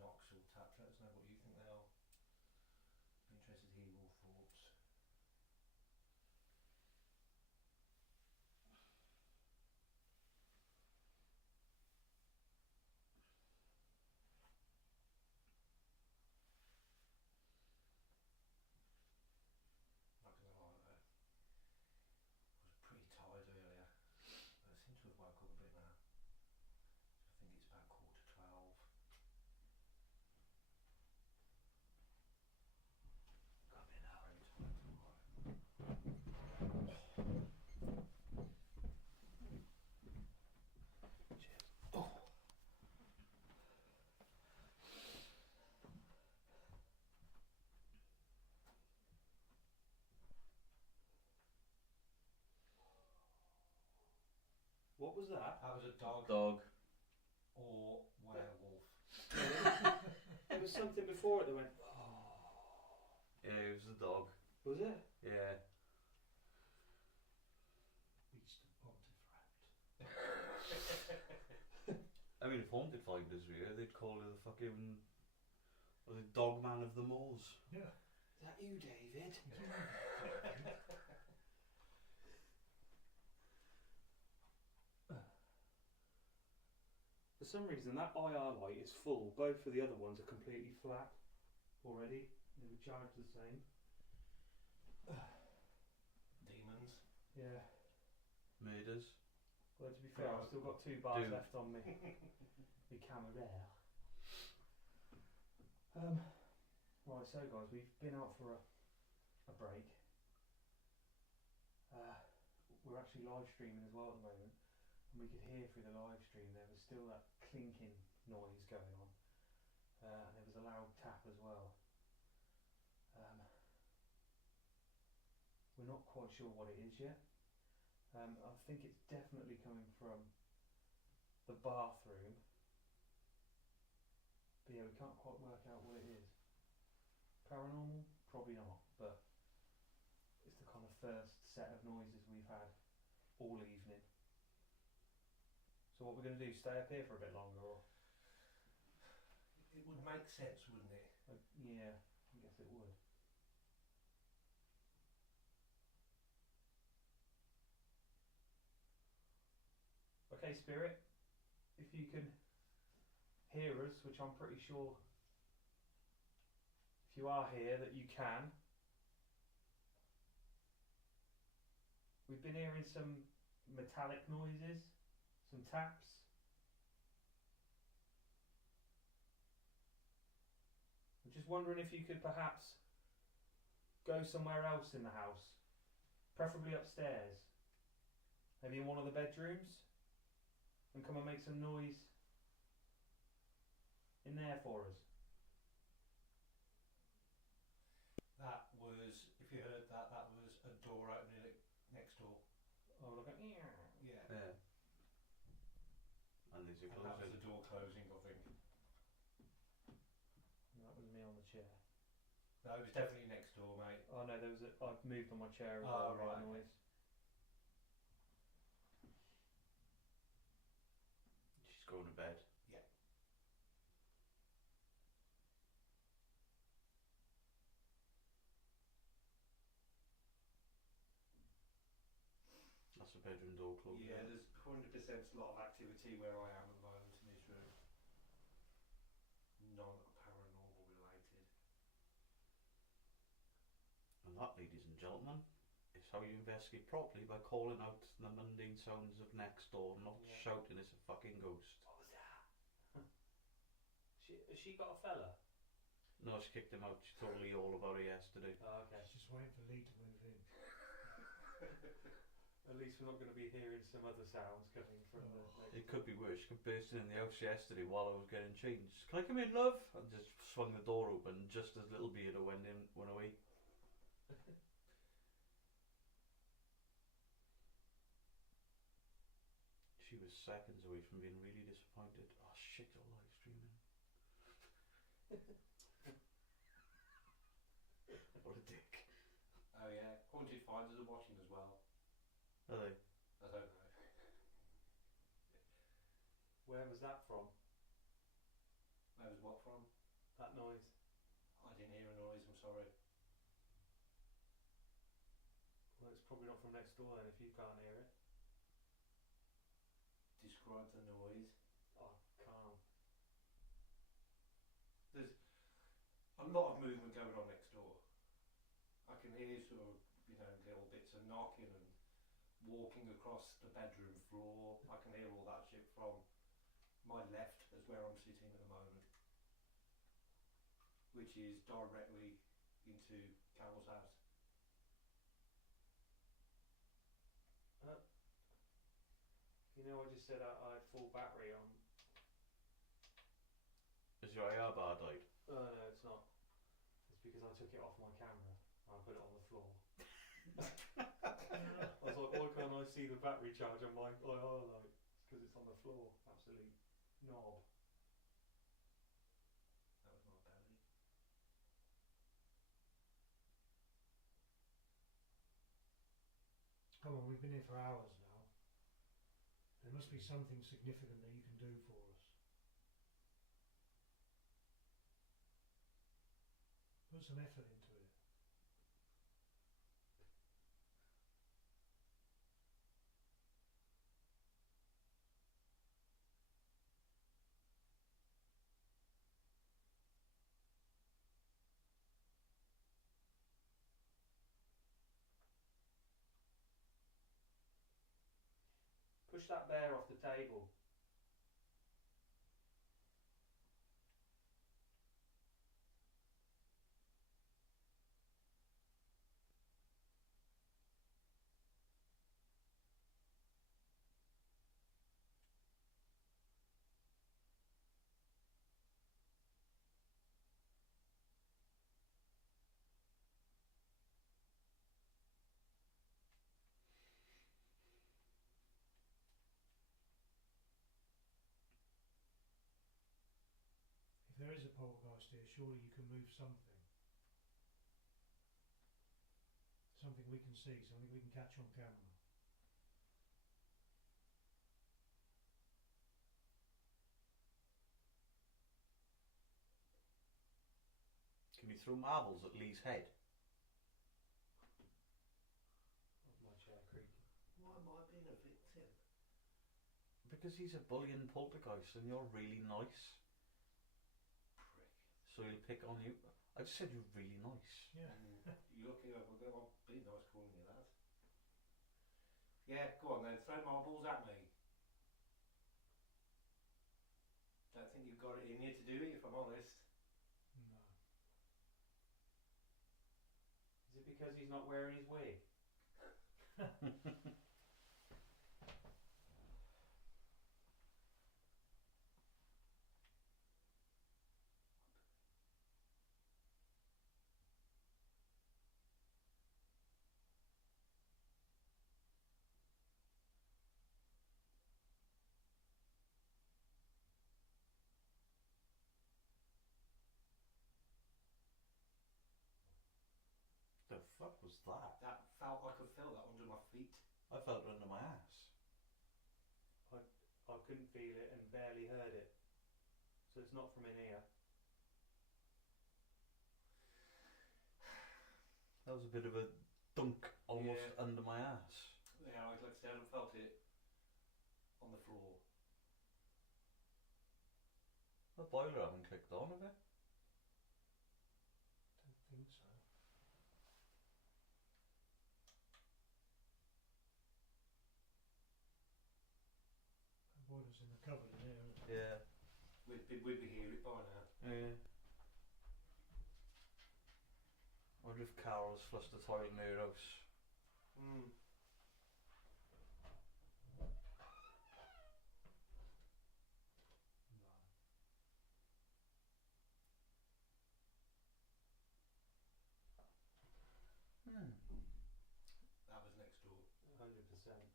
knocks or taps, let us know what you think they are. Be interested to hear your thoughts. Not gonna lie though, I was pretty tired earlier. I seem to have woke up a bit now. I think it's about 11:45. Coming up. Very tired tomorrow. Cheers. Oh. What was that? That was a dog Dog. or werewolf. There was something before it that went. Oh. Yeah, it was the dog. Was it? Yeah. Beast of Pontefract. I mean, if Haunted Finders were here, they'd call it the fucking, was it Dog Man of the Moors? Yeah. Is that you, David? For some reason, that IR light is full. Both of the other ones are completely flat already. They were charged the same. Demons. Yeah. Murders. Well, to be fair, I've still got 2 bars Do. left on me. The camera there. Right, so guys, we've been out for a break. We're actually live streaming as well at the moment, and we could hear through the live stream there was still that clinking noise going on, and there was a loud tap as well. We're not quite sure what it is yet. I think it's definitely coming from the bathroom, but yeah, we can't quite work out what it is. Paranormal? Probably not, but it's the kind of first set of noises we've had all evening. So what we're going to do, stay up here for a bit longer, or? It would make sense, wouldn't it? Yeah, I guess it would. Okay, Spirit, if you can hear us, which I'm pretty sure, if you are here, that you can. We've been hearing some metallic noises, some taps. I'm just wondering if you could perhaps go somewhere else in the house, preferably upstairs, maybe in one of the bedrooms, and come and make some noise in there for us. That was, if you heard that, that was a door opening next door. Oh, look at Yeah. Yeah. And there's a And that was closing. the door closing, I think. that was me on the chair. No, it was definitely next door, mate. Oh no, there was I've moved on my chair as Oh, well. right, That okay. noise. She's going to bed. Yeah. That's the bedroom door closed. Yeah, there's 100% a lot of activity where I am at the moment in this room. Non-paranormal related. And that, ladies and gentlemen, is how you investigate properly, by calling out the mundane sounds of next door, not Yeah. shouting it's a fucking ghost. What was that? Has she got a fella? No, she kicked him out. She told Lee all about it yesterday. Oh, okay. Just waiting for Lee to move in. At least we're not going to be hearing some other sounds coming from the. It could be worse. She could burst in the house yesterday while I was getting changed. Can I come in, love? And just swung the door open just as little Beardo went away. She was seconds away from being really disappointed. Oh shit, you're live streaming. What a dick. Oh yeah, Haunted Finders are watching as well. Are they? I don't know. Where was that from? That was what from? That noise. I didn't hear a noise, I'm sorry. Well, it's probably not from next door then if you can't hear it. Describe the noise. Oh, calm. There's a lot of movement going on next door. I can hear sort of, little bits of knocking and walking across the bedroom floor. I can hear all that shit from my left, as where I'm sitting at the moment, which is directly into Carol's house. You know, I just said I had full battery on. Is your IR bar died? Oh no, it's not. It's because I took it off my camera and I put it on the floor. I was like, why can't I see the battery charge on my IR light? It's because it's on the floor. Absolute knob. That was my belly. Come on, we've been here for hours now. There must be something significant that you can do for us. Put some effort into it. Push that bear off the table. If there is a poltergeist here, surely you can move something. Something we can see, something we can catch on camera. Can you throw marbles at Lee's head? My chair creaking. Why am I being a victim? Because he's a bullying poltergeist and you're really nice. Prick. So he'll pick on you. I just said you're really nice. Yeah. You're lucky I'll be nice calling you that. Yeah, go on then, throw marbles at me. Don't think you've got it in you to do it, if I'm honest. No. Is it because he's not wearing his wig? The fuck was that? That felt, I could feel that under my feet. I felt it under my ass. I couldn't feel it and barely heard it. So it's not from in here. That was a bit of a dunk almost Yeah. under my ass. Yeah, like I said, I felt it on the floor. The boiler haven't clicked on, have it? Don't think so. The boiler's in the cupboard in here, isn't it? Yeah. We'd be hear it by now. Yeah. I wonder if Carol's flushed the toilet in her house. Hmm. No. That was next door. 100%.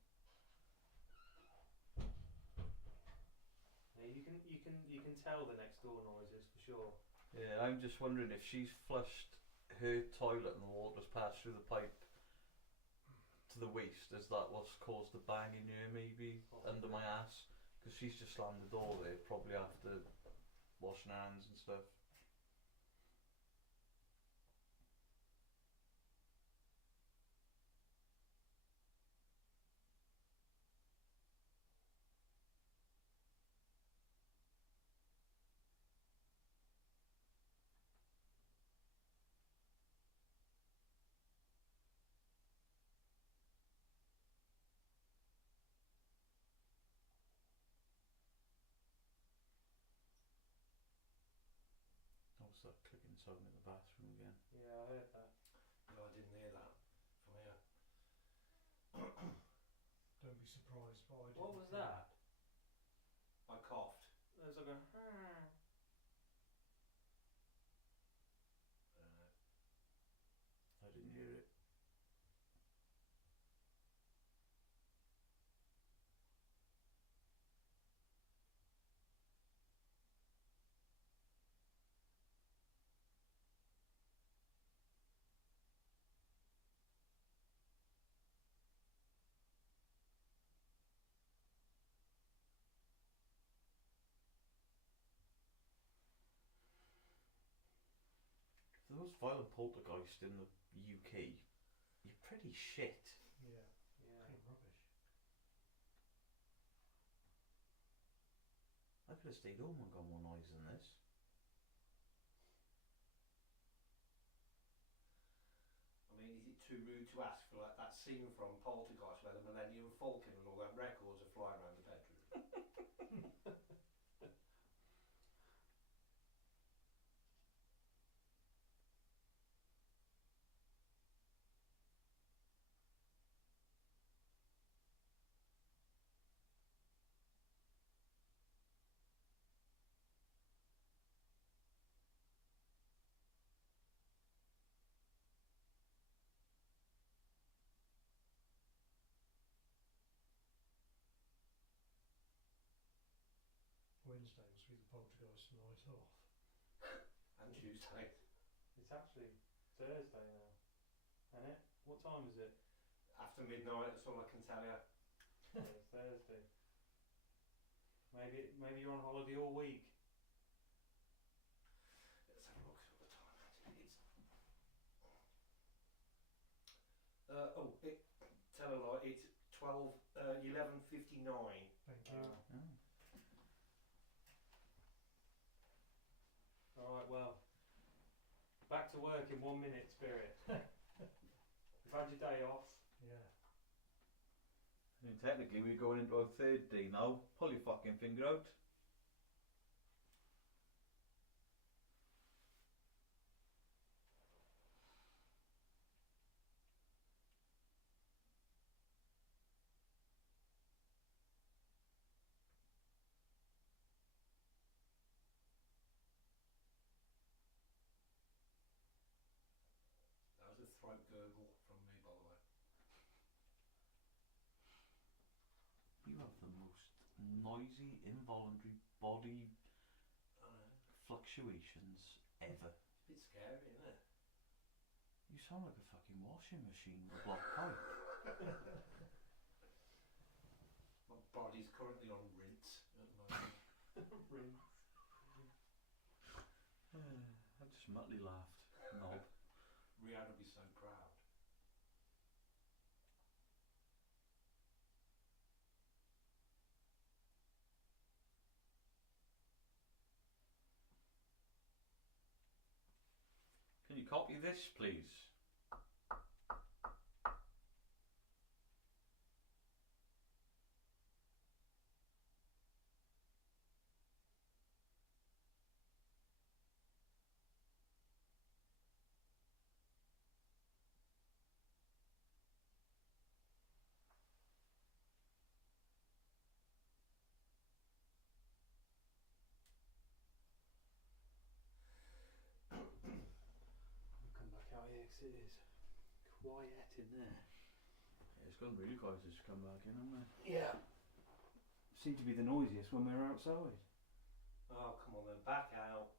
Yeah, you can tell the next door noises for sure. Yeah, I'm just wondering if she's flushed her toilet and the water's passed through the pipe to the waste. Is that what's caused the bang in here, maybe, under my ass? Because she's just slammed the door there, probably after washing her hands and stuff. What's that clicking sound in the bathroom again? Yeah, I heard that. No, I didn't hear that from here. Don't be surprised by it. What was that? I coughed. There was like a. I didn't hear it. For those violent poltergeists in the UK, you're pretty shit. Yeah. Yeah. Pretty rubbish. I could have stayed home and got more noise than this. I mean, is it too rude to ask for like that scene from Poltergeist where the Millennium Falcon and all them records are flying around the bedroom. Wednesday must be the poltergeist night off. And Tuesday. It's actually Thursday now, isn't it? What time is it? After midnight, that's all I can tell you. Yeah, it's Thursday. Maybe you're on holiday all week. Let's have a look at what time it is. Tell a lie, it's 11:59. Thank you. Alright, well, back to work in 1 minute, Spirit. You've had your day off. Yeah. I mean, technically, we're going into our third day now. Pull your fucking finger out. That was a throat gurgle from me, by the way. You have the most noisy, involuntary body fluctuations ever. It's a bit scary, isn't it? You sound like a fucking washing machine with a block pipe. My body's currently on rinse at the moment. I just muttly laughed. Knob. Rihanna would be so proud. Can you copy this, please? Come back out here 'cause it is quiet in there. Yeah, it's gone really quiet as you come back in, hasn't it? Yeah. Seemed to be the noisiest when we were outside. Oh, come on then, back out.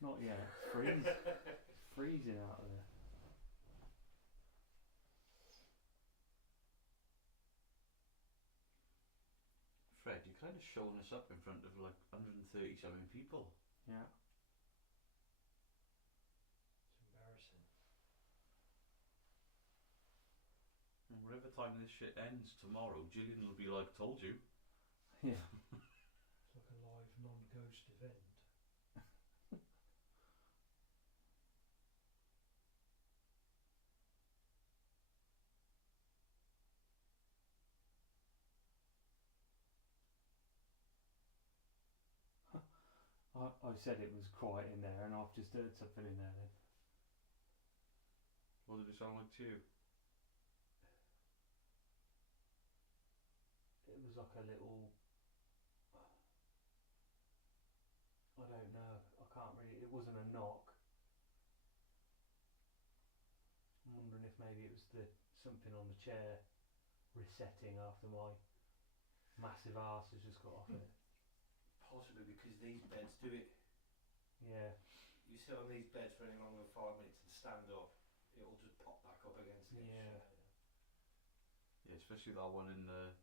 Not yet. It's freezing out there. Fred, you're kind of showing us up in front of like 137 people. Yeah. It's embarrassing. And whatever time this shit ends tomorrow, Gillian will be like, told you. Yeah. It's like a live non-ghost event. I said it was quiet in there and I've just heard something in there then. What did it sound like to you? It was like a little... I don't know. I can't really... It wasn't a knock. I'm wondering if maybe it was something on the chair resetting after my massive arse has just got off it. Possibly because these beds do it. Yeah. You sit on these beds for any longer than 5 minutes and stand up, it'll just pop back up against it. Yeah. Yeah, especially that one in the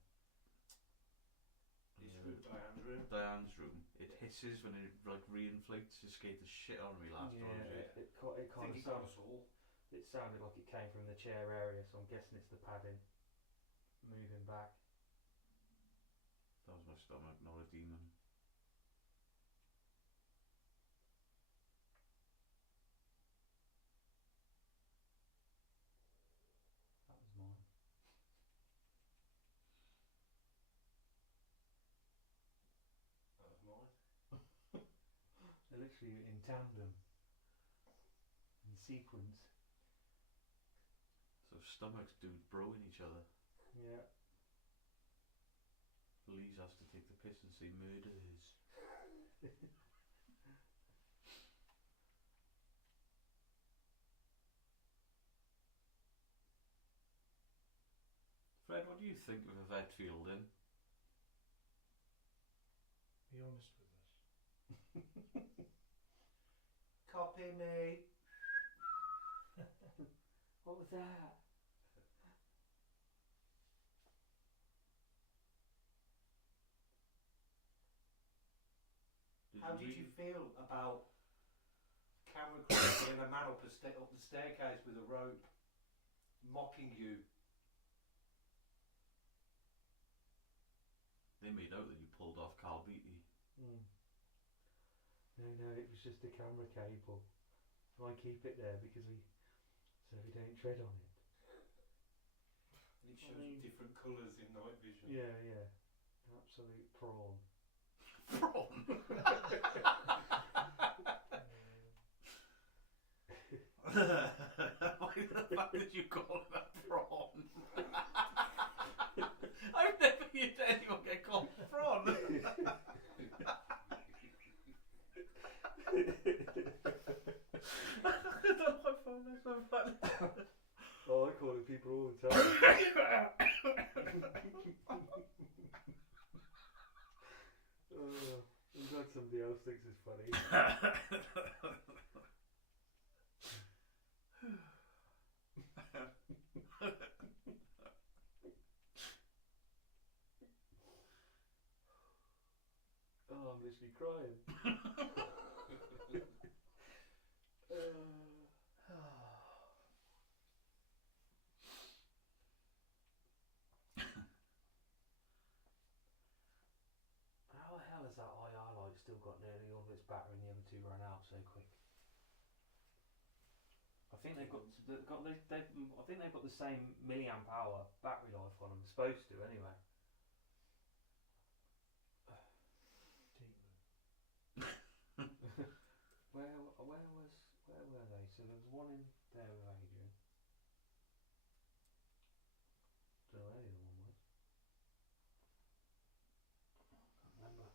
This room, Diane's room. Diane's room. It hisses when it like reinflates. It scared the shit out of me last time. Yeah, it I kind think of it got sounded, us all. it sounded like it came from the chair area, so I'm guessing it's the padding moving back. That was my stomach, not a demon. literally in tandem, in sequence. So stomachs do bro in each other. Yeah. Louise has to take the piss and say murders. Fred, what do you think of a vet fielding? Be honest with us. Copy me. What was that? How did you feel about camera crew putting a man up the staircase with a rope, mocking you? They made out that you pulled off Carl Beatty. No, it was just a camera cable. I keep it there because so we don't tread on it. And it shows different colours in night vision. Yeah. Absolute prawn. Prawn? Why the fuck did you call it a prawn? I've never heard anyone get called prawn. I don't know why I found that so funny. Oh, I call it people all the time. I'm glad somebody else thinks it's funny. Oh, I'm literally crying. How the hell has that IR light still got nearly all of its battery and the other two ran out so quick? I think they've got I think they've got the same milliamp hour battery life on them. Supposed to anyway. Where were they? So there was one in there with Adrian. Don't know where the other one was. Can't remember.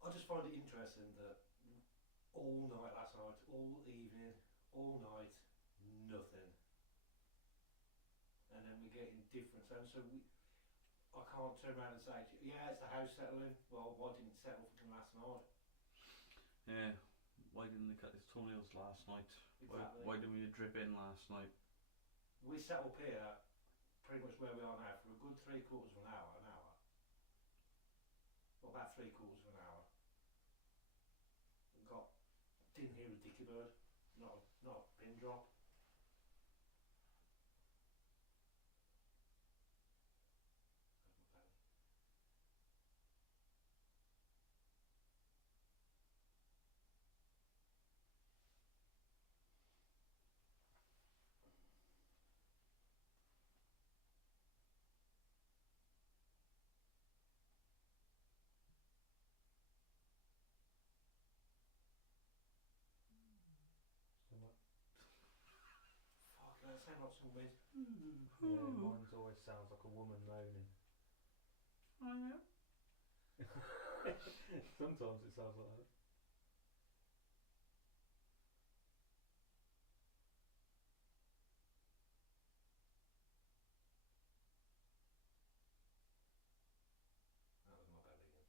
I just find it interesting that all night last night, all evening, all night, nothing. And then we're getting different sounds. So I can't turn around and say, yeah, it's the house settling. Well, why didn't it settle from last night? Yeah, why didn't they cut his toenails last night? Exactly. Why didn't we drip in last night? We sat up here, pretty much where we are now, for a good 3/4 of an hour. Well, about 3/4 of an hour. Didn't hear a dicky bird, not a pin drop. Fuck, that sounds like some weird. Yeah, mine always sounds like a woman moaning. I know. Sometimes it sounds like that. That was my belly again.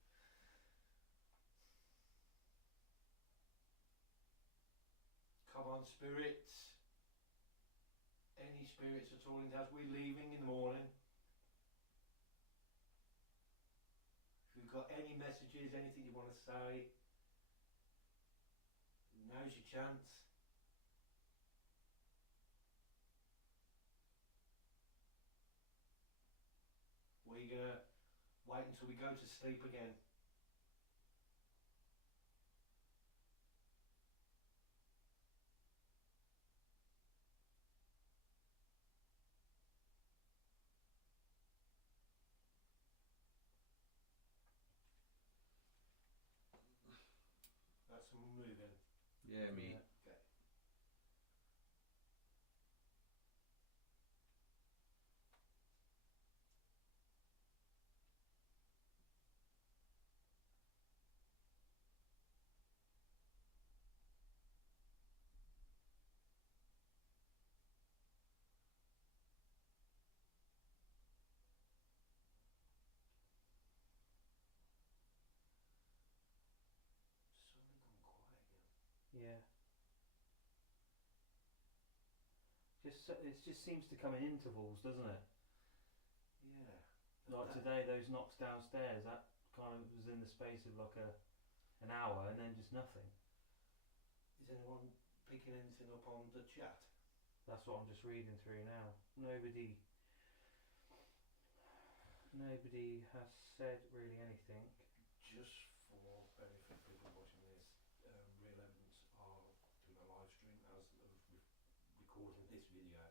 Come on, spirits. Any spirits at all in the house? We're leaving in the morning. If you've got any messages, anything you want to say, now's your chance. We're gonna wait until we go to sleep again. two then. Yeah, me. Okay. Suddenly gone quiet again. Yeah. It just seems to come in intervals, doesn't it? Yeah. Like That- today, those knocks downstairs, that kind of was in the space of like an hour, and then just nothing. Is anyone picking anything up on the chat? That's what I'm just reading through now. Nobody has said really anything. Just for benefit of people watching this, Real Evidence are doing a live stream as of recording this video.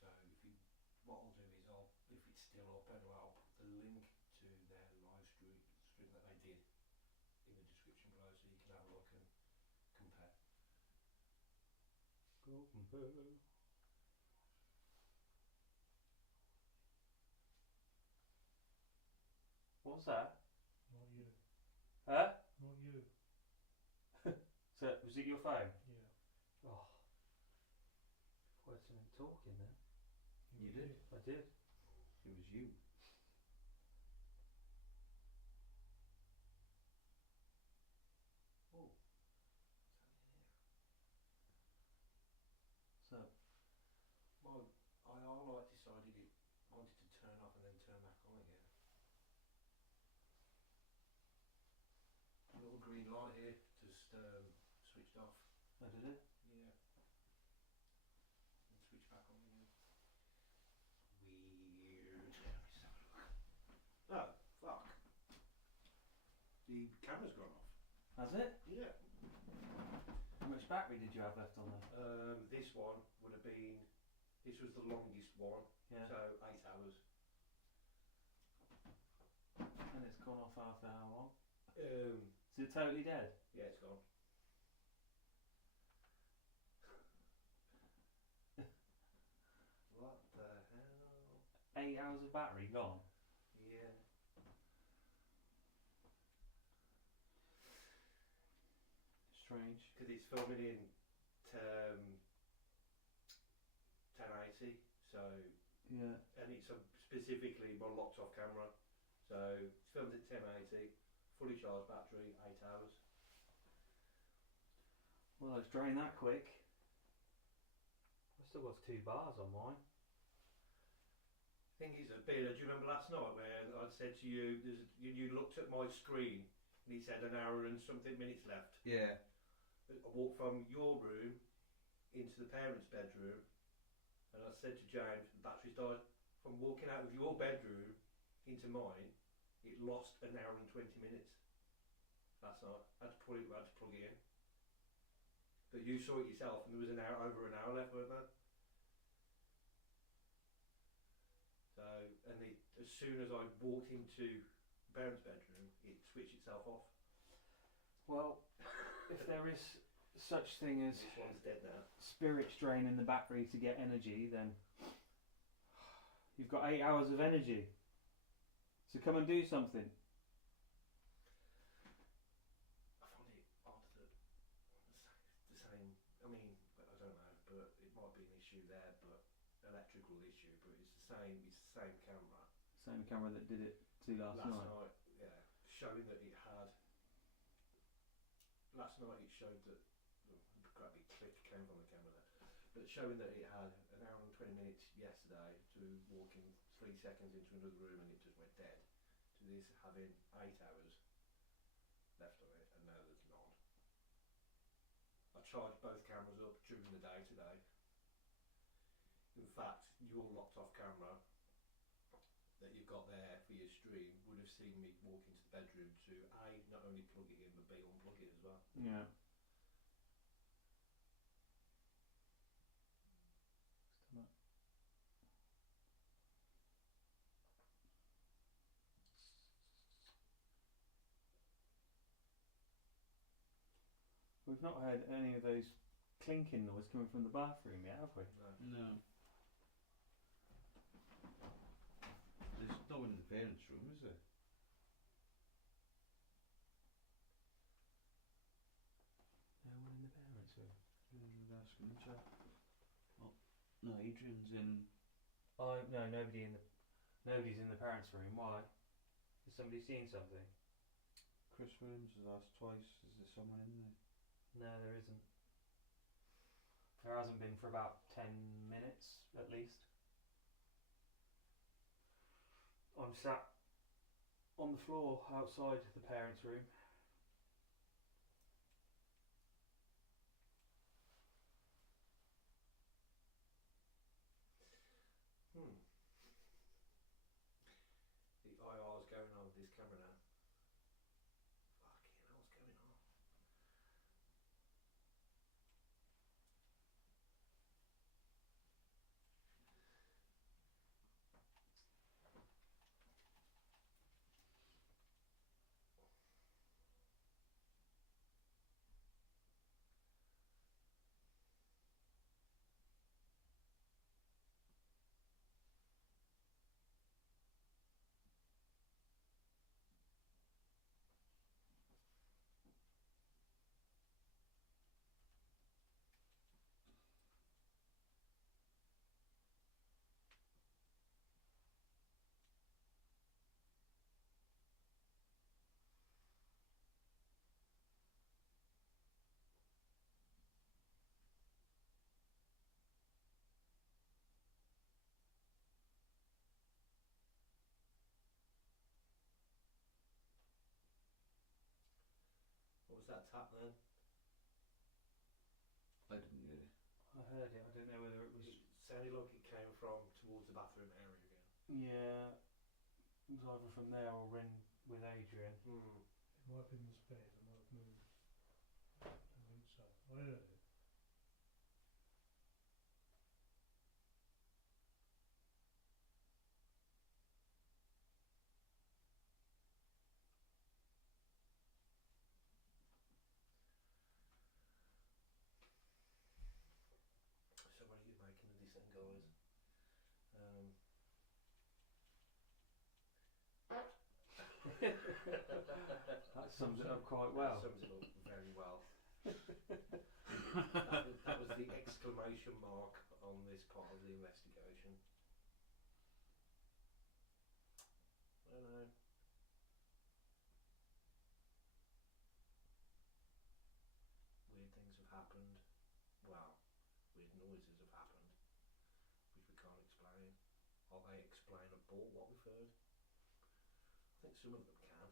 So what I'll do is if it's still up anyway, I'll put the link to their live stream that they did in the description below, so you can have a look and compare. What's that? Not you. Huh? Not you. So was it your phone? Yeah. Oh, wasn't talking then. You did. I did. It was you. Oh, what's happening here? So Well, I decided it wanted to turn off and then turn back on again. A little green light here, just switched off. I did it. Yeah. And switch back on again. Weird. Let's have a look. Oh, fuck. The camera's gone off. Has it? Yeah. How much battery did you have left on there? This one would have been. This was the longest one, Yeah. so 8 hours. And it's gone off after how long? Um, Is it totally dead? yeah, it's gone. What the hell? 8 hours of battery gone. Yeah. Strange. Because it's filming in 1080, so Yeah. and it's specifically my locked off camera, so it's filmed at 1080, fully charged battery, 8 hours. Well, it's drained that quick. I still got 2 bars on mine. Thing is, Peter, do you remember last night where I said to you, you looked at my screen and it said an hour and something minutes left? Yeah. I walked from your room into the parents' bedroom, and I said to James, the battery's died. From walking out of your bedroom into mine, it lost an hour and 20 minutes last night. I had to plug it in. But you saw it yourself, and there was over an hour left, weren't there? So, as soon as I walked into the parents' bedroom, it switched itself off. Well, if there is such thing as This one's dead now. spirits draining the battery to get energy, then you've got 8 hours of energy. So come and do something. I find it odd that the same. I mean, I don't know, but it might be an issue there, but electrical issue. But it's the same. It's the same camera. Same camera that did it to last night. Yeah, showing that it had. Last night it showed that. Quite a big click came from the camera there, but showing that it had an hour and 20 minutes yesterday to walking 3 seconds into another room and it just went dead. To this having 8 hours left on it, and now there's none. I charged both cameras up during the day today. In fact, your locked off camera that you've got there for your stream would have seen me walk into the bedroom to A, not only plug it in, but B, unplug it as well. Yeah. We've not heard any of those clinking noise coming from the bathroom yet, have we? No. No. There's no one in the parents' room, is there? No one in the parents' room. That's going to check. Oh, no, Adrian's in. Oh no, nobody's in the parents' room. Why? Is somebody seeing something? Chris Williams has asked twice, is there someone in there? No, there isn't. There hasn't been for about 10 minutes at least. I'm sat on the floor outside the parents' room. The IR's going on with this camera now. Fucking hell, what's going on? What was that tap then? I didn't hear it. I heard it. I don't know whether it was. It sounded like it came from towards the bathroom area again. Yeah, it was either from there or in with Adrian. It might have been the stairs, I might have moved. I think so. I heard it. So what are you making of this then, guys? That sums it up quite well. That sums it up very well. that was the exclamation mark on this part of the investigation. I don't know. Weird things have happened. Well, weird noises have happened, which we can't explain. Are they explainable, what we've heard? I think some of them can. But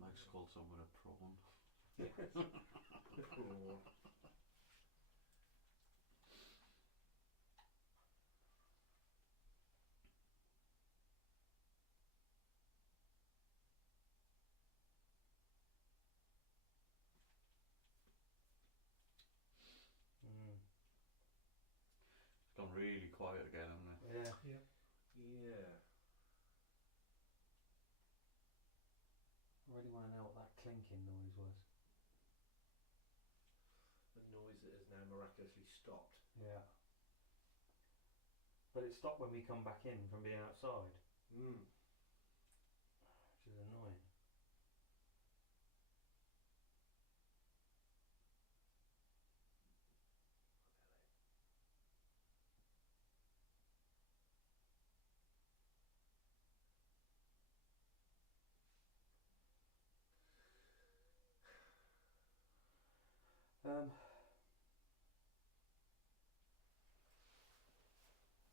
Max called someone a prawn. Prawn. It's gone really quiet again, hasn't it? Yeah. Yeah. Yeah. I really want to know what that clinking noise was. The noise that has now miraculously stopped. Yeah. But it stopped when we come back in from being outside, which is annoying.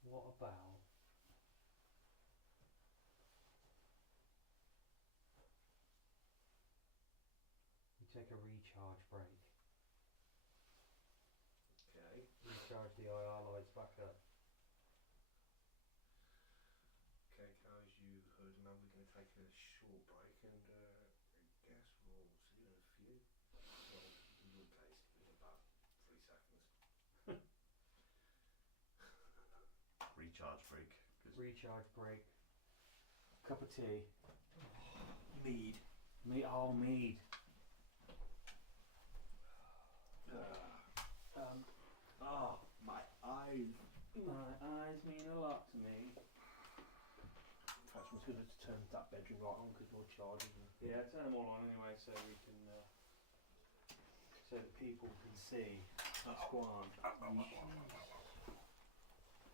What about we take a recharge break? Okay. Recharge the IR lights back up. Okay, guys, you heard now we're going to take a short break and I guess we'll see you in a few. Well, in your case, in about 3 seconds. Recharge break. Recharge break. Cup of tea. Mead. Mead. My eyes. My eyes mean a lot to me. Perhaps we're going to turn that bedroom right on because we're charging them. Yeah, turn them all on anyway, so we can, so that people can see what's going on.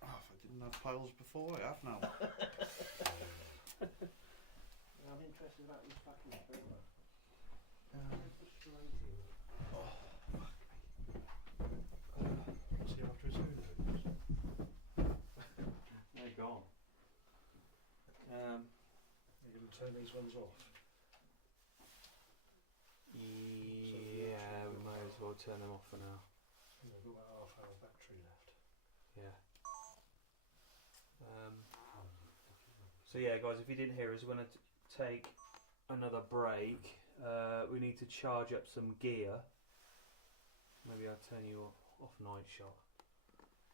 Oh, if I didn't have piles before, I have now. I'm interested about this fucking trailer. See after his own rooms. They're gone. You're going to turn these ones off. Yeah, we might as well turn them off for now. We've got about half hour battery left. Yeah. So yeah, guys, if you didn't hear us, we're going to take another break. We need to charge up some gear. Maybe I'll turn you off night shot.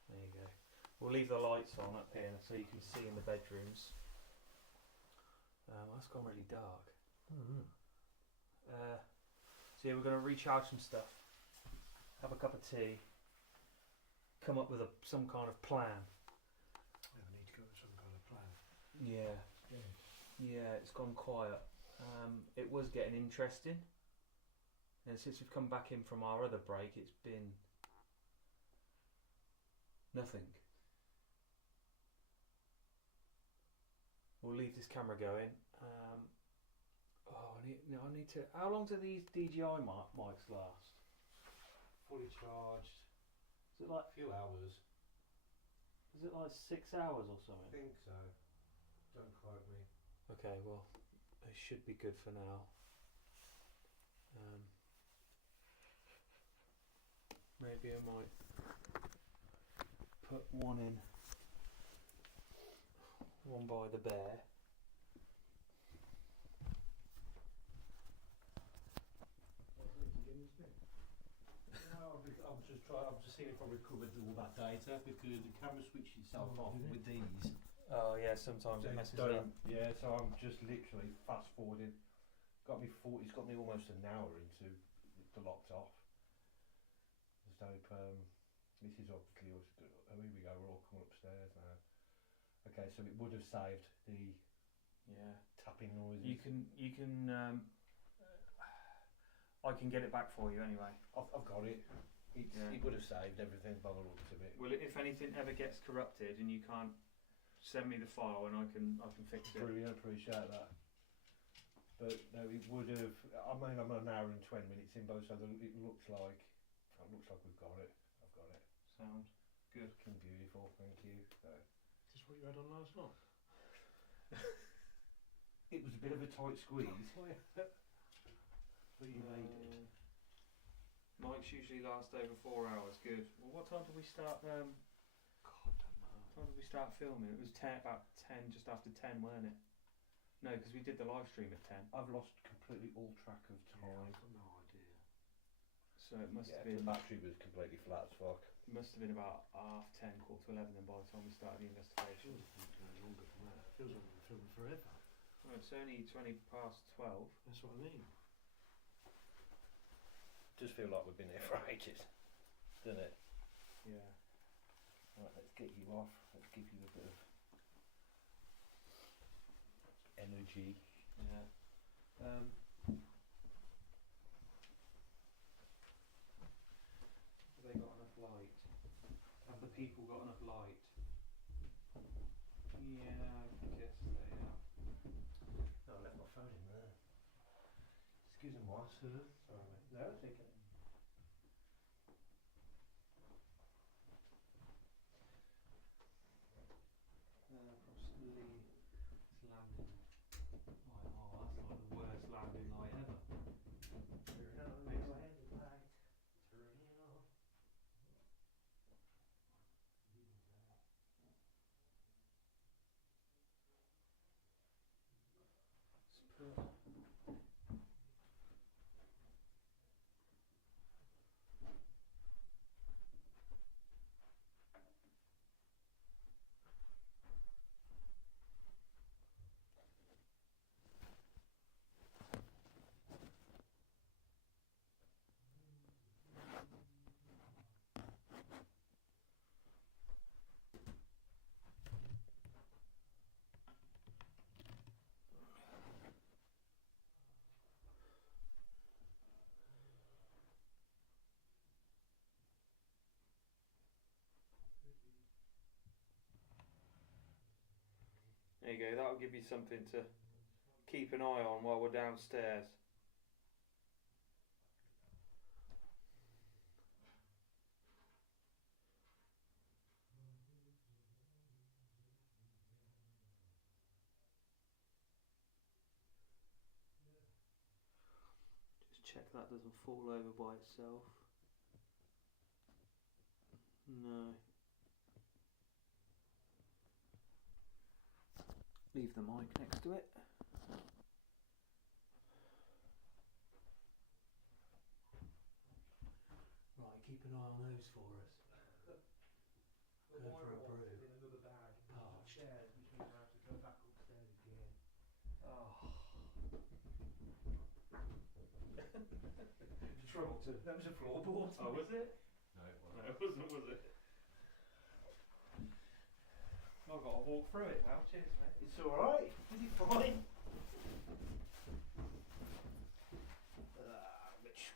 There you go. We'll leave the lights on up here so you can see in the bedrooms. That's gone really dark. So yeah, we're going to recharge some stuff, have a cup of tea, come up with some kind of plan. Yeah, we need to go with some kind of plan. Yeah, it's gone quiet. It was getting interesting, and since we've come back in from our other break, it's been nothing. We'll leave this camera going. I need to. How long do these DJI mics last? Fully charged. Is it like A few hours. 6 hours or I something? think so. Don't quote me. Okay, well, it should be good for now. Maybe I might put one by the bear. I'm just seeing if I recovered all that data because the camera switched itself off with these. Oh yeah, sometimes it messes up. Yeah, so I'm just literally fast forwarding. It's got me almost an hour into the locked off. So this is obviously here we go. We're all coming upstairs now. Okay, so it would have saved the tapping noises. You can. I can get it back for you anyway. I've got it. It would have saved everything by the looks of it. Well, if anything ever gets corrupted and you can't send me the file and I can fix it. Brilliant, appreciate that. But no, it would have. I mean, I'm an hour and 20 minutes in both, so it looks like we've got it. I've got it. Sound good. Looking beautiful, thank you. So, Is this what you had on last night? it was a bit of a tight squeeze, but you made it. Mics usually last over 4 hours. Good. Well, what time did we start? God, don't know. What time did we start filming? It was about 10, just after 10, weren't it? No, because we did the live stream at 10. I've lost completely all track of time. I've got no idea. So it must have The been battery was completely flat as fuck. about 10:30, 11:15 then by the time we started the investigation. Feels like it's going longer than that. Feels like we've been filming forever. Well, it's only 20 past 12. That's what I mean. Just feel like we've been here for ages, doesn't it? Yeah. Right, let's get you off. Let's give you a bit of energy. Yeah. Have they got enough light? Have the people got enough light? Yeah, I guess they have. No, I left my phone in there. Excusez-moi, sir. Sorry, mate. No, it's okay. Across Lee, it's landing. Oh, that's like the worst landing light ever. Turn on the headlight. Turn it on. Let's put There you go, that'll give you something to keep an eye on while we're downstairs. Just check that doesn't fall over by itself. No. Leave the mic next to it. Right, keep an eye on those for us. The Go for a wire brew. in another bag Parched. upstairs, which means I have to go back upstairs again. Oh. Trouble to. That was a floorboard. Oh, was it? No, it No, it wasn't, was it? I've got to walk through it now. Cheers, mate. It's alright. Is it fine? Which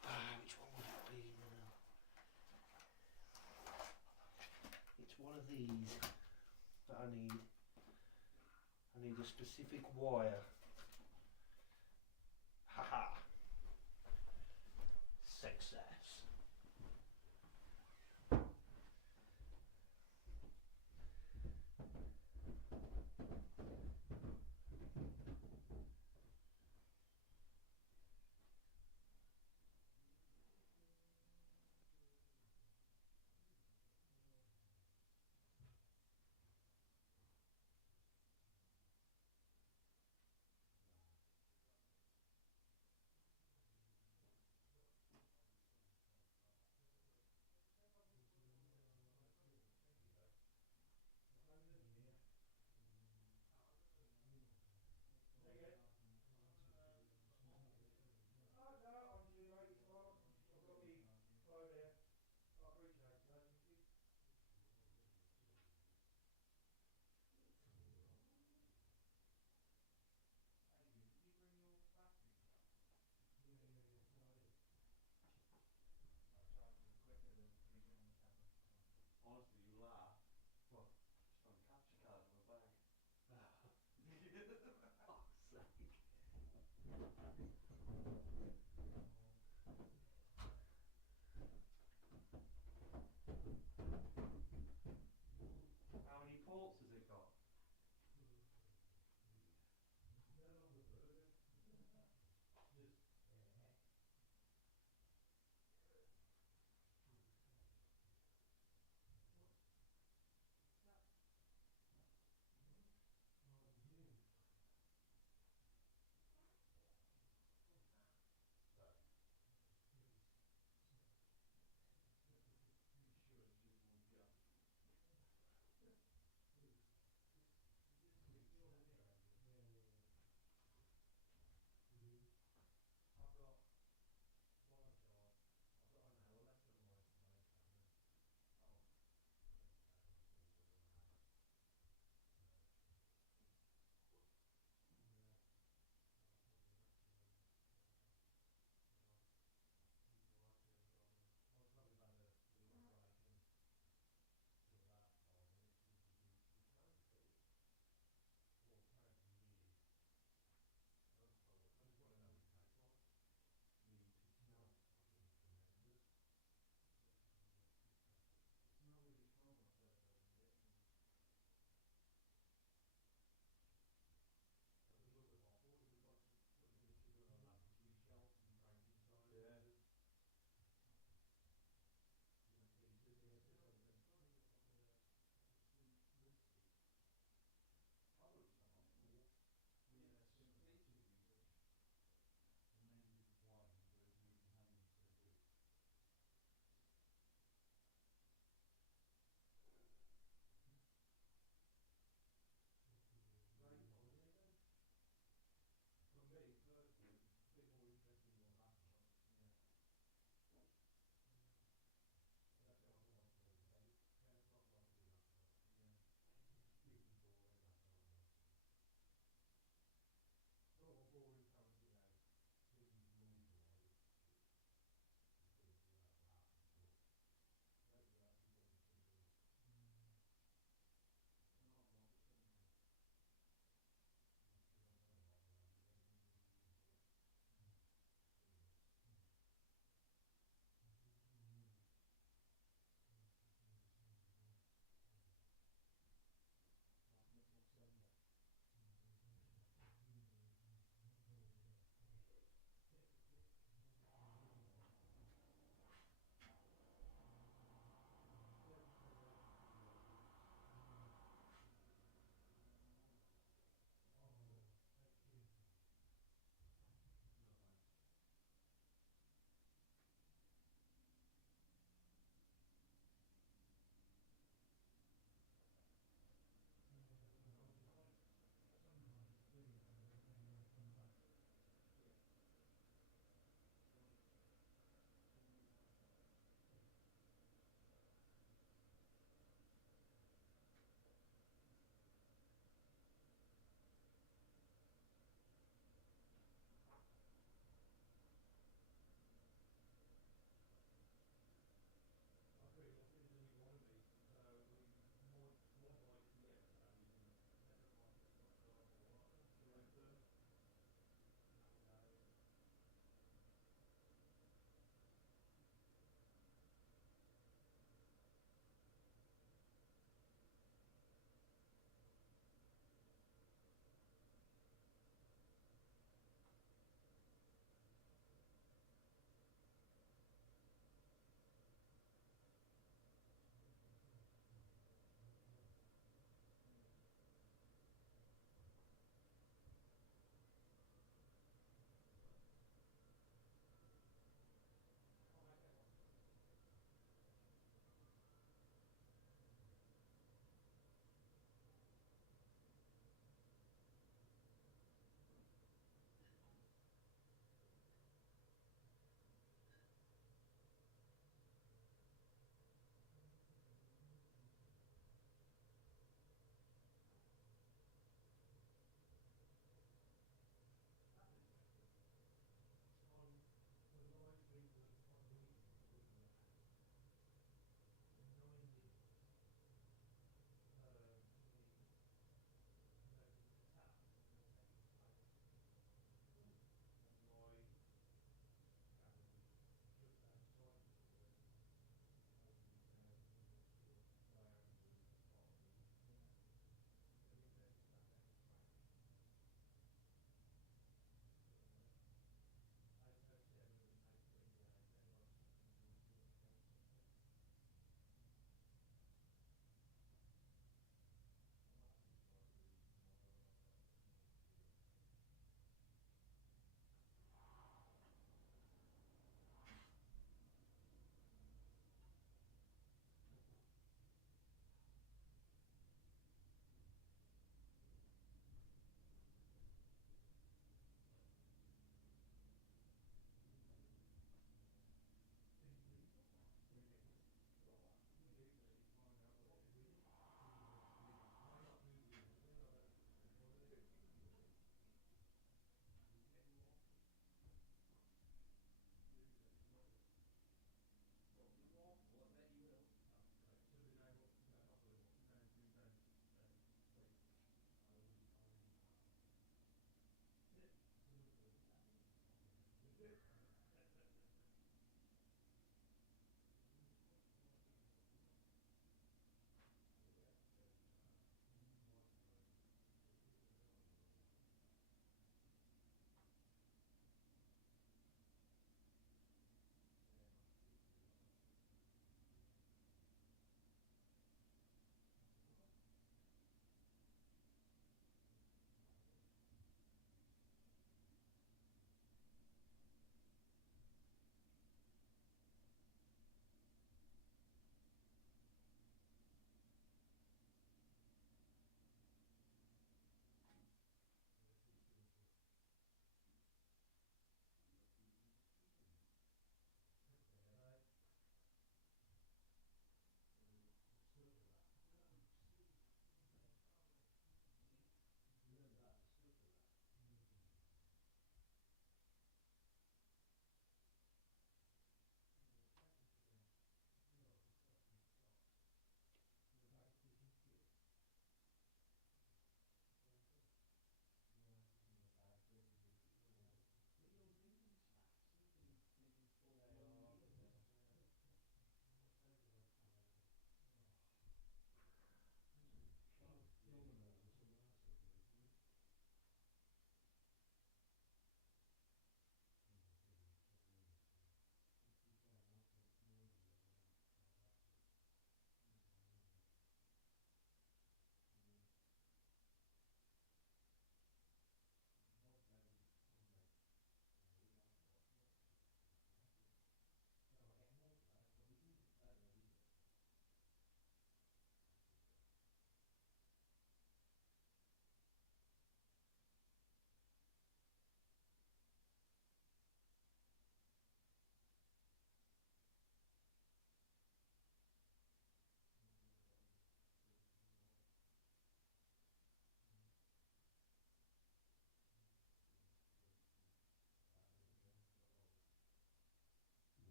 one would it be now? It's one of these that I need. I need a specific wire. Haha. Success.